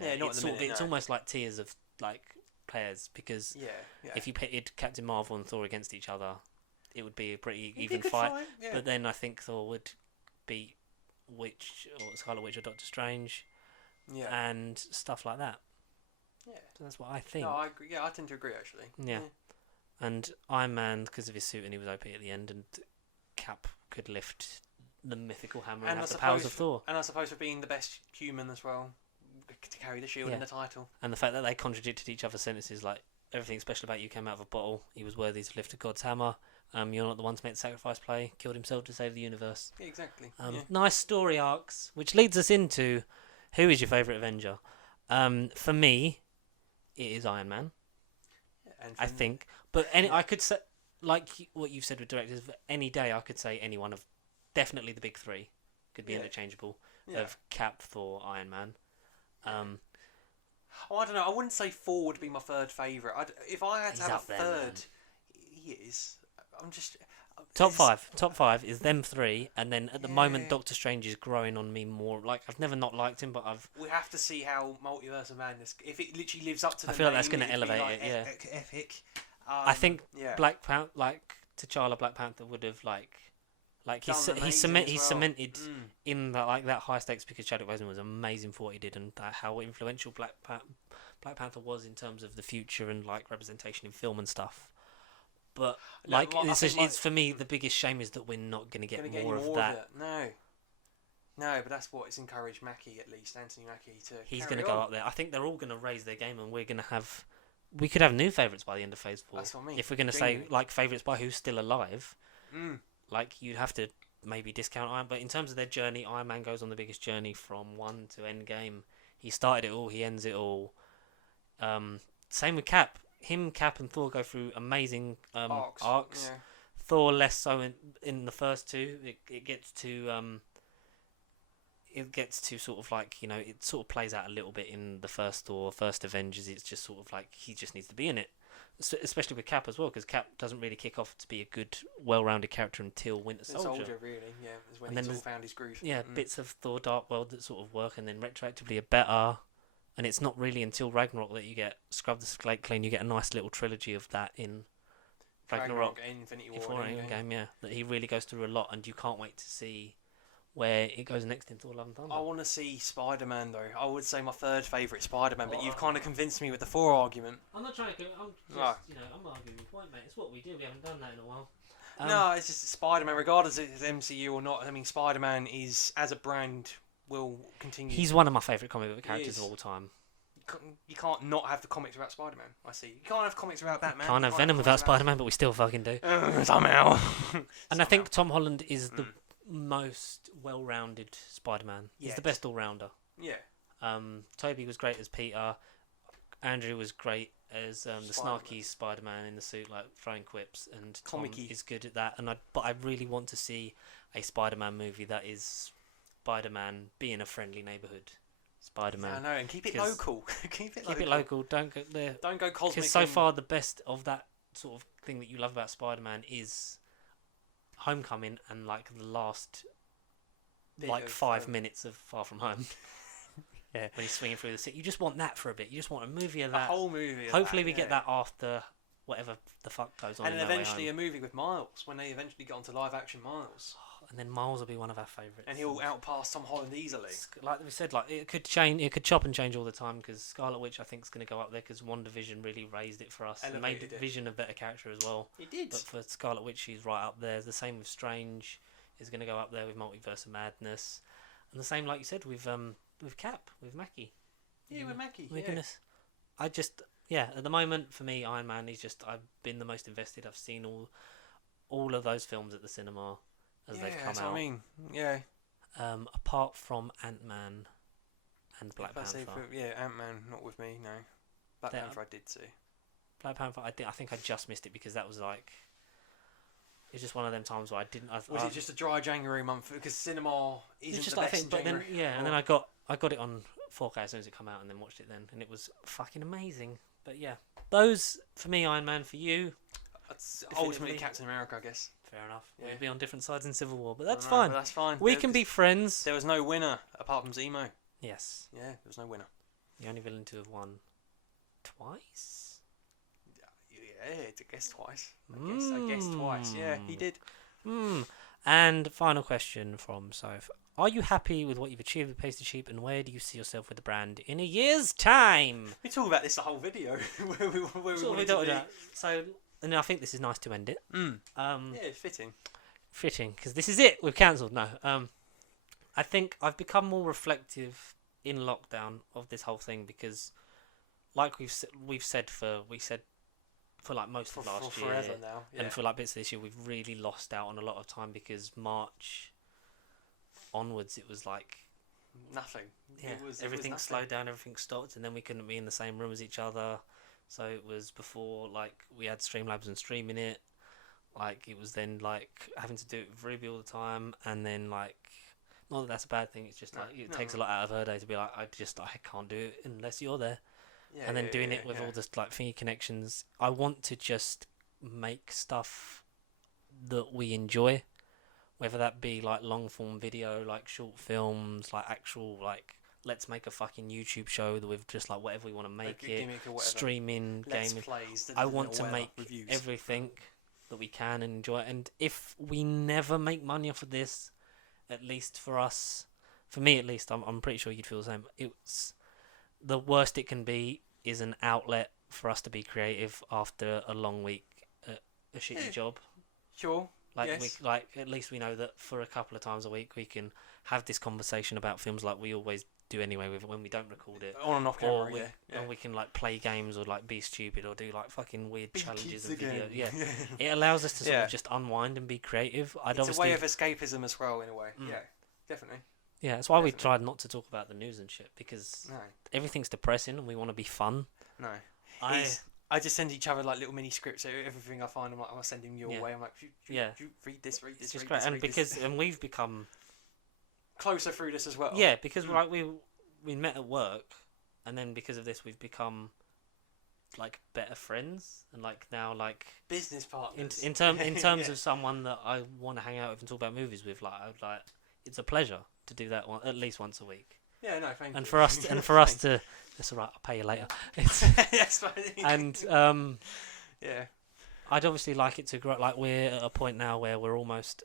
Yeah, not at the minute, It's no. almost like tiers of like players because if you pitted Captain Marvel and Thor against each other, it would be a pretty even fight. Yeah. But then I think Thor would beat Scarlet Witch or Doctor Strange, and stuff like that. Yeah, so that's what I think. No, I agree. Yeah, I tend to agree actually. Yeah. And Iron Man because of his suit and he was OP at the end, and Cap could lift the mythical hammer and have the powers of Thor. And I suppose for being the best human as well, to carry the shield in the title. And the fact that they contradicted each other's sentences, like everything special about you came out of a bottle. He was worthy to lift a god's hammer. You're not the one to make the sacrifice play. Killed himself to save the universe. Yeah, exactly. Nice story arcs, which leads us into who is your favourite Avenger. For me, it is Iron Man. I think, but I could say, like what you've said with directors, any day I could say any one of, definitely the big 3, could be interchangeable of Cap, Thor, Iron Man. I don't know. I wouldn't say Thor would be my third favourite. If I had to have a third, he is. I'm just top 5 is them 3, and then at the moment Doctor Strange is growing on me more. Like I've never not liked him, but we have to see how Multiverse of Madness, if it literally lives up to the I feel like that's going to elevate it. Epic. I think Black Panther, like T'Challa, Black Panther would have like he cemented in that high stakes because Chadwick Boseman was amazing for what he did and how influential Black Panther was in terms of the future and like representation in film and stuff. But it's for me the biggest shame is that we're not going to get more of that. No, but that's what it's encouraged Mackie, at least Anthony Mackie, to. He's going to go up there. I think they're all going to raise their game, and we could have new favourites by the end of Phase 4. That's what I mean. If we're going to say like favourites by who's still alive, like you'd have to maybe discount Iron. But in terms of their journey, Iron Man goes on the biggest journey from 1 to Endgame. He started it all. He ends it all. Same with Cap. him, Cap, and Thor go through amazing arcs. Yeah. Thor less so in the first two. It gets to sort of like, it sort of plays out a little bit in the first Thor, first Avengers. It's just sort of like he just needs to be in it, especially with Cap as well, because Cap doesn't really kick off to be a good, well-rounded character until Winter Soldier. Really, yeah, is when And he's then all found his groove. Yeah, bits of Thor Dark World that sort of work, and then retroactively are better. And it's not really until Ragnarok that you get Scrub the Slate Clean. You get a nice little trilogy of that in Ragnarok, Infinity War, before Endgame, yeah. That he really goes through a lot, and you can't wait to see where it goes next in Thor: Love and Thunder. I want to see Spider-Man though. I would say my third favourite Spider-Man, but you've kind of convinced me with the Thor argument. I'm not trying to. I'm just, I'm arguing your point, mate. It's what we do. We haven't done that in a while. No, it's just Spider-Man, regardless if it's MCU or not. I mean, Spider-Man is, as a brand, will continue. He's one of my favourite comic book characters of all time. You can't not have the comics without Spider-Man. I see. You can't have comics without Batman. Can't have Venom without Spider-Man, but we still fucking do. Somehow. And I think Tom Holland is the most well-rounded Spider-Man. He's the best all-rounder. Yeah. Toby was great as Peter. Andrew was great as the snarky Spider-Man in the suit, like throwing quips, and Tom is good at that. But I really want to see a Spider-Man movie that is Spider-Man being a friendly neighborhood Spider-Man. I know, and keep it local. keep it local. Don't go there. Don't go cosmic. Because so far the best of that sort of thing that you love about Spider-Man is Homecoming and like the last 5 minutes of Far From Home. Yeah, when he's swinging through the city, you just want that for a bit. You just want a movie of that. A whole movie. Hopefully, we get that after whatever the fuck goes on. And then eventually a movie with Miles when they eventually get onto live action Miles. And then Miles will be one of our favourites. And he'll outpass Tom Holland easily. Like we said, like it could change. It could chop and change all the time because Scarlet Witch I think is going to go up there because WandaVision really raised it for us and made Vision a better character as well. It did. But for Scarlet Witch, she's right up there. The same with Strange is going to go up there with Multiverse of Madness, and the same like you said with Cap, with Mackie. Yeah, with Mackie. My goodness. At the moment for me, Iron Man is just I've been the most invested. I've seen all of those films at the cinema as they've come out. I mean, yeah. Apart from Ant-Man and Black Panther. Ant-Man not with me. No, Black Panther I did see. Black Panther I think I just missed it because that was like. It's just one of them times where I didn't. Was it just a dry January month because cinema isn't just the best in January? And then I got it on 4K as soon as it came out, and then watched it then, and it was fucking amazing. But yeah, those for me, Iron Man. For you, that's ultimately Captain America, I guess. Fair enough. Yeah. We'd be on different sides in Civil War, but that's fine. That's fine. We can be friends. There was no winner apart from Zemo. Yes. Yeah, there was no winner. The only villain to have won twice. Yeah, I guess twice. I guess twice. Yeah, he did. And final question from Soph. Are you happy with what you've achieved with Pasty Sheep, and where do you see yourself with the brand in a year's time? We talk about this the whole video. where we wanted to be. So, and I think this is nice to end it. Yeah, fitting. Fitting, because this is it. We've cancelled. No. I think I've become more reflective in lockdown of this whole thing because, like we said for like most of last year, forever now, and for like bits of this year, we've really lost out on a lot of time because March onwards, it was like nothing. Yeah, everything slowed down, everything stopped, and then we couldn't be in the same room as each other. So it was before like we had Streamlabs and streaming it. Like it was then like having to do it with Ruby all the time, and then like not that that's a bad thing. It's just like it takes a lot out of her day to be like I can't do it unless you're there. Yeah, and then doing it with all this like thingy connections. I want to just make stuff that we enjoy, whether that be like long form video, like short films, like actual like let's make a fucking YouTube show with just like whatever we want to make it, streaming, gaming. I want to make everything that we can and enjoy. And if we never make money off of this, at least for us, for me at least, I'm pretty sure you'd feel the same. It's the worst it can be is an outlet for us to be creative after a long week at a shitty job. Sure. Like at least we know that for a couple of times a week we can have this conversation about films like we always do anyway with when we don't record it. On and off camera, or we can like play games or like be stupid or do like fucking weird challenges and videos. Yeah. It allows us to sort of just unwind and be creative. It's a way of escapism as well in a way. Yeah, definitely. Yeah, that's why we tried not to talk about the news and shit because everything's depressing and we want to be fun. No. I just send each other like little mini scripts. So everything I find, I'm like, I'm sending you Yeah. away. I'm like, Yeah. read this, read It's this, just read great, this, and read because this. and we've become Closer through this as well. because like we met at work, and then because of this we've become like better friends, and like now like Business partners. in terms of someone that I want to hang out with and talk about movies with. Like it's a pleasure to do that at least once a week. Yeah, no, thank you. And for us to that's all right. I'll pay you later. It's, Yes, and yeah. I'd obviously like it to grow. Like we're at a point now where we're almost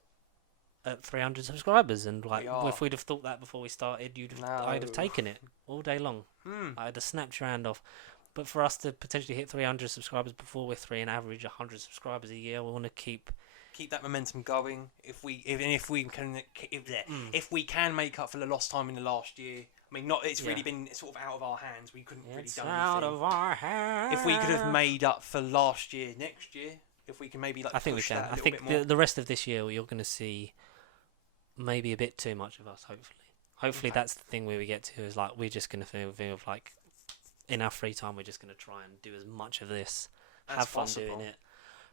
at 300 subscribers, and like if we'd have thought that before we started, I'd have taken it all day long. I'd have snapped your hand off. But for us to potentially hit 300 subscribers before we're an average 100 subscribers a year, we want to keep that momentum going. If we can make up for the lost time in the last year. I mean, it's really been sort of out of our hands. We couldn't really done anything. Out of our hands. If we could have made up for last year, next year, if we can maybe like I think we push can. that a I little think bit more. the rest of this year you're going to see maybe a bit too much of us. Hopefully that's the thing where we get to is like we're just going to feel of like in our free time we're just going to try and do as much of this, have fun doing it.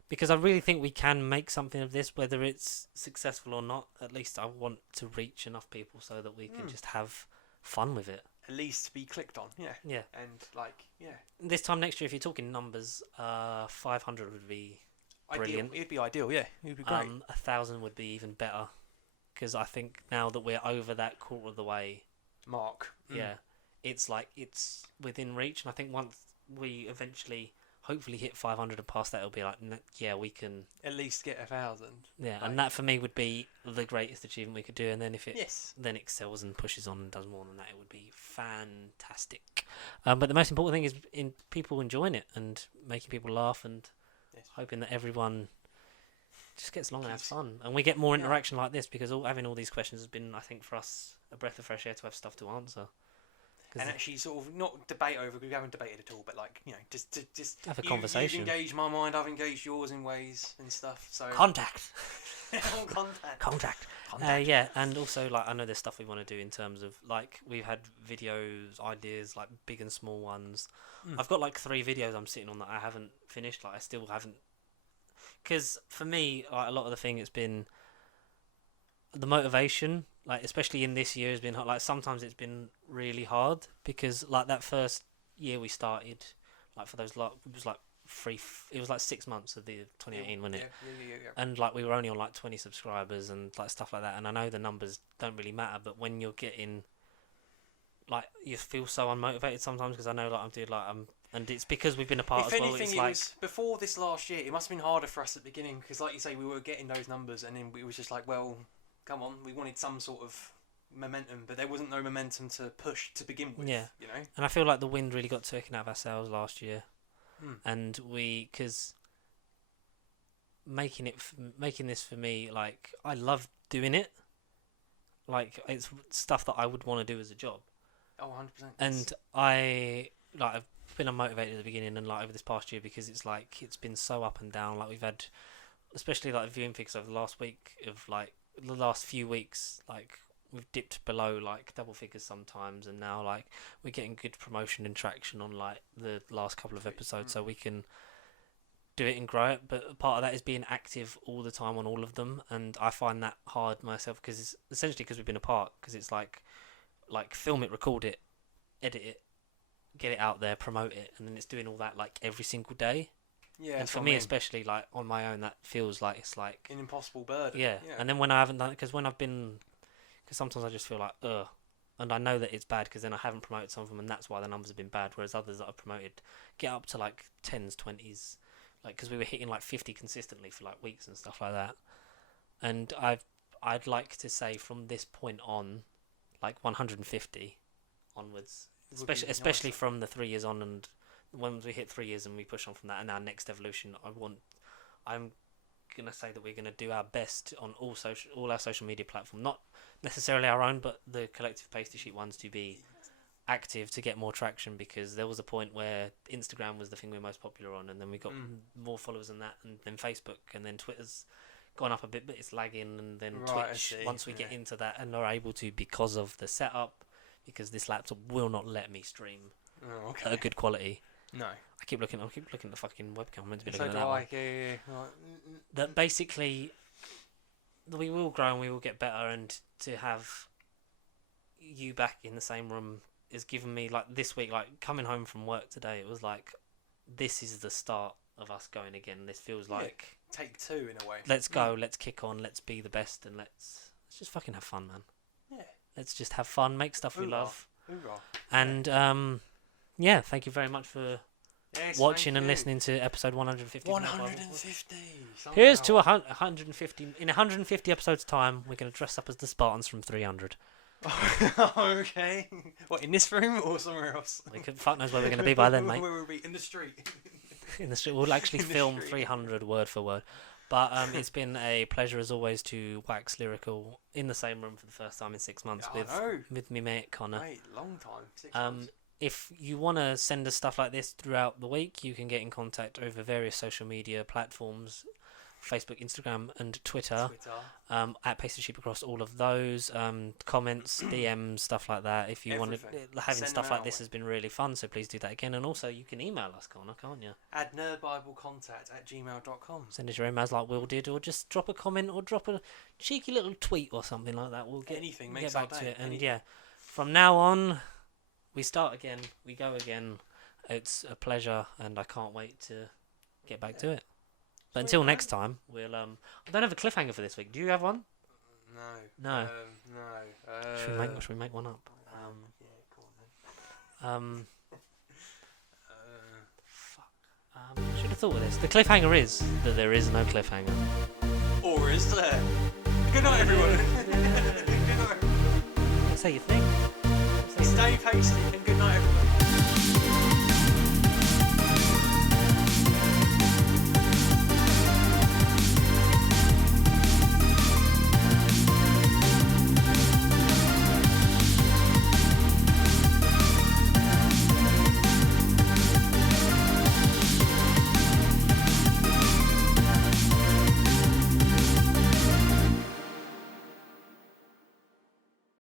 Because I really think we can make something of this, whether it's successful or not. At least I want to reach enough people so that we can just have fun with it. At least be clicked on, Yeah. And This time next year, if you're talking numbers, 500 would be brilliant. It'd be ideal, yeah. It'd be great. 1,000 would be even better. Because I think now that we're over that quarter of the way mark, it's like it's within reach. And I think once we eventually hopefully hit 500 and past that, it'll be like, we can at least get 1,000. Yeah, and that for me would be the greatest achievement we could do. And then if it then excels and pushes on and does more than that, it would be fantastic. But the most important thing is in people enjoying it and making people laugh and hoping that everyone just gets along and has fun. And we get more interaction like this because having all these questions has been, I think, for us a breath of fresh air to have stuff to answer. And actually sort of not debate over, because we haven't debated at all, but like, just have a conversation. You've engaged my mind, I've engaged yours in ways and stuff. So Contact. Contact. Yeah, and also like I know there's stuff we want to do in terms of like we've had videos, ideas, like big and small ones. I've got like 3 videos I'm sitting on that I haven't finished. Like I still haven't, because for me, like a lot of the thing, it's been the motivation. Like especially in this year has been like sometimes it's been really hard because like that first year we started, like for those it was like it was like 6 months of the 2018, wasn't it? Yeah. And like we were only on like 20 subscribers and like stuff like that. And I know the numbers don't really matter, but when you're getting like you feel so unmotivated sometimes because I know like I'm doing like and it's because we've been apart as well. It's like before this last year, it must have been harder for us at the beginning because, like you say, we were getting those numbers, and then it was just like, well, come on, we wanted some sort of momentum, but there wasn't no momentum to push to begin with. Yeah, you know. And I feel like the wind really got taken out of our sails last year, and because making this for me, like I love doing it. Like it's stuff that I would want to do as a job. Oh, 100%. And I've been unmotivated at the beginning and like over this past year because it's like it's been so up and down. Like we've had, especially like viewing figures over the last week of like the last few weeks, like we've dipped below like double figures sometimes, and now like we're getting good promotion and traction on like the last couple of episodes, so we can do it and grow it. But part of that is being active all the time on all of them, and I find that hard myself because it's essentially because we've been apart. Because it's like film it, record it, edit it, get it out there, promote it, and then it's doing all that like every single day. Yeah, and for me especially, like on my own, that feels like it's like an impossible burden. Yeah. And then when I haven't done it, because sometimes I just feel like and I know that it's bad because then I haven't promoted some of them, and that's why the numbers have been bad. Whereas others that I've promoted get up to like 10s, 20s, like because we were hitting like 50 consistently for like weeks and stuff like that. And I'd like to say from this point on, like 150 onwards, especially from the 3 years on, and when we hit 3 years and we push on from that, and our next evolution, I'm gonna say that we're gonna do our best on all our social media platforms, not necessarily our own, but the collective pasty sheet ones, to be active to get more traction, because there was a point where Instagram was the thing we were most popular on, and then we got more followers than that, and then Facebook, and then Twitter's gone up a bit, but it's lagging, and then Twitch once we get into that and are able to, because of the setup, because this laptop will not let me stream at a good quality. No. I keep looking at the fucking webcam. I'm meant to be So looking do at that I. one. Yeah. Like, That basically, we will grow and we will get better, and to have you back in the same room has given me, like, this week, like, coming home from work today, it was like, this is the start of us going again. This feels like take two in a way. let's go, let's kick on, let's be the best, and let's just fucking have fun, man. Yeah. Let's just have fun, make stuff we love. Hoorah. And yeah, thank you very much for watching and listening to episode 150. 150. Here's to 150. In 150 episodes' time, we're going to dress up as the Spartans from 300. Okay. What, in this room or somewhere else? Fuck knows where we're going to be by then, mate. Where we'll be in the street. In the street, we'll actually film 300 word for word. But it's been a pleasure as always to wax lyrical in the same room for the first time in 6 months with me mate Conor. Mate, long time. 6 months. If you want to send us stuff like this throughout the week, you can get in contact over various social media platforms, Facebook, Instagram, and Twitter. At Pasted Sheep across all of those. Comments, DMs, stuff like that. If you want to, having stuff like this has been really fun, so please do that again. And also, you can email us, Conor, can't you? Add nerdbiblecontact@gmail.com. Send us your emails like Will did, or just drop a comment or drop a cheeky little tweet or something like that. We'll get anything. Get back to it. And yeah, from now on, we start again. We go again. It's a pleasure, and I can't wait to get back to it. But until next time, we'll I don't have a cliffhanger for this week. Do you have one? No. No. Should we make one up? Yeah, go on then. Fuck. Should have thought of this. The cliffhanger is that there is no cliffhanger. Or is there? Good night, everyone. Good night. Say your thing. Stay pasty and good night, everyone.